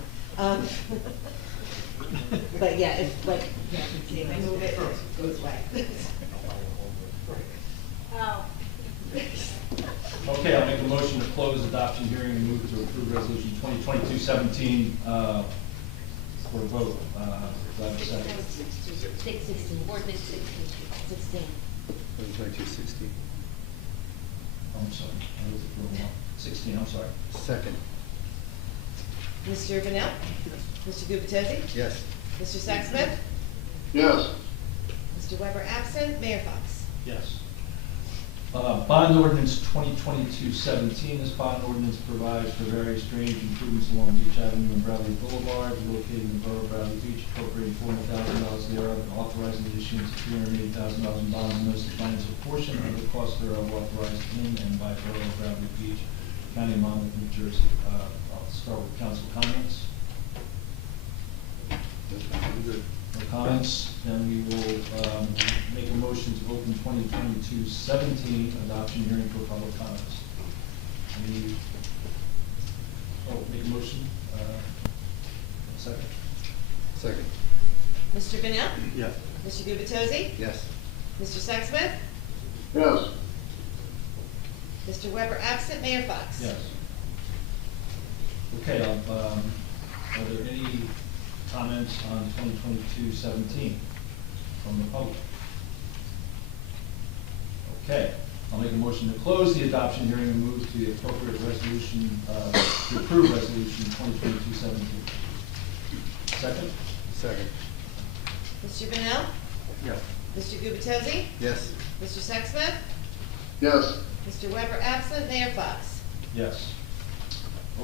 But yeah, it's like, If I move it, it goes away. Oh. Okay, I'll make a motion to close adoption hearing and move to approve resolution 2022-17 for a vote. Do I have a second? 16, ordinance 16. 2022-16. I'm sorry, I was at the wrong one. 16, I'm sorry. Second. Mr. Pennell? Mr. Gubatese? Yes. Mr. Sexsmith? Yes. Mr. Weber absent. Mayor Fox? Yes. Bond ordinance 2022-17. This bond ordinance provides for various drainage improvements along Beach Avenue and Bradley Boulevard, located in the borough of Bradley Beach, appropriating $400,000 thereof, and authorizing the issuance of $380,000 in bonds and notes to finance a portion of the cost thereof authorized in and by borough of Bradley Beach, County of Monmouth, New Jersey. I'll start with council comments. No comments, then we will make a motion to open 2022-17 adoption hearing for public comments. Make a motion. Second? Second. Mr. Benel? Yes. Mr. Gubatose? Yes. Mr. Sexsmith? Yes. Mr. Weber absent, Mayor Fox? Yes. Okay, are there any comments on 2022-17 from the public? Okay, I'll make a motion to close the adoption hearing and move to the appropriate resolution, to approve resolution 2022-17. Second? Second. Mr. Benel? Yes. Mr. Gubatose? Yes. Mr. Sexsmith? Yes. Mr. Weber absent, Mayor Fox? Yes.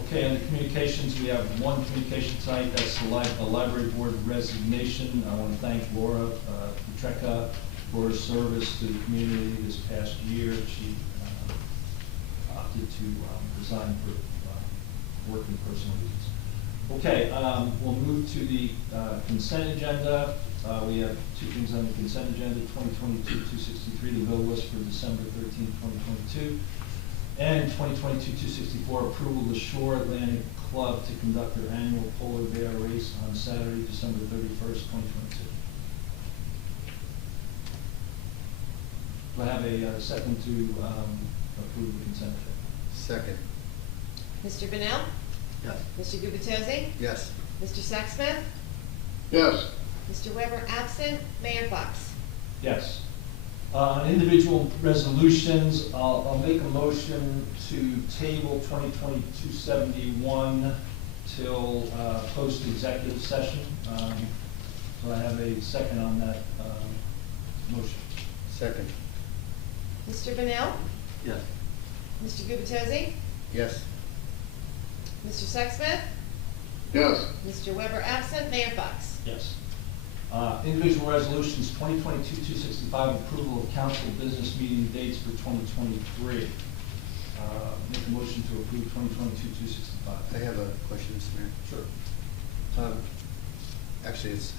Okay, on the communications, we have one communication tonight, that's the library board resignation. I want to thank Laura Petrecka for her service to the community this past year. She opted to resign for work and personal reasons. Okay, we'll move to the consent agenda. We have two things on the consent agenda, 2022-263, the bill list for December 13, 2022. And 2022-264, approval of the Shore Atlantic Club to conduct their annual polar bear race on Saturday, December 31st, 2022. Do I have a second to approve the consent agenda? Second. Mr. Benel? Yes. Mr. Gubatose? Yes. Mr. Sexsmith? Yes. Mr. Weber absent, Mayor Fox? Yes. On individual resolutions, I'll make a motion to table 2022-71 till post-executive session. So I have a second on that motion. Second. Mr. Benel? Yes. Mr. Gubatose? Yes. Mr. Sexsmith? Yes. Mr. Weber absent, Mayor Fox? Yes. Individual resolutions, 2022-265, approval of council business meeting dates for 2023. Make a motion to approve 2022-265. I have a question, Mr. Mayor. Sure. Actually, it's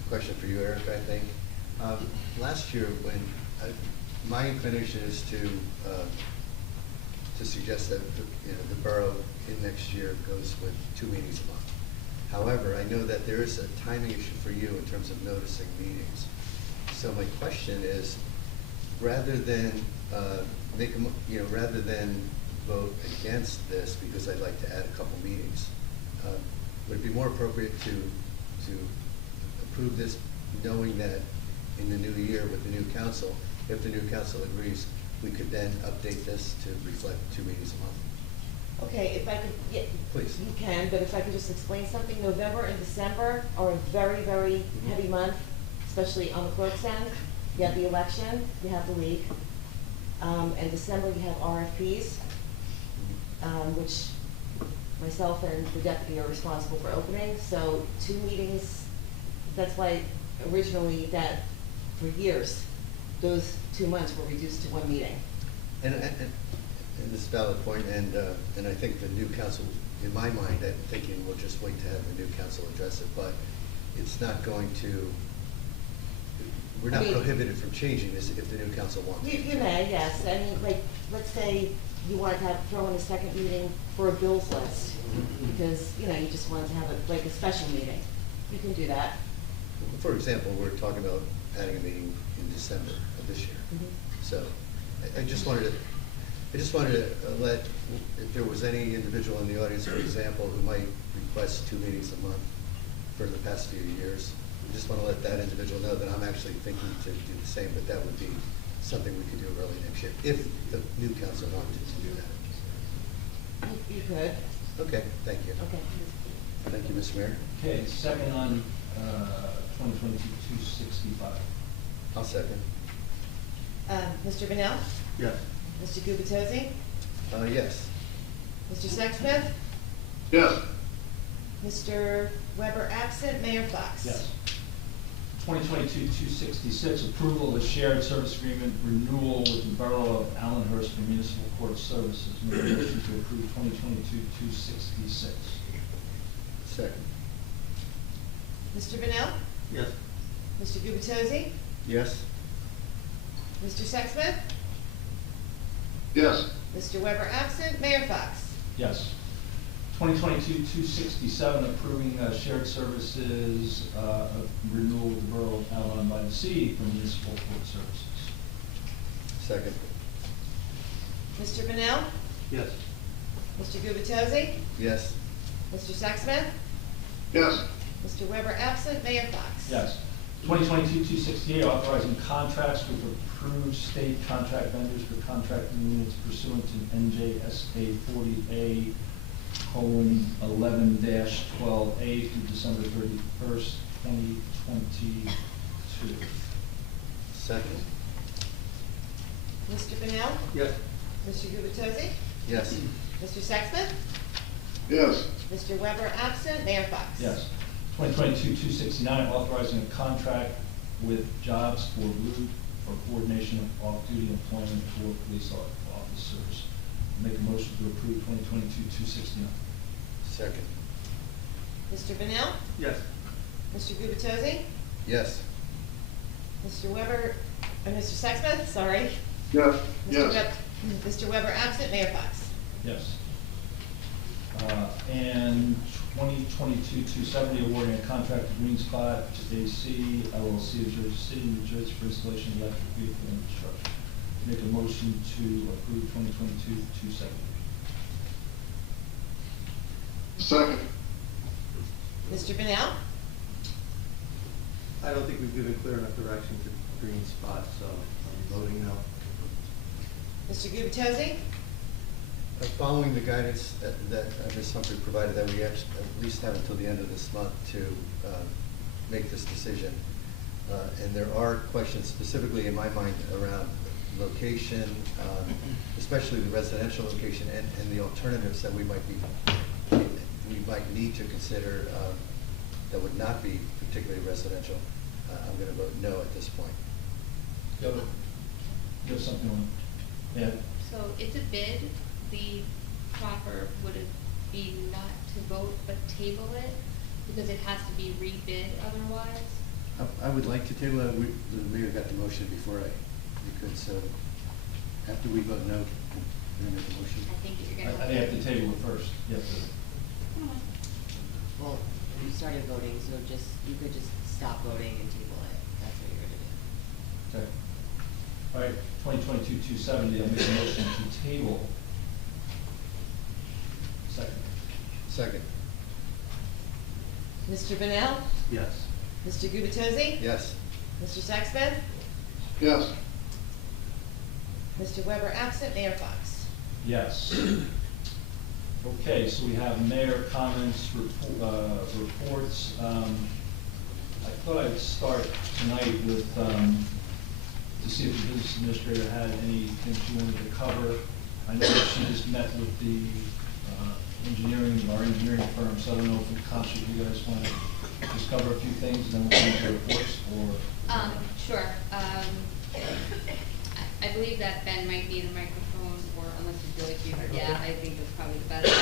a question for you, Eric, I think. Last year, when my inclination is to suggest that the borough in next year goes with 2 meetings a month. However, I know that there is a timing issue for you in terms of noticing meetings. So my question is, rather than rather than vote against this, because I'd like to add a couple meetings, would it be more appropriate to approve this, knowing that in the new year with the new council, if the new council agrees, we could then update this to reflect 2 meetings a month? Okay, if I could, yeah, Please. you can, but if I could just explain something, November and December are a very, very heavy month, especially on the clerk's end. You have the election, you have the league, and December you have RFPs, which myself and the deputy are responsible for opening, so 2 meetings, that's why originally that, for years, those 2 months were reduced to 1 meeting. And this is a valid point, and I think the new council, in my mind, I'm thinking we'll just wait to have the new council address it, but it's not going to, we're not prohibited from changing this if the new council wants. You may, yes. I mean, like, let's say you wanted to throw in a second meeting for a bills list, because, you just wanted to have a special meeting. You can do that. For example, we're talking about adding a meeting in December of this year. So I just wanted to let, if there was any individual in the audience, for example, who might request 2 meetings a month for the past few years, I just want to let that individual know that I'm actually thinking to do the same, but that would be something we could do early next year, if the new council wanted to do that. You could. Okay, thank you. Okay. Thank you, Mr. Mayor. Okay, second on 2022-265. I'll second. Mr. Benel? Yes. Mr. Gubatose? Yes. Mr. Sexsmith? Yes. Mr. Weber absent, Mayor Fox? Yes. 2022-266, approval of a shared service agreement renewal with the Borough of Allenhurst for municipal court services. Make a motion to approve 2022-266. Second. Mr. Benel? Yes. Mr. Gubatose? Yes. Mr. Sexsmith? Yes. Mr. Weber absent, Mayor Fox? Yes. 2022-267, approving shared services renewal with the Borough of Avalon by the Sea for municipal court services. Second. Mr. Benel? Yes. Mr. Gubatose? Yes. Mr. Sexsmith? Yes. Mr. Weber absent, Mayor Fox? Yes. 2022-268, authorizing contracts with approved state contract vendors for contracting units pursuant to NJSA 40A:11-12A through December 31st, 2022. Second. Mr. Benel? Yes. Mr. Gubatose? Yes. Mr. Sexsmith? Yes. Mr. Weber absent, Mayor Fox? Yes. 2022-269, authorizing a contract with Jobs for Blue for coordination of off-duty employment for police officers. Make a motion to approve 2022-269. Second. Mr. Benel? Yes. Mr. Gubatose? Yes. Mr. Weber, Mr. Sexsmith, sorry. Yes. Mr. Weber absent, Mayor Fox? Yes. And 2022-270, awarding a contract to Green Spot AC LLC of Jersey City, New Jersey for installation of electric vehicle infrastructure. Make a motion to approve 2022-270. Second. Mr. Benel? I don't think we've given clear enough direction to Green Spot, so I'm voting no. Mr. Gubatose? Following the guidance that Ms. Humphrey provided, that we at least have until the end of this month to make this decision. And there are questions specifically in my mind around location, especially the residential location and the alternatives that we might need to consider that would not be particularly residential. I'm going to vote no at this point. You have something on? Yeah. So it's a bid. The proper would it be not to vote but table it because it has to be rebid otherwise? I would like to table it. The mayor got the motion before I could, so after we vote no, can I make the motion? I think you're gonna. I have to table it first. You have to. Well, you started voting, so you could just stop voting and table it. That's what you're gonna do. Okay. All right, 2022-270, I'll make a motion to table. Second. Second. Mr. Benel? Yes. Mr. Gubatose? Yes. Mr. Sexsmith? Yes. Mr. Weber absent, Mayor Fox? Yes. Okay, so we have mayor comments, reports. I thought I'd start tonight with, to see if the business administrator had anything she wanted to cover. I know that she just met with the our engineering firm, so I don't know if in concert you guys want to just cover a few things and then we'll go into reports, or? Sure. I believe that Ben might be in the microphone, or unless you feel like you heard, yeah, I think that's probably the best.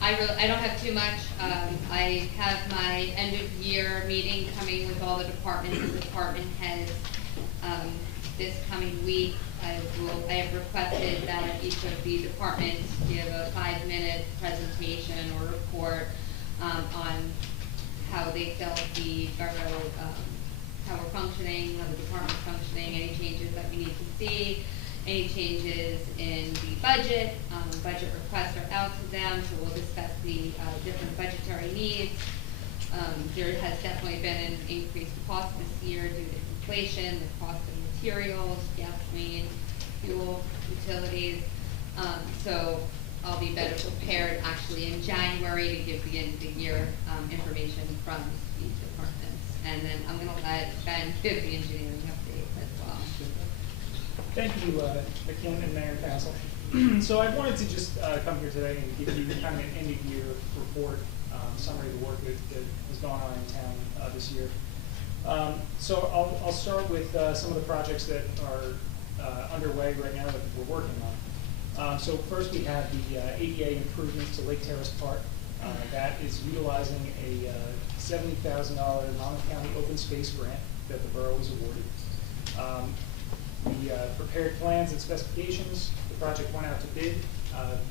I don't have too much. I have my end of year meeting coming with all the departments and department heads this coming week. I have requested that each of the departments give a 5-minute presentation or report on how they felt the borough, how we're functioning, how the department's functioning, any changes that we need to see, any changes in the budget. Budget requests are out to them, so we'll discuss the different budgetary needs. There has definitely been an increased cost this year due to inflation, the cost of materials, gasoline, fuel, utilities. So I'll be better prepared actually in January to give the end of the year information from each department. And then I'm going to let Ben give the engineering update as well. Thank you, Kim and Mayor and Council. So I wanted to just come here today and give you kind of an end of year report, summary of the work that has gone on in town this year. So I'll start with some of the projects that are underway right now that we're working on. So first we have the ADA improvements to Lake Terrace Park. That is utilizing a $70,000 Monmouth County open space grant that the borough was awarded. We prepared plans and specifications. The project went out to bid.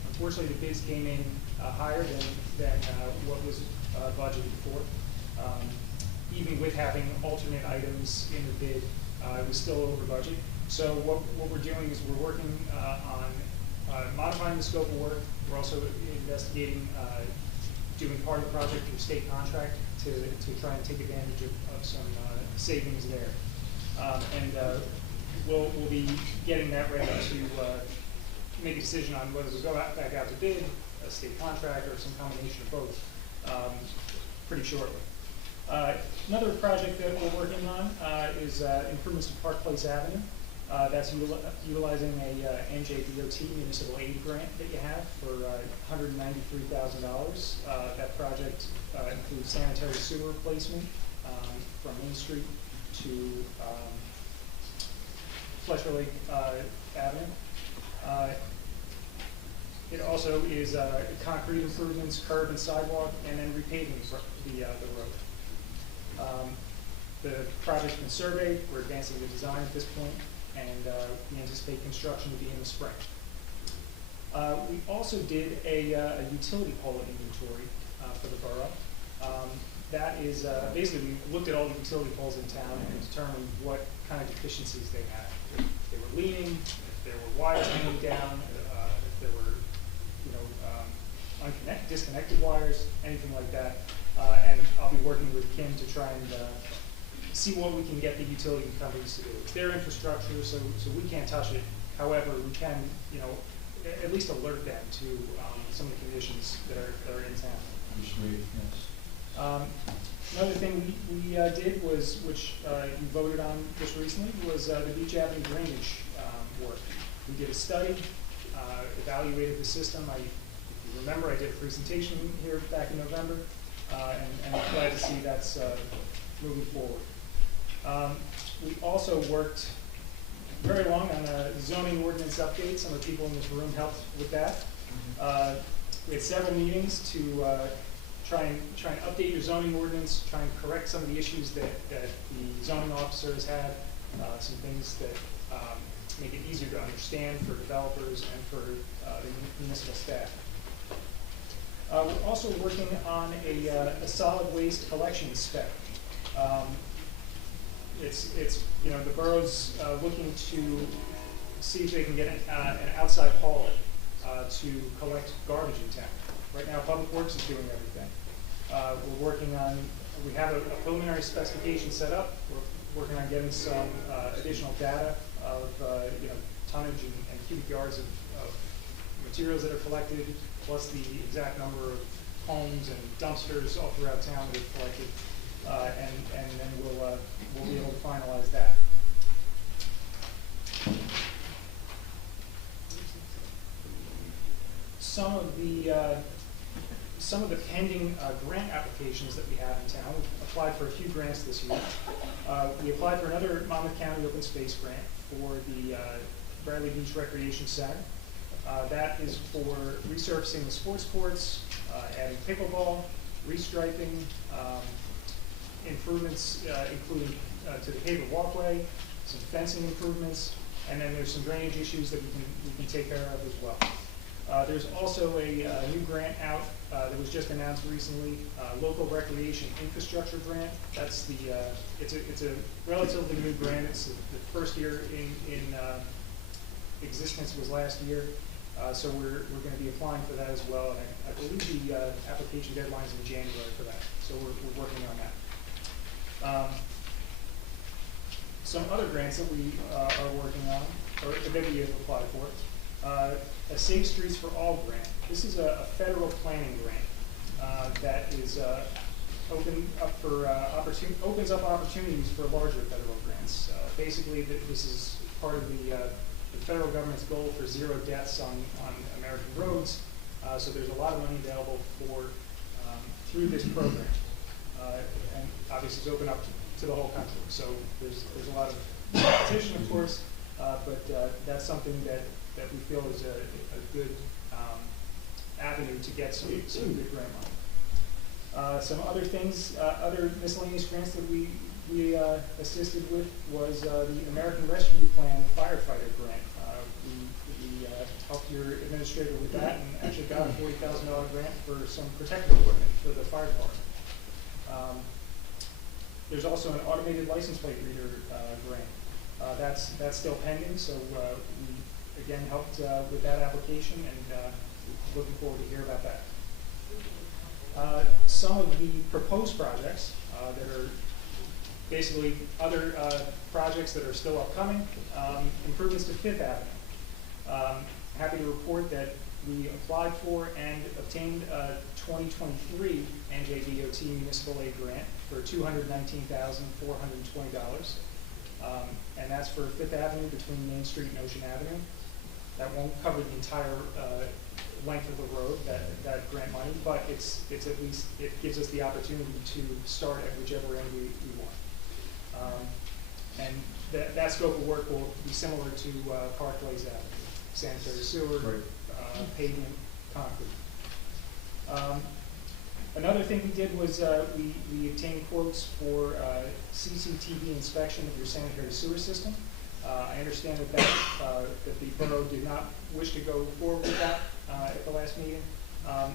Unfortunately, the bids came in higher than what was budgeted for. Even with having alternate items in the bid, it was still over budget. So what we're doing is we're working on modifying the scope of work. We're also investigating doing part of the project through state contract to try and take advantage of some savings there. We'll be getting that ready to make a decision on whether we go back out to bid, a state contract, or some combination of both pretty shortly. Another project that we're working on is improvements to Park Place Avenue. That's utilizing a NJDOT municipal aid grant that you have for $193,000. That project includes sanitary sewer replacement from Main Street to Fletcher Lake Avenue. It also is concrete improvements, curb and sidewalk, and then repaving the road. The project's been surveyed. We're advancing the design at this point, and we anticipate construction to be in the spring. We also did a utility pole inventory for the borough. That is basically, we looked at all the utility poles in town and determined what kind of deficiencies they had. If they were leaning, if there were wires hanging down, if there were disconnected wires, anything like that. And I'll be working with Kim to try and see what we can get the utility companies to do. It's their infrastructure, so we can't touch it. However, we can, at least alert them to some of the conditions that are in town. Another thing we did was, which you voted on just recently, was the Beach Avenue drainage work. We did a study, evaluated the system. If you remember, I did a presentation here back in November, and I'm glad to see that's moving forward. We also worked very long on a zoning ordinance update. Some of the people in this room helped with that. We had several meetings to try and update your zoning ordinance, try and correct some of the issues that the zoning officer has had, some things that make it easier to understand for developers and for the municipal staff. We're also working on a solid waste collection spec. It's the borough's looking to see if they can get an outside hauler to collect garbage in town. Right now, Public Works is doing everything. We're working on, we have a preliminary specification set up. We're working on getting some additional data of tonnage and cubic yards of materials that are collected, plus the exact number of homes and dumpsters all throughout town that are collected, and then we'll be able to finalize that. Some of the pending grant applications that we have in town. We've applied for a few grants this year. We applied for another Monmouth County Open Space grant for the Bradley Beach Recreation Center. That is for resurfacing the sports courts, adding pickleball, restriping, improvements including to the paver walkway, some fencing improvements, and then there's some drainage issues that we can take care of as well. There's also a new grant out that was just announced recently, local recreation infrastructure grant. That's it's a relatively new grant. It's the first year in existence was last year. So we're going to be applying for that as well, and I believe the application deadline is in January for that. So we're working on that. Some other grants that we are working on, or that we have applied for, a Safe Streets for All grant. This is a federal planning grant that is opens up opportunities for larger federal grants. Basically, this is part of the federal government's goal for 0 deaths on American roads. So there's a lot of money available for through this program, and obviously it's open up to the whole country. So there's a lot of competition, of course, but that's something that we feel is a good avenue to get some good grant money. Some other things, other miscellaneous grants that we assisted with was the American Rescue Plan firefighter grant. we helped your administrator with that and actually got a $40,000 grant for some protective equipment for the fire department. There's also an automated license plate reader grant. That's still pending, so we again helped with that application, and looking forward to hear about that. Some of the proposed projects that are basically other projects that are still upcoming, improvements to Fifth Avenue. Happy to report that we applied for and obtained a 2023 NJDOT Municipal Aid Grant for $219,420. And that's for Fifth Avenue between Main Street and Ocean Avenue. That won't cover the entire length of the road, that grant money, but it's at least, it gives us the opportunity to start at whichever end we want. And that scope of work will be similar to Park Place Avenue, sanitary sewer, pavement, concrete. Another thing we did was we obtained quotes for CCTV inspection of your sanitary sewer system. I understand that that the borough did not wish to go forward with that at the last meeting. I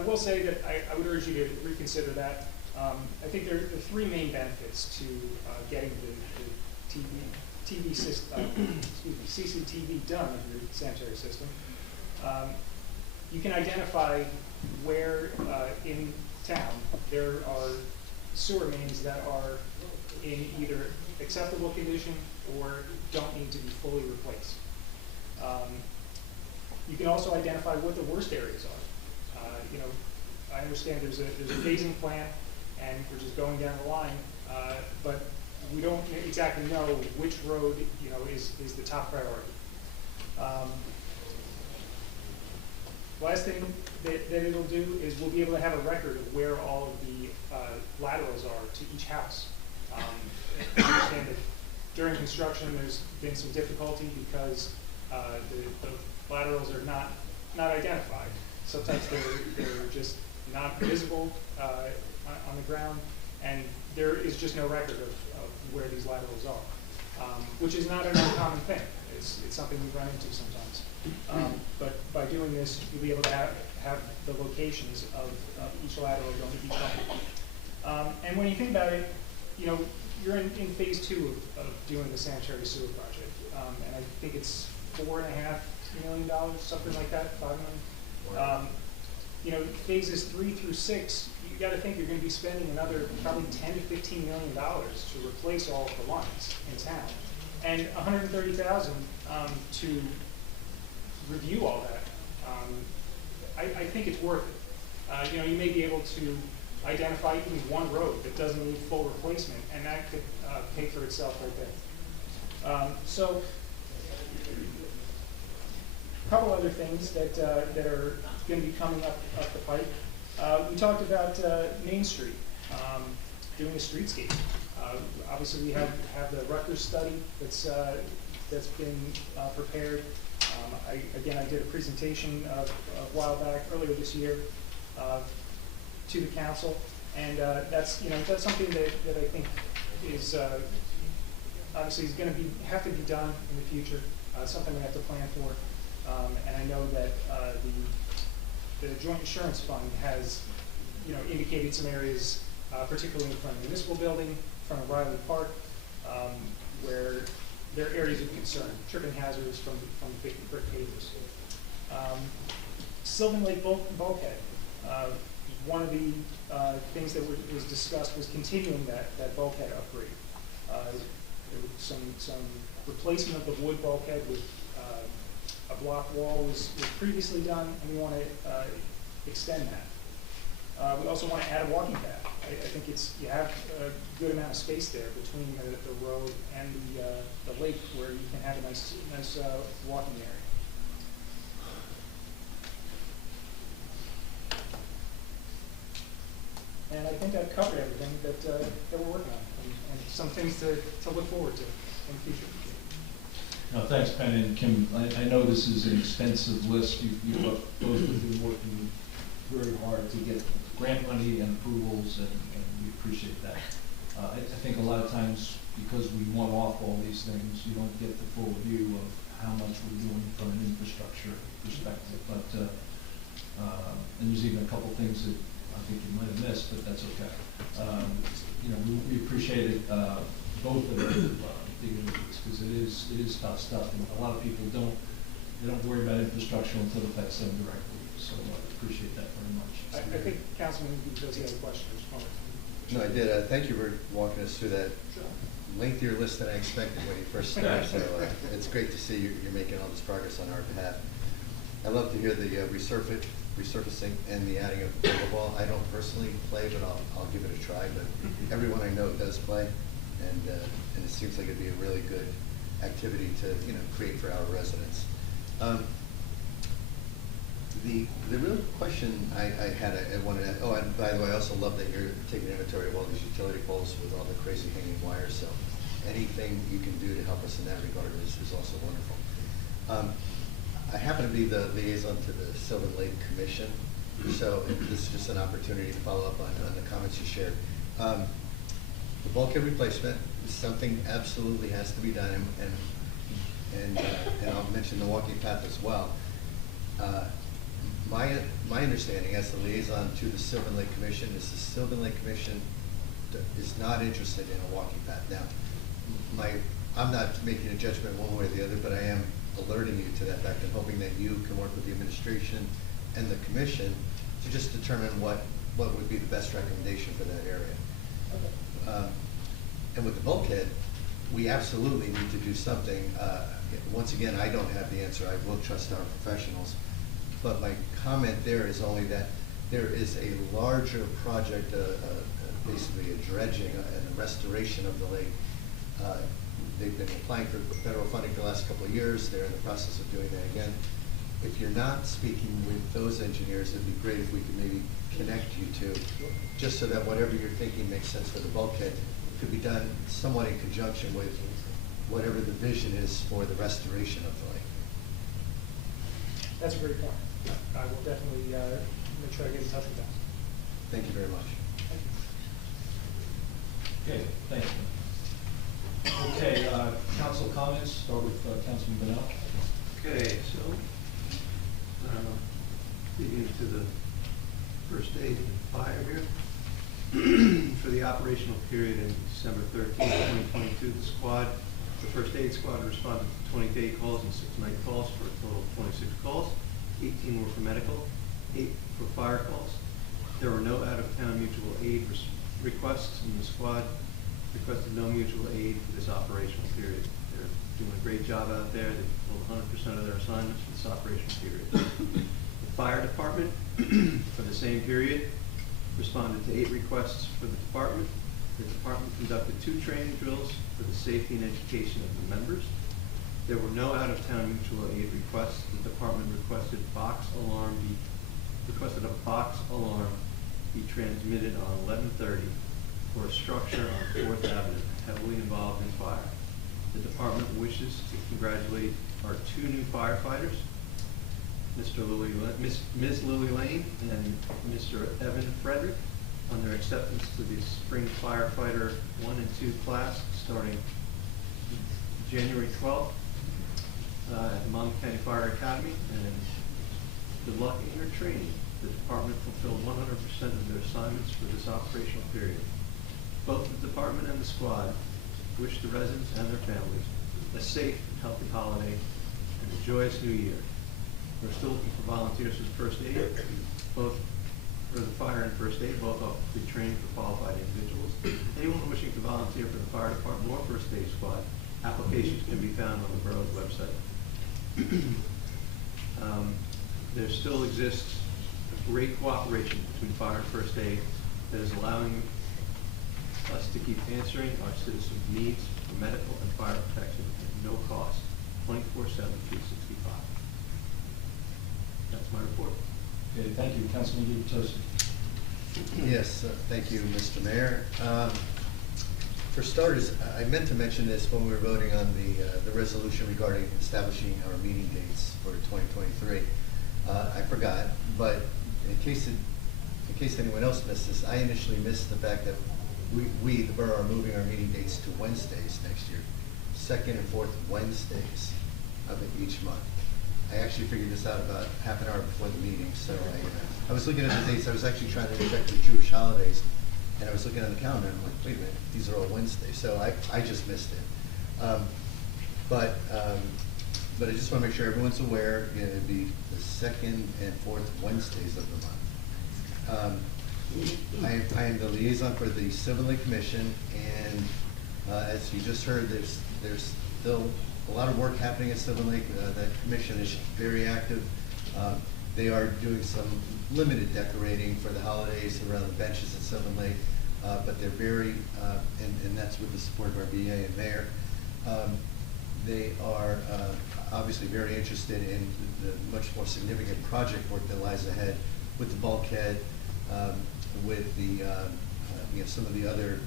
will say that I would urge you to reconsider that. I think there are three main benefits to getting the TV system, CCTV done of your sanitary system. You can identify where in town there are sewer mains that are in either acceptable condition or don't need to be fully replaced. You can also identify what the worst areas are. You know, I understand there's a phasing plan, and we're just going down the line, but we don't exactly know which road, you know, is the top priority. Last thing that it'll do is we'll be able to have a record of where all of the laterals are to each house. I understand that during construction there's been some difficulty because the laterals are not identified. Sometimes they're just not visible on the ground, and there is just no record of where these laterals are, which is not an uncommon thing. It's something we run into sometimes. But by doing this, you'll be able to have the locations of each lateral going to each home. And when you think about it, you know, you're in phase 2 of doing the sanitary sewer project, and I think it's $4.5 million, something like that, $5 million. You know, phases 3 through 6, you got to think you're going to be spending another probably $10 to $15 million to replace all of the lines in town, and $130,000 to review all that. I think it's worth it. You know, you may be able to identify even one road that doesn't need full replacement, and that could pay for itself right there. So, a couple other things that are going to be coming up the pipe. We talked about Main Street, doing a streetscape. Obviously, we have the Rutgers study that's been prepared. I did a presentation a while back, earlier this year, to the council, and that's something that I think is obviously is going to have to be done in the future. Something we have to plan for, and I know that the Joint Insurance Fund has indicated some areas, particularly in front of the municipal building, in front of Riley Park, where there are areas of concern, tripping hazards from big brick pavers. Sylvan Lake Bulkhead. One of the things that was discussed was continuing that bulkhead upgrade. There was some replacement of the wood bulkhead with a block wall was previously done, and we want to extend that. We also want to add a walking path. I think you have a good amount of space there between the road and the lake, where you can have a nice walking area. And I think I've covered everything that we're working on, and some things to look forward to in the future. No, thanks, Penn and Kim. I know this is an expensive list. You both have been working very hard to get grant money and approvals, and we appreciate that. I think a lot of times, because we one-off all these things, you don't get the full view of how much we're doing from an infrastructure perspective. But, and there's even a couple things that I think you might have missed, but that's okay. You know, we appreciated both of them digging into this, because it is tough stuff, and a lot of people don't worry about infrastructure until it affects them directly. So I appreciate that very much. I think Councilman does he have a question? No, I did. Thank you for walking us through that lengthier list than I expected when you first started. So it's great to see you're making all this progress on our behalf. I love to hear the resurfacing and the adding of pickleball. I don't personally play, but I'll give it a try. But everyone I know does play, and it seems like it'd be a really good activity to create for our residents. The real question I had, I wanted to, oh, and by the way, I also love that you're taking inventory of all these utility poles with all the crazy hanging wires, so anything you can do to help us in that regard is also wonderful. I happen to be the liaison to the Sylvan Lake Commission, so this is just an opportunity to follow up on the comments you shared. The bulkhead replacement is something absolutely has to be done, and I'll mention the walking path as well. My understanding as the liaison to the Sylvan Lake Commission is the Sylvan Lake Commission is not interested in a walking path. Now, I'm not making a judgment one way or the other, but I am alerting you to that fact and hoping that you can work with the administration and the commission to just determine what would be the best recommendation for that area. Okay. And with the bulkhead, we absolutely need to do something. Once again, I don't have the answer. I will trust our professionals. But my comment there is only that there is a larger project, basically a dredging and a restoration of the lake. They've been applying for federal funding for the last couple of years. They're in the process of doing that again. If you're not speaking with those engineers, it'd be great if we could maybe connect you to, just so that whatever you're thinking makes sense for the bulkhead could be done somewhat in conjunction with whatever the vision is for the restoration of the lake. That's a great point. I will definitely make sure I get in touch with them. Thank you very much. Okay, thank you. Okay, council comments. Start with Councilman Bennell. Okay, so digging into the first aid and fire here. For the operational period in December 13, 2022, the first aid squad responded to 28 calls and 6 night calls for a total of 26 calls. 18 were for medical, 8 for fire calls. There were no out-of-town mutual aid requests, and the squad requested no mutual aid for this operational period. They're doing a great job out there. They pulled 100% of their assignments for this operational period. The fire department, for the same period, responded to 8 requests for the department. The department conducted 2 training drills for the safety and education of the members. There were no out-of-town mutual aid requests. The department requested a box alarm be transmitted on 11:30 for a structure on 4th Avenue heavily involved in fire. The department wishes to congratulate our 2 new firefighters, Ms. Lily Lane and Mr. Evan Frederick, on their acceptance to the Spring Firefighter 1 and 2 class starting January 12th at the Monmouth County Fire Academy, and good luck in your training. The department fulfilled 100% of their assignments for this operational period. Both the department and the squad wish the residents and their families a safe and healthy holiday and a joyous new year. We're still looking for volunteers for the first aid, both for the fire and first aid, both are trained for qualified individuals. Anyone wishing to volunteer for the fire department or first aid squad, applications can be found on the borough's website. There still exists a great cooperation between fire and first aid that is allowing us to keep answering our citizens' needs for medical and fire protection at no cost, 24/7, 365. That's my report. Okay, thank you. Councilman DiVitosi. Yes, thank you, Mr. Mayor. For starters, I meant to mention this when we were voting on the resolution regarding establishing our meeting dates for 2023. I forgot, but in case anyone else missed this, I initially missed the fact that we, the borough, are moving our meeting dates to Wednesdays next year, 2nd and 4th Wednesdays. of it each month. I actually figured this out about half an hour before the meeting, so I was looking at the dates. I was actually trying to check the Jewish holidays, and I was looking at the calendar, and I'm like, wait a minute, these are all Wednesdays, so I just missed it. But I just want to make sure everyone's aware, it'd be the second and fourth Wednesdays of the month. I am the liaison for the Sylvan Lake Commission, and as you just heard, there's still a lot of work happening at Sylvan Lake. That commission is very active. They are doing some limited decorating for the holidays around the benches at Sylvan Lake, but they're very, and that's with the support of our BA and mayor. They are obviously very interested in the much more significant project work that lies ahead with the bulkhead, with the some of the other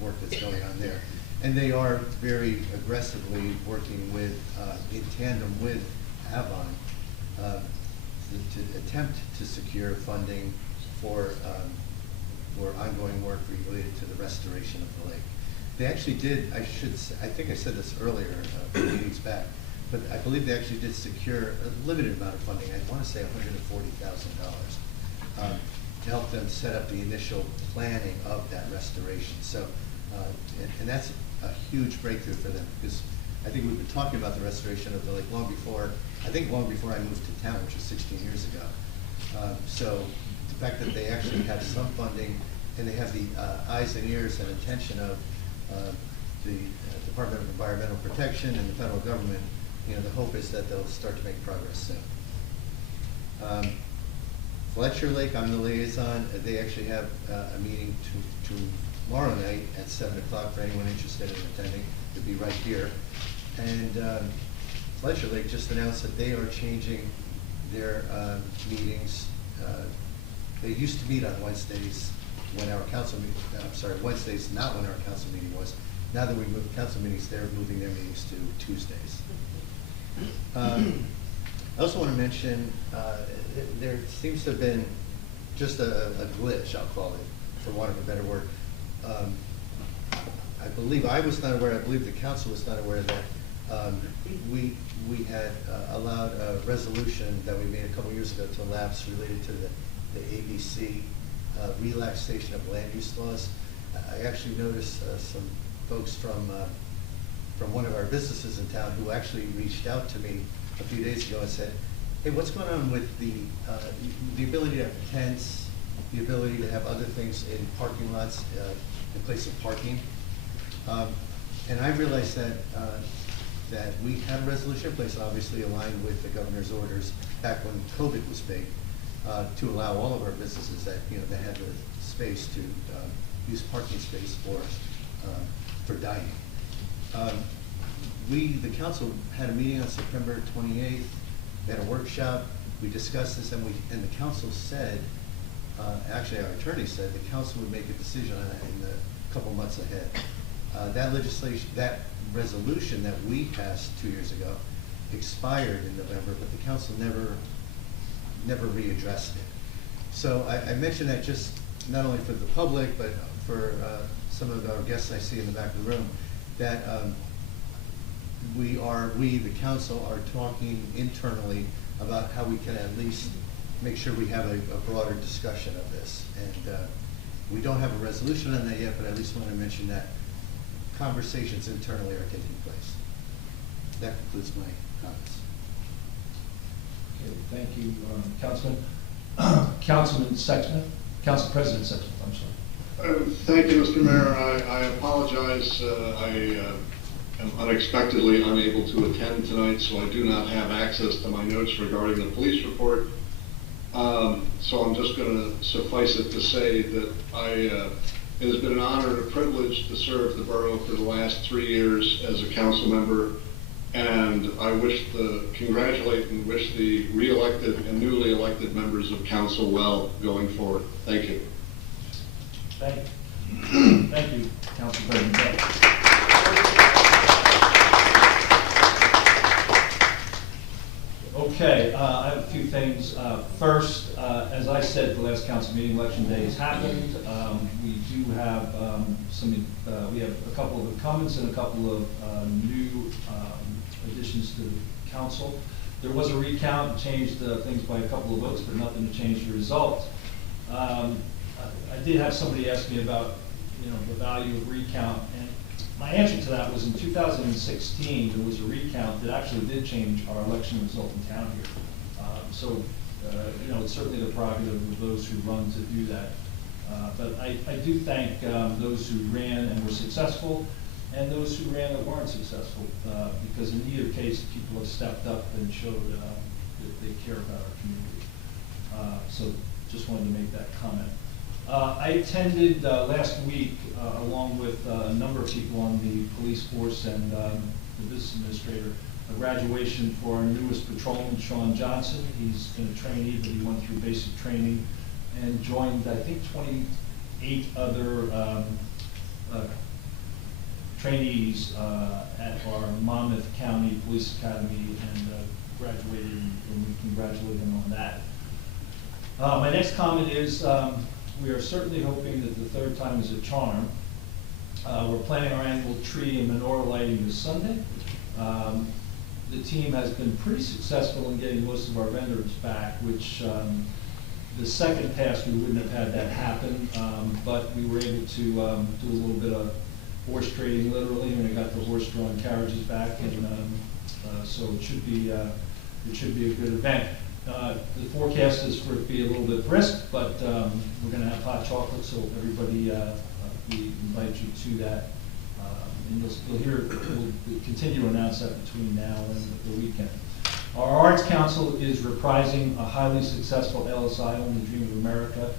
work that's going on there. And they are very aggressively working with, in tandem with Avon, to attempt to secure funding for ongoing work related to the restoration of the lake. They actually did, I think I said this earlier, meetings back, but I believe they actually did secure a limited amount of funding. I want to say $140,000 to help them set up the initial planning of that restoration. So, and that's a huge breakthrough for them, because I think we've been talking about the restoration of the lake long before I moved to town, which was 16 years ago. So the fact that they actually have some funding, and they have the eyes and ears and attention of the Department of Environmental Protection and the federal government, the hope is that they'll start to make progress soon. Fletcher Lake, I'm the liaison. They actually have a meeting tomorrow night at 7 o'clock for anyone interested in attending. It'll be right here. And Fletcher Lake just announced that they are changing their meetings. They used to meet on Wednesdays when our council meeting, Wednesdays not when our council meeting was. Now that we moved council meetings, they're moving their meetings to Tuesdays. I also want to mention, there seems to have been just a glitch, I'll call it, for want of a better word. I believe I was not aware, I believe the council was not aware that we had allowed a resolution that we made a couple years ago to lapse related to the ABC relaxation of land use laws. I actually noticed some folks from one of our businesses in town who actually reached out to me a few days ago and said, hey, what's going on with the ability to have tents, the ability to have other things in parking lots in place of parking? And I realized that we had a resolution in place, obviously aligned with the governor's orders back when COVID was big, to allow all of our businesses that had the space to use parking space for dining. The council had a meeting on September 28th. We had a workshop. We discussed this, and the council said, actually our attorney said, the council would make a decision on it in a couple months ahead. That resolution that we passed 2 years ago expired in November, but the council never readdressed it. So I mention that just not only for the public, but for some of our guests I see in the back of the room, that we, the council, are talking internally about how we can at least make sure we have a broader discussion of this. And we don't have a resolution on that yet, but I at least want to mention that conversations internally are taking place. That concludes my comments. Okay, thank you, Councilman. Councilman Sexton, Council President Sexton, I'm sorry. Thank you, Mr. Mayor. I apologize. I am unexpectedly unable to attend tonight, so I do not have access to my notes regarding the police report. So I'm just going to suffice it to say that it has been an honor and a privilege to serve the borough for the last 3 years as a council member, and I congratulate and wish the re-elected and newly elected members of council well going forward. Thank you. Thank you. Thank you, Council President. Okay, I have a few things. First, as I said at the last council meeting, election day has happened. We do have we have a couple of incumbents and a couple of new additions to the council. There was a recount, changed things by a couple of votes, but nothing to change the result. I did have somebody ask me about, the value of recount, and my answer to that was in 2016, there was a recount that actually did change our election result in town here. It's certainly the prerogative of those who run to do that. But I do thank those who ran and were successful, and those who ran that weren't successful, because in either case, people have stepped up and showed that they care about our community. So just wanted to make that comment. I attended last week, along with a number of people on the police force and the business administrator, a graduation for our newest patrolman, Sean Johnson. He's been a trainee, but he went through basic training and joined, I think, 28 other trainees at our Monmouth County Police Academy, and graduated, and we congratulate him on that. My next comment is, we are certainly hoping that the third time is a charm. We're planning our annual tree and menorah lighting this Sunday. The team has been pretty successful in getting most of our vendors back, which the second pass we wouldn't have had that happen, but we were able to do a little bit of horse trading, literally, and we got the horse-drawn carriages back, and so it should be a good event. The forecast is for it to be a little bit brisk, but we're going to have hot chocolate, so everybody, we invite you to that. And you'll hear, we'll continue to announce that between now and the weekend. Our Arts Council is reprising a highly successful Ellis Island, The Dream of America.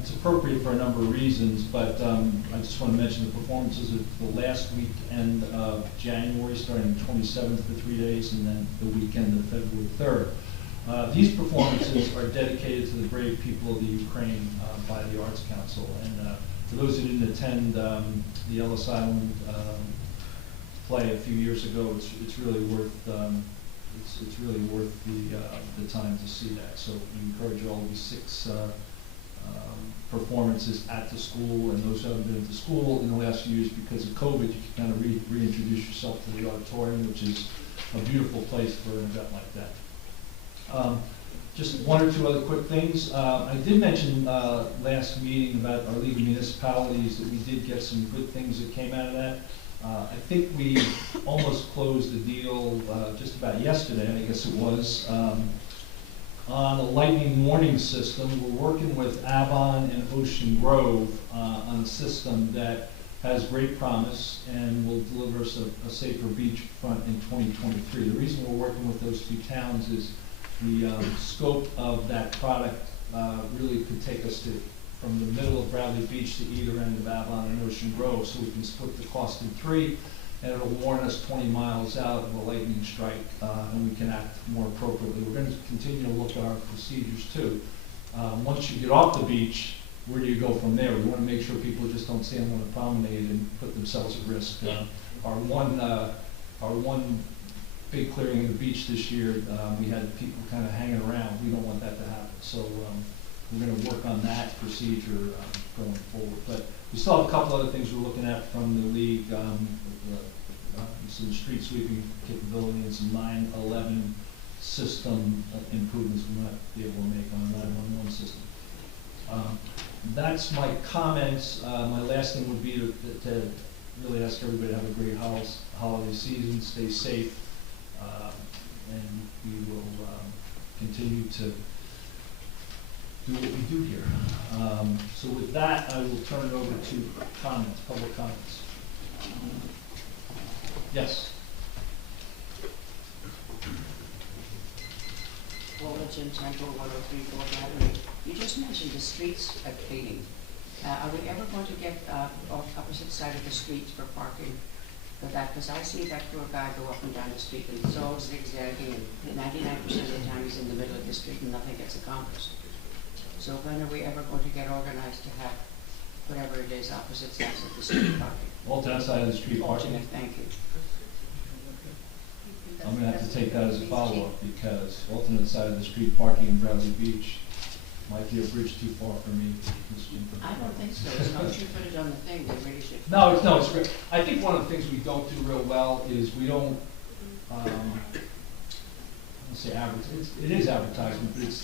It's appropriate for a number of reasons, but I just want to mention the performances of the last weekend of January, starting 27th for 3 days, and then the weekend of February 3rd. These performances are dedicated to the brave people of the Ukraine by the Arts Council. And for those who didn't attend the Ellis Island play a few years ago, it's really worth it's really worth the time to see that. So we encourage all of these 6 performances at the school, and those who haven't been to school in the last few years because of COVID, you can kind of reintroduce yourself to the auditorium, which is a beautiful place for an event like that. Just 1 or 2 other quick things. I did mention last meeting about our League of Municipalities that we did get some good things that came out of that. I think we almost closed the deal just about yesterday, I guess it was, on a lightning warning system. We're working with Avon and Ocean Grove on a system that has great promise and will deliver us a safer beachfront in 2023. The reason we're working with those 2 towns is the scope of that product really could take us from the middle of Bradley Beach to either end of Avon and Ocean Grove, so we can split the cost in 3, and it'll warn us 20 miles out of a lightning strike, and we can act more appropriately. We're going to continue to look at our procedures too. Once you get off the beach, where do you go from there? We want to make sure people just don't stand on the promenade and put themselves at risk. Our one big clearing of the beach this year, we had people kind of hanging around. We don't want that to happen. So we're going to work on that procedure going forward. But we still have a couple other things we're looking at from the league, some street sweeping capability and some 9/11 system improvements we might be able to make on the 911 system. That's my comments. My last thing would be to really ask everybody to have a great holiday season, stay safe, and we will continue to do what we do here. So with that, I will turn it over to comments, public comments. Yes. Paula Jim Temple, 103 4th Avenue. You just mentioned the streets cleaning. Are we ever going to get off opposite side of the streets for parking for that? Because I see that poor guy go up and down the street and it's all zigzagging, and 99% of the time he's in the middle of the street and nothing gets accomplished. So when are we ever going to get organized to have whatever it is opposite sides of the street parking? Alternate side of the street parking. Alternate, thank you. I'm going to have to take that as a follow-up, because alternate side of the street parking in Bradley Beach might be a bridge too far for me. I don't think so. As long as you put it on the thing, they really should. No, it's great. I think one of the things we don't do real well is we don't say it is advertisement, but it's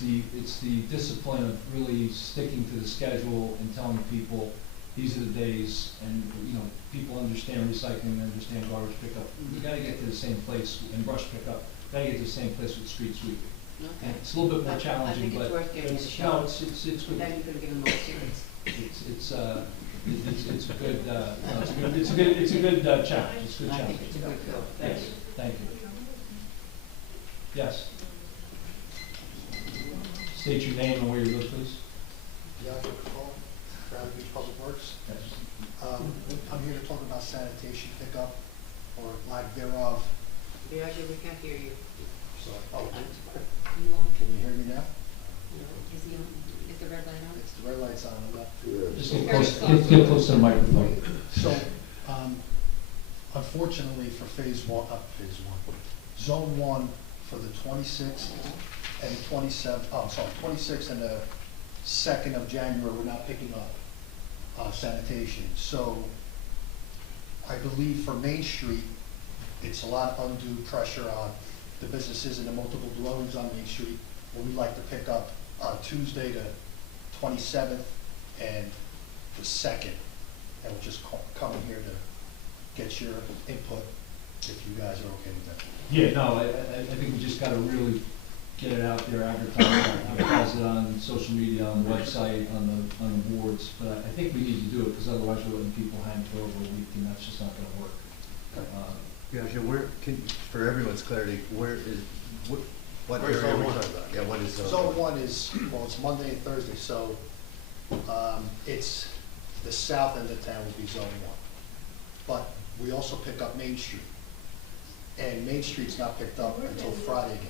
the discipline of really sticking to the schedule and telling people, these are the days, and, you know, people understand recycling, they understand garbage pickup. You gotta get to the same place, and brush pickup, gotta get to the same place with street sweeping. Okay. And it's a little bit more challenging, but. I think it's worth giving it a no, shot. it's good. Then you could give them more serious. It's a good, no, it's a good challenge, it's a good I challenge. think it's a good goal. Thank Yes, you. thank you. Yes. State your name and where you live, please. Yasser Cole, Bradley Beach Public Works. Yes. I'm here to talk about sanitation pickup or lack thereof. Yeah, we can't hear you. Sorry. Oh, You on? can you hear me now? Is he on? Is the red light on? It's the red light's on. I'm not. Just get close to the microphone. So, unfortunately for Zone 1 for the 26th and 27th, 26th and the 2nd of January, we're not picking up sanitation. So I believe for Main Street, it's a lot of undue pressure on the businesses and the multiple dwellings on Main Street. What we'd like to pick up on Tuesday the 27th and the 2nd. And we'll just come in here to get your input if you guys are okay with that. Yeah, no, I think we just gotta really get it out there, advertise it on social media, on the website, on the boards, but I think we need to do it, because otherwise we're letting people hang for over a week, and that's just not gonna work. Yeah, where, for everyone's clarity, where is, what Where's area are we Zone 1? talking about? Yeah, what is Zone 1 is, well, it's Monday and Thursday, so, it's, the south end of town will be Zone 1. But we also pick up Main Street. And Main Street's not picked up until Friday again.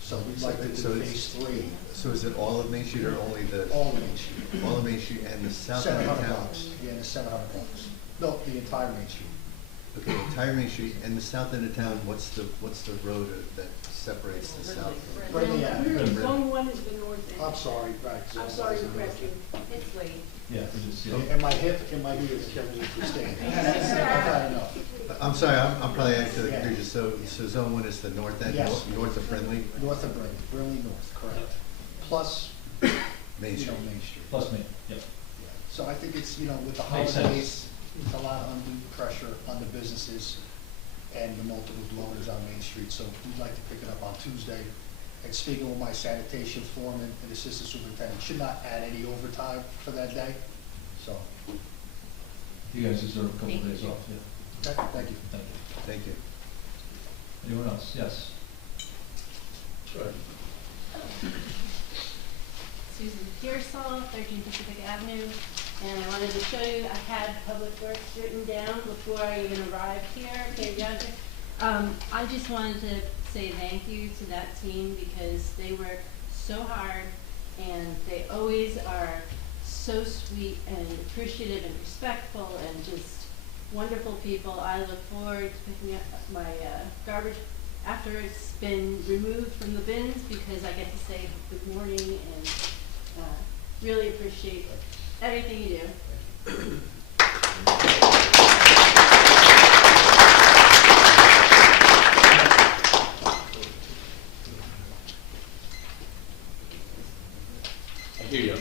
So we'd like to do So it's- phase 3. So is it all of Main Street or only the? All of Main Street. All of Main Street and the south end of 700 town? blocks, yeah, the 700 blocks. No, the entire Main Street. Okay, entire Main Street and the south end of town, what's the road that separates the south? Brindley Avenue. Zone 1 is the north end. I'm sorry, right. I'm sorry to correct you. It's late. Yeah, we just, And my hip and my knee is killing me for staying. I've had enough. I'm sorry, I'm probably actually confused. So Zone 1 is the north end, Yes. north of Friendly? North of Brindley, Brindley North, correct. Plus, Main you know, Street. Main Street. plus me, yep. So I think it's, with the Makes sense. holidays, it's a lot of undue pressure on the businesses and the multiple dwellings on Main Street. So we'd like to pick it up on Tuesday. And speaking with my sanitation foreman and assistant superintendent, should not add any overtime for that day. So, You guys deserve a couple of days off, yeah. okay, thank you. Thank you. Thank you. Anyone else? Yes. Susan Pearsall, 13 Pacific Avenue, and I wanted to show you, I had Public Works written down before I even arrived here, I just wanted to say thank you to that team because they work so hard and they always are so sweet and appreciative and respectful and just wonderful people. I look forward to picking up my garbage after it's been removed from the bins because I get to say good morning and really appreciate everything you do. I hear you.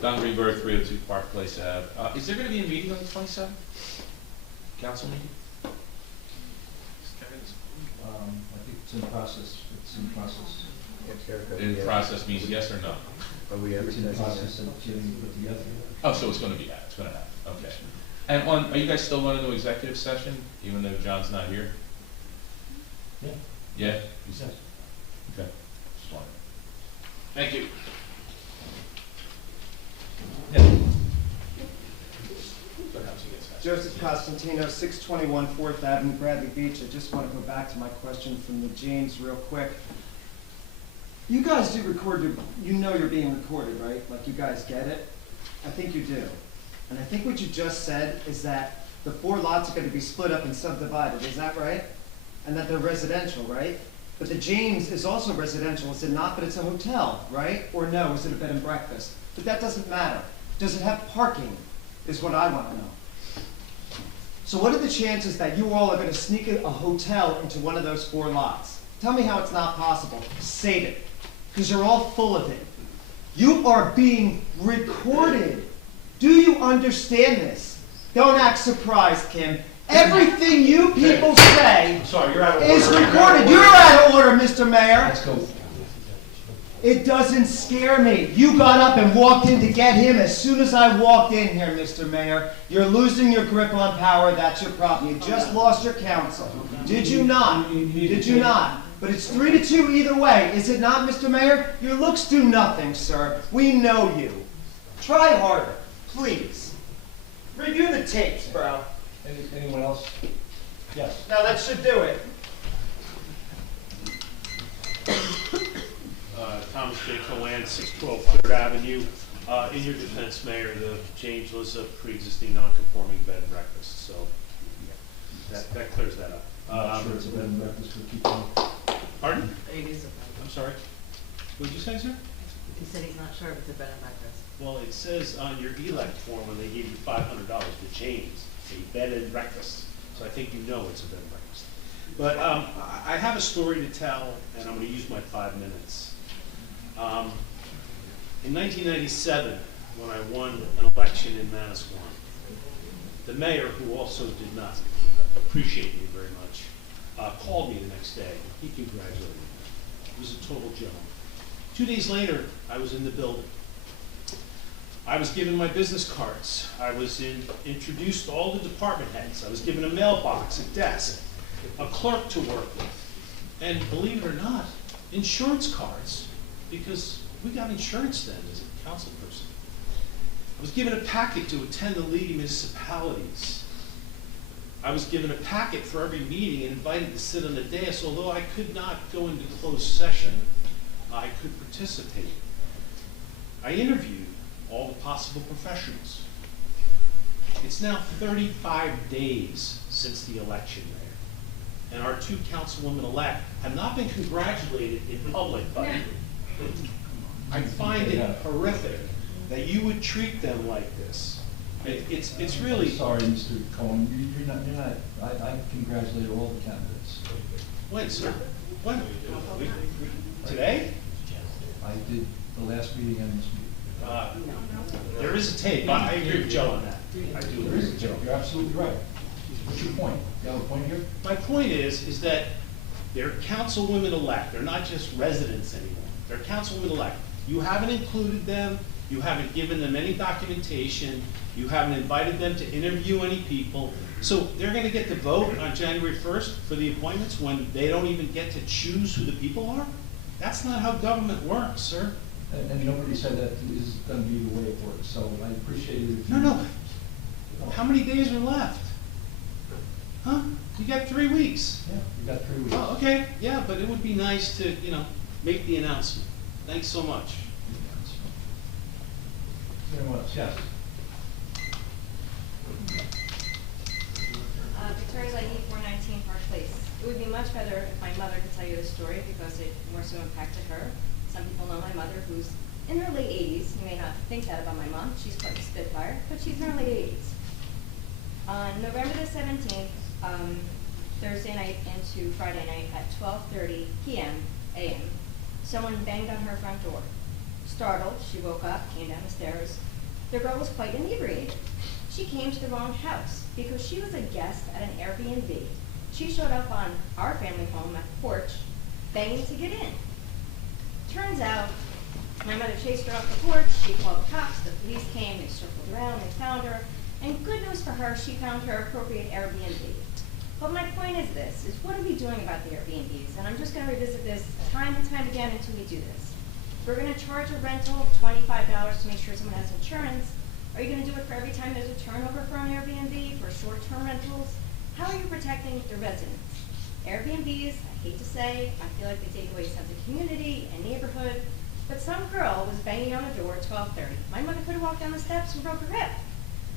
Don Greenberg, 302 Park Place Ave. Is there going to be a meeting on the 27th? Council meeting? I think it's in process, In process means yes or no? Are we It's in advertising process that? of getting put together. Oh, so it's going to be, it's going to happen, okay. And are you guys still going to do executive session, even though John's not here? Yeah. Yeah? He says. Okay. Just wondering. Thank you. Joseph Costantino, 621 4th Avenue, Bradley Beach. I just want to go back to my question from the James real quick. You guys do record, you know you're being recorded, right? Like you guys get it? I think you do. And I think what you just said is that the 4 lots are going to be split up and subdivided, is that right? And that they're residential, right? But the James is also residential, is it not? But it's a hotel, right? Or no, is it a bed and breakfast? But that doesn't matter. Does it have parking, is what I want to know. So what are the chances that you all are gonna sneak a hotel into one of those 4 lots? Tell me how it's not possible. Save it, because you're all full of it. You are being recorded. Do you understand this? Don't act surprised, Kim. Everything you people say Sorry, you're out of order. is recorded. You're out of order, Mr. Mayor. Let's go. It doesn't scare me. You got up and walked in to get him as soon as I walked in here, Mr. Mayor. You're losing your grip on power. That's your problem. You just lost your counsel. Did you not? Did you not? But it's 3-2 either way, is it not, Mr. Mayor? Your looks do nothing, sir. We know you. Try harder, please. Review the tapes, bro. Anyone else? Yes. Now that should do it. Thomas J. Colan, 612 3rd Avenue. In your defense, Mayor, the change was a pre-existing non-conforming bed and breakfast, so that clears that up. I'm sure it's a bed and breakfast for people. Pardon? It is a I'm sorry? What did you say, sir? He said he's not sure if it's a bed and breakfast. Well, it says on your elect form when they gave you $500 to change, a bed and breakfast. So I think you know it's a bed and breakfast. But I have a story to tell, and I'm going to use my 5 minutes. In 1997, when I won an election in Manasquan, the mayor, who also did not appreciate me very much, called me the next day. He congratulated me. He was a total gentleman. 2 days later, I was in the building. I was given my business cards. I was introduced to all the department heads. I was given a mailbox, a desk, a clerk to work with, and believe it or not, insurance cards, because we got insurance then as a council person. I was given a packet to attend the League of Municipalities. I was given a packet for every meeting and invited to sit on the dais. Although I could not go into closed session, I could participate. I interviewed all the possible professionals. It's now 35 days since the election, Mayor, and our 2 councilwomen-elect have not been congratulated in public by you. I find it horrific that you would treat them like this. It's really... I'm sorry, Mr. Cohen, you're not, I congratulate all the candidates. When, sir? When? Today? I did the last meeting and this meeting. There is a tape. I agree with Joe on that. I do agree with Joe. You're absolutely right. What's your point? You have a point here? My point is that they're councilwomen-elect. They're not just residents anymore. They're councilwomen-elect. You haven't included them. You haven't given them any documentation. You haven't invited them to interview any people. So they're going to get to vote on January 1st for the appointments when they don't even get to choose who the people are? That's not how government works, sir. And nobody said that is going to be the way it works, so I appreciate it if you... No. How many days are left? Huh? You got 3 weeks. Yeah, you got 3 weeks. Oh, okay. Yeah, but it would be nice to, make the announcement. Thanks so much. Anyone else? Yes. Victoria Leahy, 419 Park Place. It would be much better if my mother could tell you the story because it more so impacted her. Some people know my mother, who's in her late 80s. You may not think that about my mom. She's quite a spitfire, but she's in her late 80s. On November the 17th, Thursday night into Friday night at 12:30 p.m. a.m., someone banged on her front door. Startled, she woke up, came down the stairs. The girl was quite inebriated. She came to the wrong house because she was a guest at an Airbnb. She showed up on our family home at the porch, banging to get in. Turns out, my mother chased her off the porch. She called the cops. The police came. They circled around. They found her. And good news for her, she found her appropriate Airbnb. But my point is this, is what are we doing about the Airbnbs? And I'm just going to revisit this time and time again until we do this. We're going to charge a rental of $25 to make sure someone has insurance. Are you going to do it for every time there's a turnover for an Airbnb, for short-term rentals? How are you protecting the residents? Airbnbs, I hate to say, I feel like they take away a sense of community and neighborhood, but some girl was banging on the door at 12:30. My mother could have walked down the steps and broke her hip.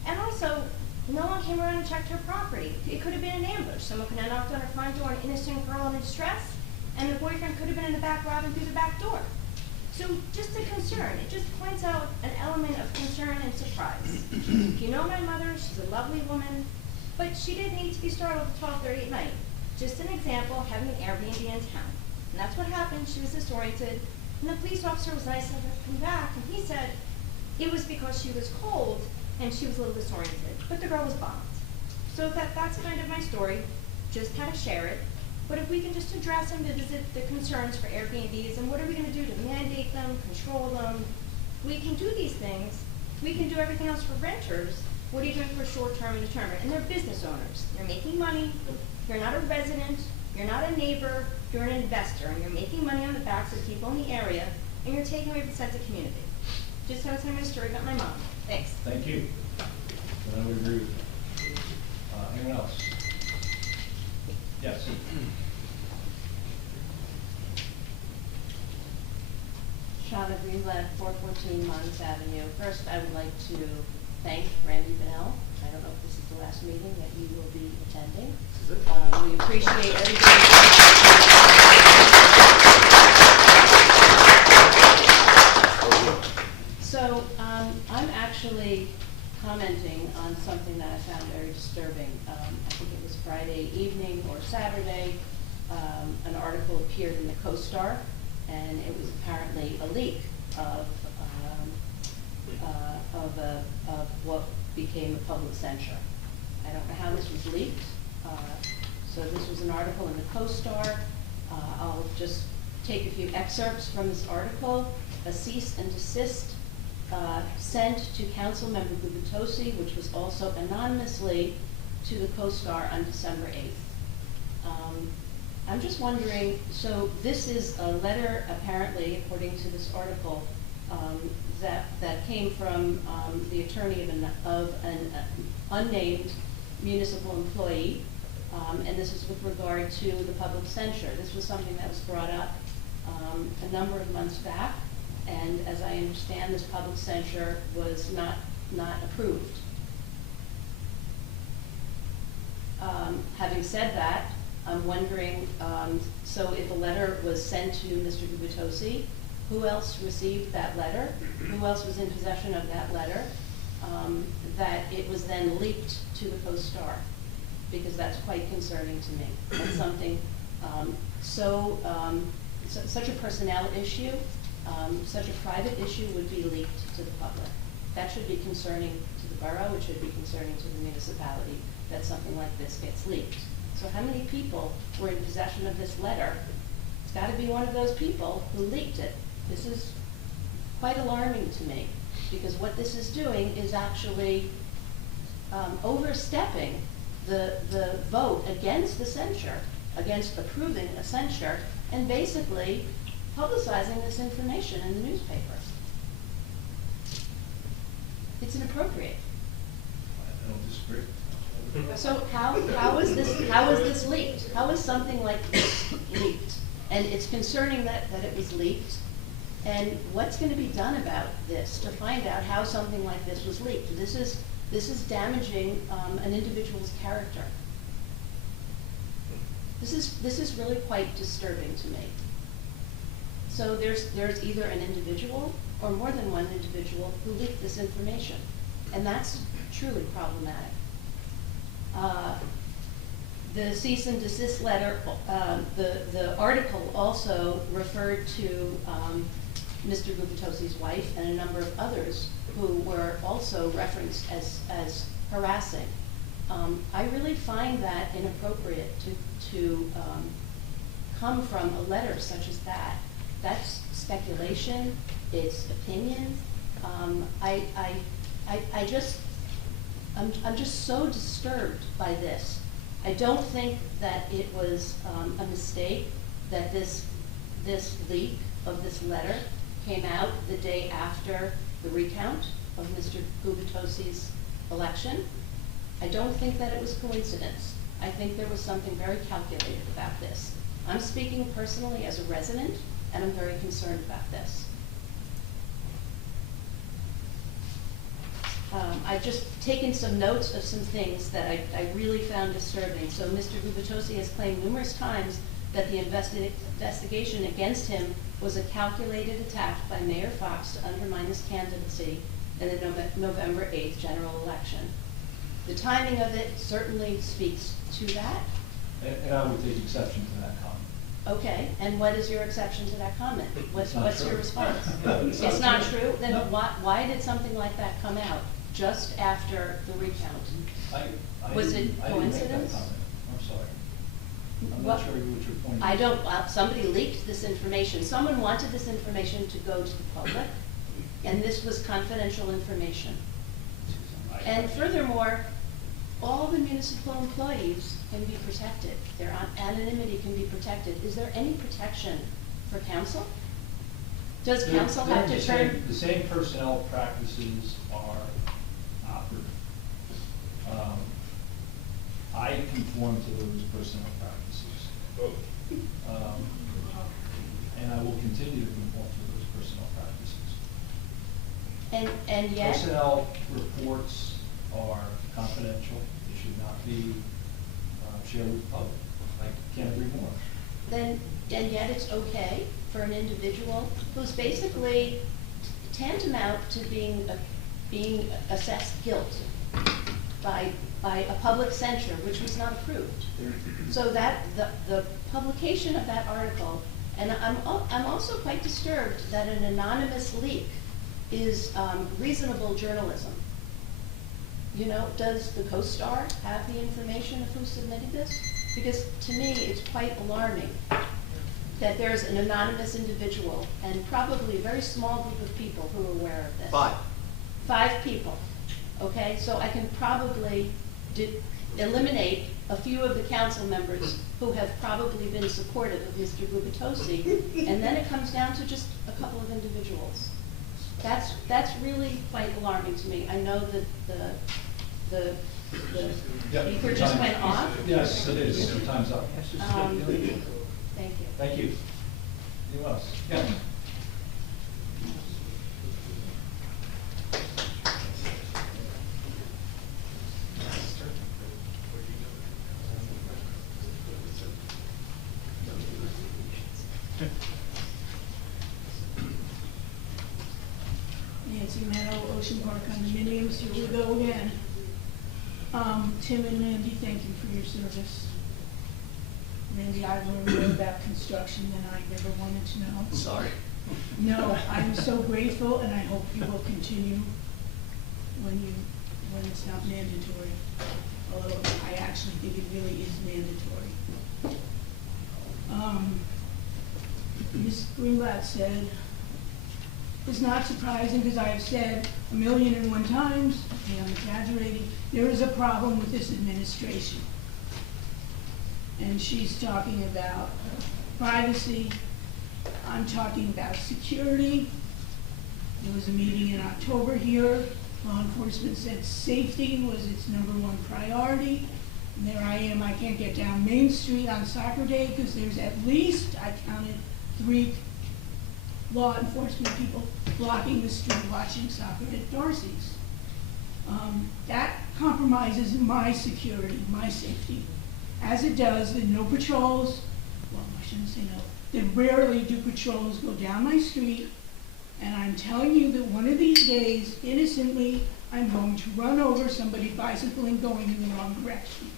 And also, no one came around and checked her property. It could have been an ambush. Someone could have knocked on her front door, an innocent girl in distress, and the boyfriend could have been in the back robbing through the back door. So just a concern. It just points out an element of concern and surprise. If you know my mother, she's a lovely woman. But she didn't need to be startled at 12:30 at night. Just an example, having an Airbnb in town. And that's what happened. She was disoriented. And the police officer was nice enough to come back, and he said it was because she was cold and she was a little disoriented. But the girl was bombed. So that's kind of my story. Just kind of share it. But if we can just address and visit the concerns for Airbnbs, and what are we going to do to mandate them, control them? We can do these things. We can do everything else for renters. What are you doing for short-term and determined? And they're business owners. They're making money. You're not a resident. You're not a neighbor. You're an investor, and you're making money on the backs of people in the area, and you're taking away the sense of community. Just how I tell my story about my mom. Thanks. Thank you. I would agree with you. Anyone else? Yes. Shauna Greenblatt, 414 Mons Avenue. First, I would like to thank Randy Bennell. I don't know if this is the last meeting that you will be attending. We appreciate everything. So, I'm actually commenting on something that I found very disturbing. I think it was Friday evening or Saturday. An article appeared in the CoStar, and it was apparently a leak of what became a public censure. I don't know how this was leaked. So this was an article in the CoStar. I'll just take a few excerpts from this article. A cease and desist sent to Councilmember Gubitosi, which was also anonymously to the CoStar on December 8th. I'm just wondering, so this is a letter, apparently, according to this article, that came from the attorney of an unnamed municipal employee, and this is with regard to the public censure. This was something that was brought up a number of months back, and as I understand, this public censure was not approved. Having said that, I'm wondering, so if a letter was sent to Mr. Gubitosi, who else received that letter? Who else was in possession of that letter? That it was then leaked to the CoStar, because that's quite concerning to me. That's something such a personnel issue, such a private issue would be leaked to the public. That should be concerning to the borough. It should be concerning to the municipality that something like this gets leaked. So how many people were in possession of this letter? It's got to be one of those people who leaked it. This is quite alarming to me, because what this is doing is actually overstepping the vote against the censure, against approving a censure, and basically publicizing this information in the newspapers. It's inappropriate. I don't disagree. So how is this leaked? How is something like this leaked? And it's concerning that it was leaked. And what's going to be done about this to find out how something like this was leaked? This is damaging an individual's character. This is really quite disturbing to me. So there's either an individual or more than one individual who leaked this information, and that's truly problematic. The cease and desist letter, the article also referred to Mr. Gubitosi's wife and a number of others who were also referenced as harassing. I really find that inappropriate to come from a letter such as that. That's speculation. It's opinion. I'm just so disturbed by this. I don't think that it was a mistake that this leak of this letter came out the day after the recount of Mr. Gubitosi's election. I don't think that it was coincidence. I think there was something very calculated about this. I'm speaking personally as a resident, and I'm very concerned about this. I've just taken some notes of some things that I really found disturbing. So Mr. Gubitosi has claimed numerous times that the investigation against him was a calculated attack by Mayor Fox to undermine his candidacy in the November 8th general election. The timing of it certainly speaks to that. And I would take exception to that comment. Okay, and what is your exception to that comment? It's not What's true. your response? It's It's not not true. true? Then No. why did something like that come out just after the recount? I Was didn't- it I didn't make that coincidence? comment. I'm sorry. I'm What- not sure what your point is. I don't, somebody leaked this information. Someone wanted this information to go to the public, and this was confidential information. And furthermore, all the municipal employees can be protected. Their anonymity can be protected. Is there any protection for council? Does council have to turn? The same personnel practices are operative. I conform to those personnel practices. And I will continue to conform to those personnel practices. And yet? Personnel reports are confidential. They should not be shared with the public. I can't agree more. And yet it's okay for an individual who's basically tantamount to being assessed guilt by a public censure, which was not approved. So that, the publication of that article, and I'm also quite disturbed that an anonymous leak is reasonable journalism. You know, does the CoStar have the information of who submitted this? Because to me, it's quite alarming that there's an anonymous individual and probably a very small group of people who are aware of this. 5. 5 people, okay? So I can probably eliminate a few of the council members who have probably been supportive of Mr. Gubitosi, and then it comes down to just a couple of individuals. That's really quite alarming to me. I know that the speaker just went off. Yes, it is. Your time's up. Thank you. Thank you. Anyone else? Yeah. Nancy Meadow, Ocean Park condominiums, here we go again. Tim and Mandy, thank you for your service. Mandy, I've learned more about construction than I ever wanted to know. Sorry. No, I'm so grateful, and I hope you will continue when it's not mandatory. Although I actually think it really is mandatory. Ms. Greenblatt said, it's not surprising because I have said 1,000,001 times, and I'm exaggerating, there is a problem with this administration. And she's talking about privacy. I'm talking about security. There was a meeting in October here. Law enforcement said safety was its #1 priority. And there I am, I can't get down Main Street on soccer day because there's at least, I counted, 3 law enforcement people blocking the street watching soccer at Darcy's. That compromises my security, my safety. As it does, the no patrols, well, I shouldn't say no, that rarely do patrols go down my street, and I'm telling you that one of these days, innocently, I'm going to run over somebody bicycling going in the wrong direction.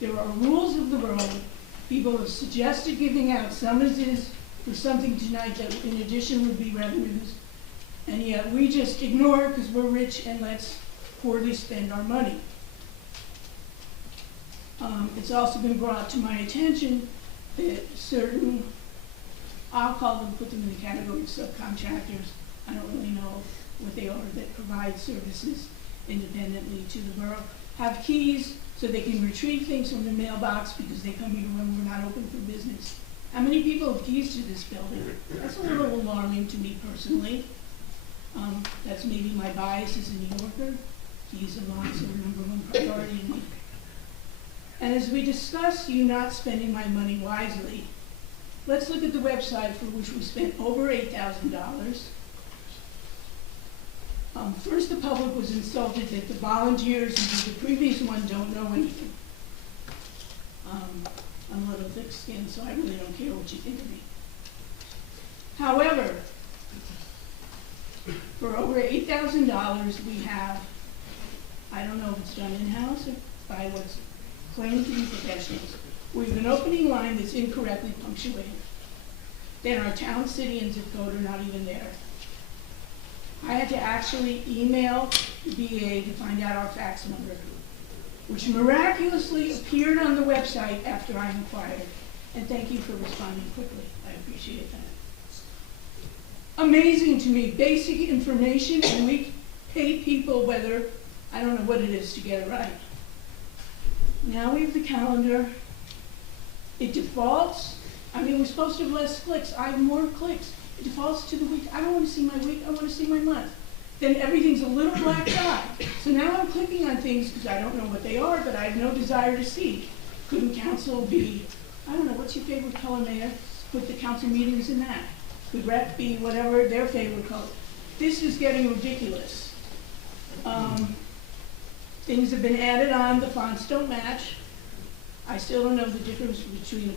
There are rules of the road. People have suggested giving out summonses for something tonight that in addition would be revenues, and yet we just ignore it because we're rich and let's poorly spend our money. It's also been brought to my attention that certain, I'll call them, put them in the category of subcontractors, I don't really know what they are, that provide services independently to the borough, have keys so they can retrieve things from the mailbox because they come here when we're not open for business. How many people have keys to this building? That's a little alarming to me personally. That's maybe my bias as a New Yorker. Keys are not sort of #1 priority to me. And as we discussed you not spending my money wisely, let's look at the website for which we spent over $8,000. First, the public was insulted that the volunteers who did the previous one don't know anything. I'm a little thick-skinned, so I really don't care what you think of me. However, for over $8,000, we have, I I don't know if it's done in-house or by what's claimed to be professionals. We have an opening line that's incorrectly punctuated. Then our town, city, and zip code are not even there. I had to actually email the VA to find out our fax number, which miraculously appeared on the website after I inquired. And thank you for responding quickly. I appreciate that. Amazing to me, basic information, and we pay people whether, I don't know what it is to get it right. Now we have the calendar. It defaults. I mean, we're supposed to have less clicks. I have more clicks. It defaults to the week. I don't want to see my week. I want to see my month. Then everything's a little black dot. So now I'm clicking on things because I don't know what they are, but I have no desire to see. Couldn't council be, I don't know, what's your favorite color, Mayor? Put the council meetings in that. Could rep be whatever their favorite color? This is getting ridiculous. Things have been added on, the fonts don't match. I still don't know the difference between a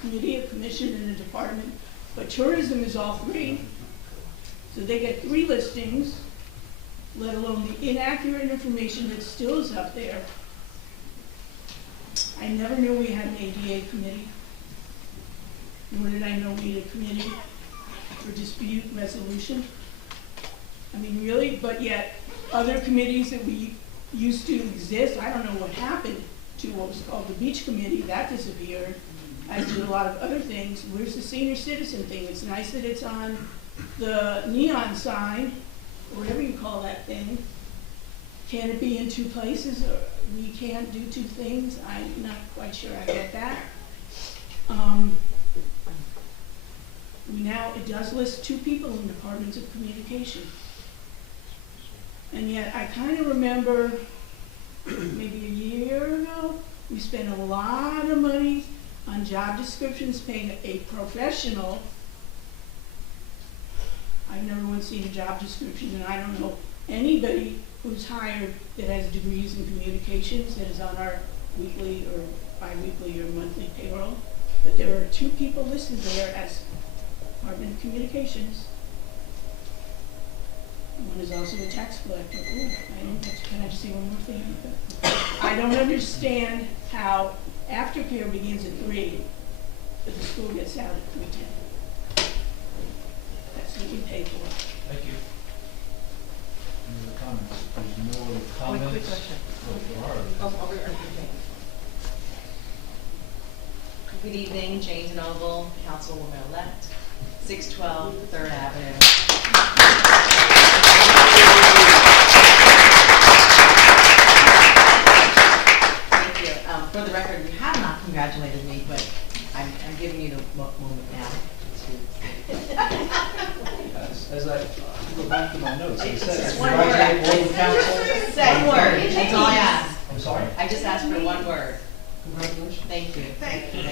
committee, a commission, and a department, but tourism is all three. So they get 3 listings, let alone the inaccurate information that still is up there. I never knew we had an ADA committee, nor did I know we had a committee for dispute resolution. I mean, really, but yet other committees that we used to exist, I don't know what happened to what was called the beach committee, that disappeared, as did a lot of other things. Where's the senior citizen thing? It's nice that it's on the neon sign, or whatever you call that thing. Can it be in 2 places, or we can't do 2 things? I'm not quite sure I get that. Now, it does list 2 people in departments of communication. And yet, I kind of remember maybe a year ago, we spent a lot of money on job descriptions, paying a professional. I've never once seen a job description, and I don't know anybody who's hired that has degrees in communications that is on our weekly or bi-weekly or monthly payroll. But there are 2 people listed there as Department of Communications. One is also a tax collector. Ooh, can I just say one more thing? I don't understand how aftercare begins at 3, but the school gets out at 3:10. That's what we pay for. Thank you. Any other comments? There's no comments. Quick question. Good evening, Jane Noble, Councilwoman-elect, 612 3rd Avenue. Thank you. For the record, you have not congratulated me, but I'm giving you the moment now. As I go back to my notes, I It's said, just one congratulate word. all the council. One word, that's all I asked. I'm sorry? I just asked for one word. Congratulations. Thank you. Thank you.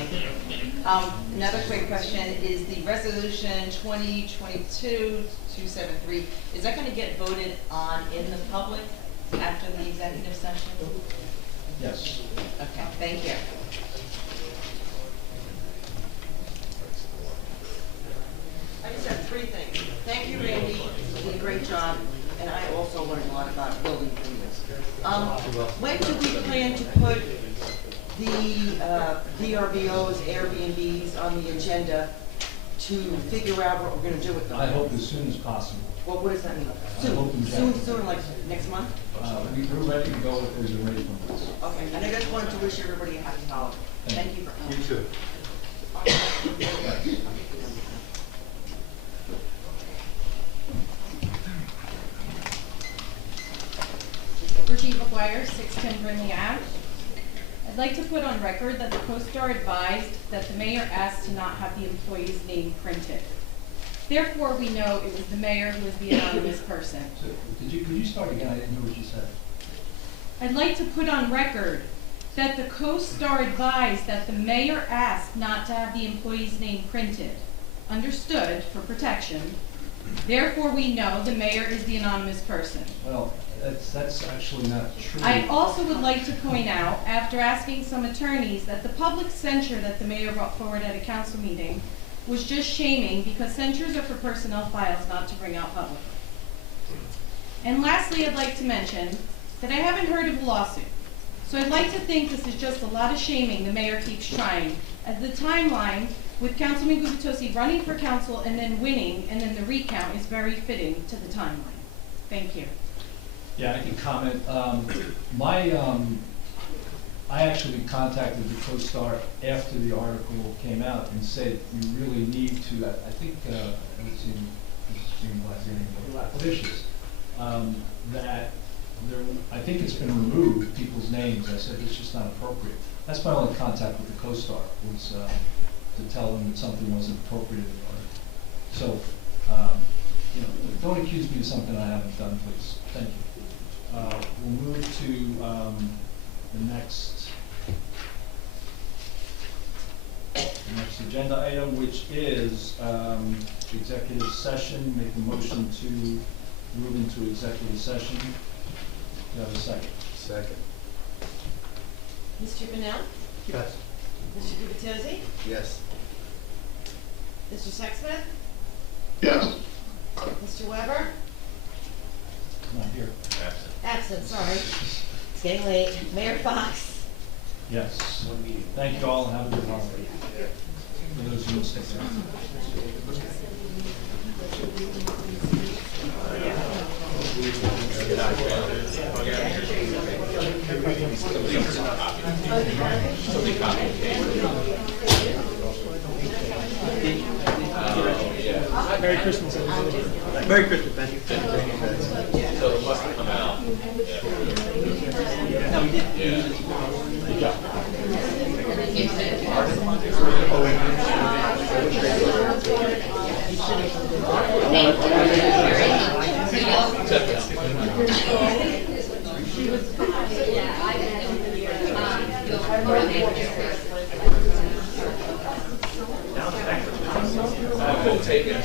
Another quick question, is the resolution 2022-273, is that gonna get voted on in the public after the executive session? Yes. Okay, thank you. I just have 3 things. Thank you, Randy, you did a great job, and I also learned a lot about building improvements. When do we plan to put the VRBOs, Airbnbs on the agenda to figure out what we're gonna do with them? I hope as soon as possible. Well, what does that mean? I hope in Soon, January. soon, like next month? We're ready to go if there's a ready from us. Okay, and I just wanted to wish everybody a happy holiday. Thank you for coming. You too. Brigitte McGuire, 610 Brinley Ave. I'd like to put on record that the CoStar advised that the mayor asked to not have the employee's name printed. Therefore, we know it was the mayor who was the anonymous person. So, could you start again? I didn't hear what you said. I'd like to put on record that the CoStar advised that the mayor asked not to have the employee's name printed. Understood, for protection. Therefore, we know the mayor is the anonymous person. Well, that's actually not true. I also would like to point out, after asking some attorneys, that the public censure that the mayor brought forward at a council meeting was just shaming, because censures are for personnel files, not to bring out public. And lastly, I'd like to mention that I haven't heard of a lawsuit. So I'd like to think this is just a lot of shaming the mayor keeps trying, as the timeline with Councilman Gubitosi running for council and then winning, and then the recount is very fitting to the timeline. Thank you. Yeah, I can comment. I actually contacted the CoStar after the article came out and said, you really need to, I think, it's in Vicious, that there, I think it's been removed, people's names. I said, it's just not appropriate. That's my only contact with the CoStar, was to tell them that something wasn't appropriate in the article. So, you know, don't accuse me of something I haven't done, please. Thank you. We'll move to the next agenda item, which is executive session. Make a motion to move into executive session. Do you have a second? Second. Mr. Bennell? Yes. Mr. Gubitosi? Yes. Mr. Sexsmith? Yes. Mr. Weber? Not here. Absent, sorry. It's getting late. Mayor Fox? Yes. Thank you all and have a good holiday. For those who will stick around. Merry Christmas, everybody. Merry Christmas, thank you. So it must have come out. No, we did. I will take it.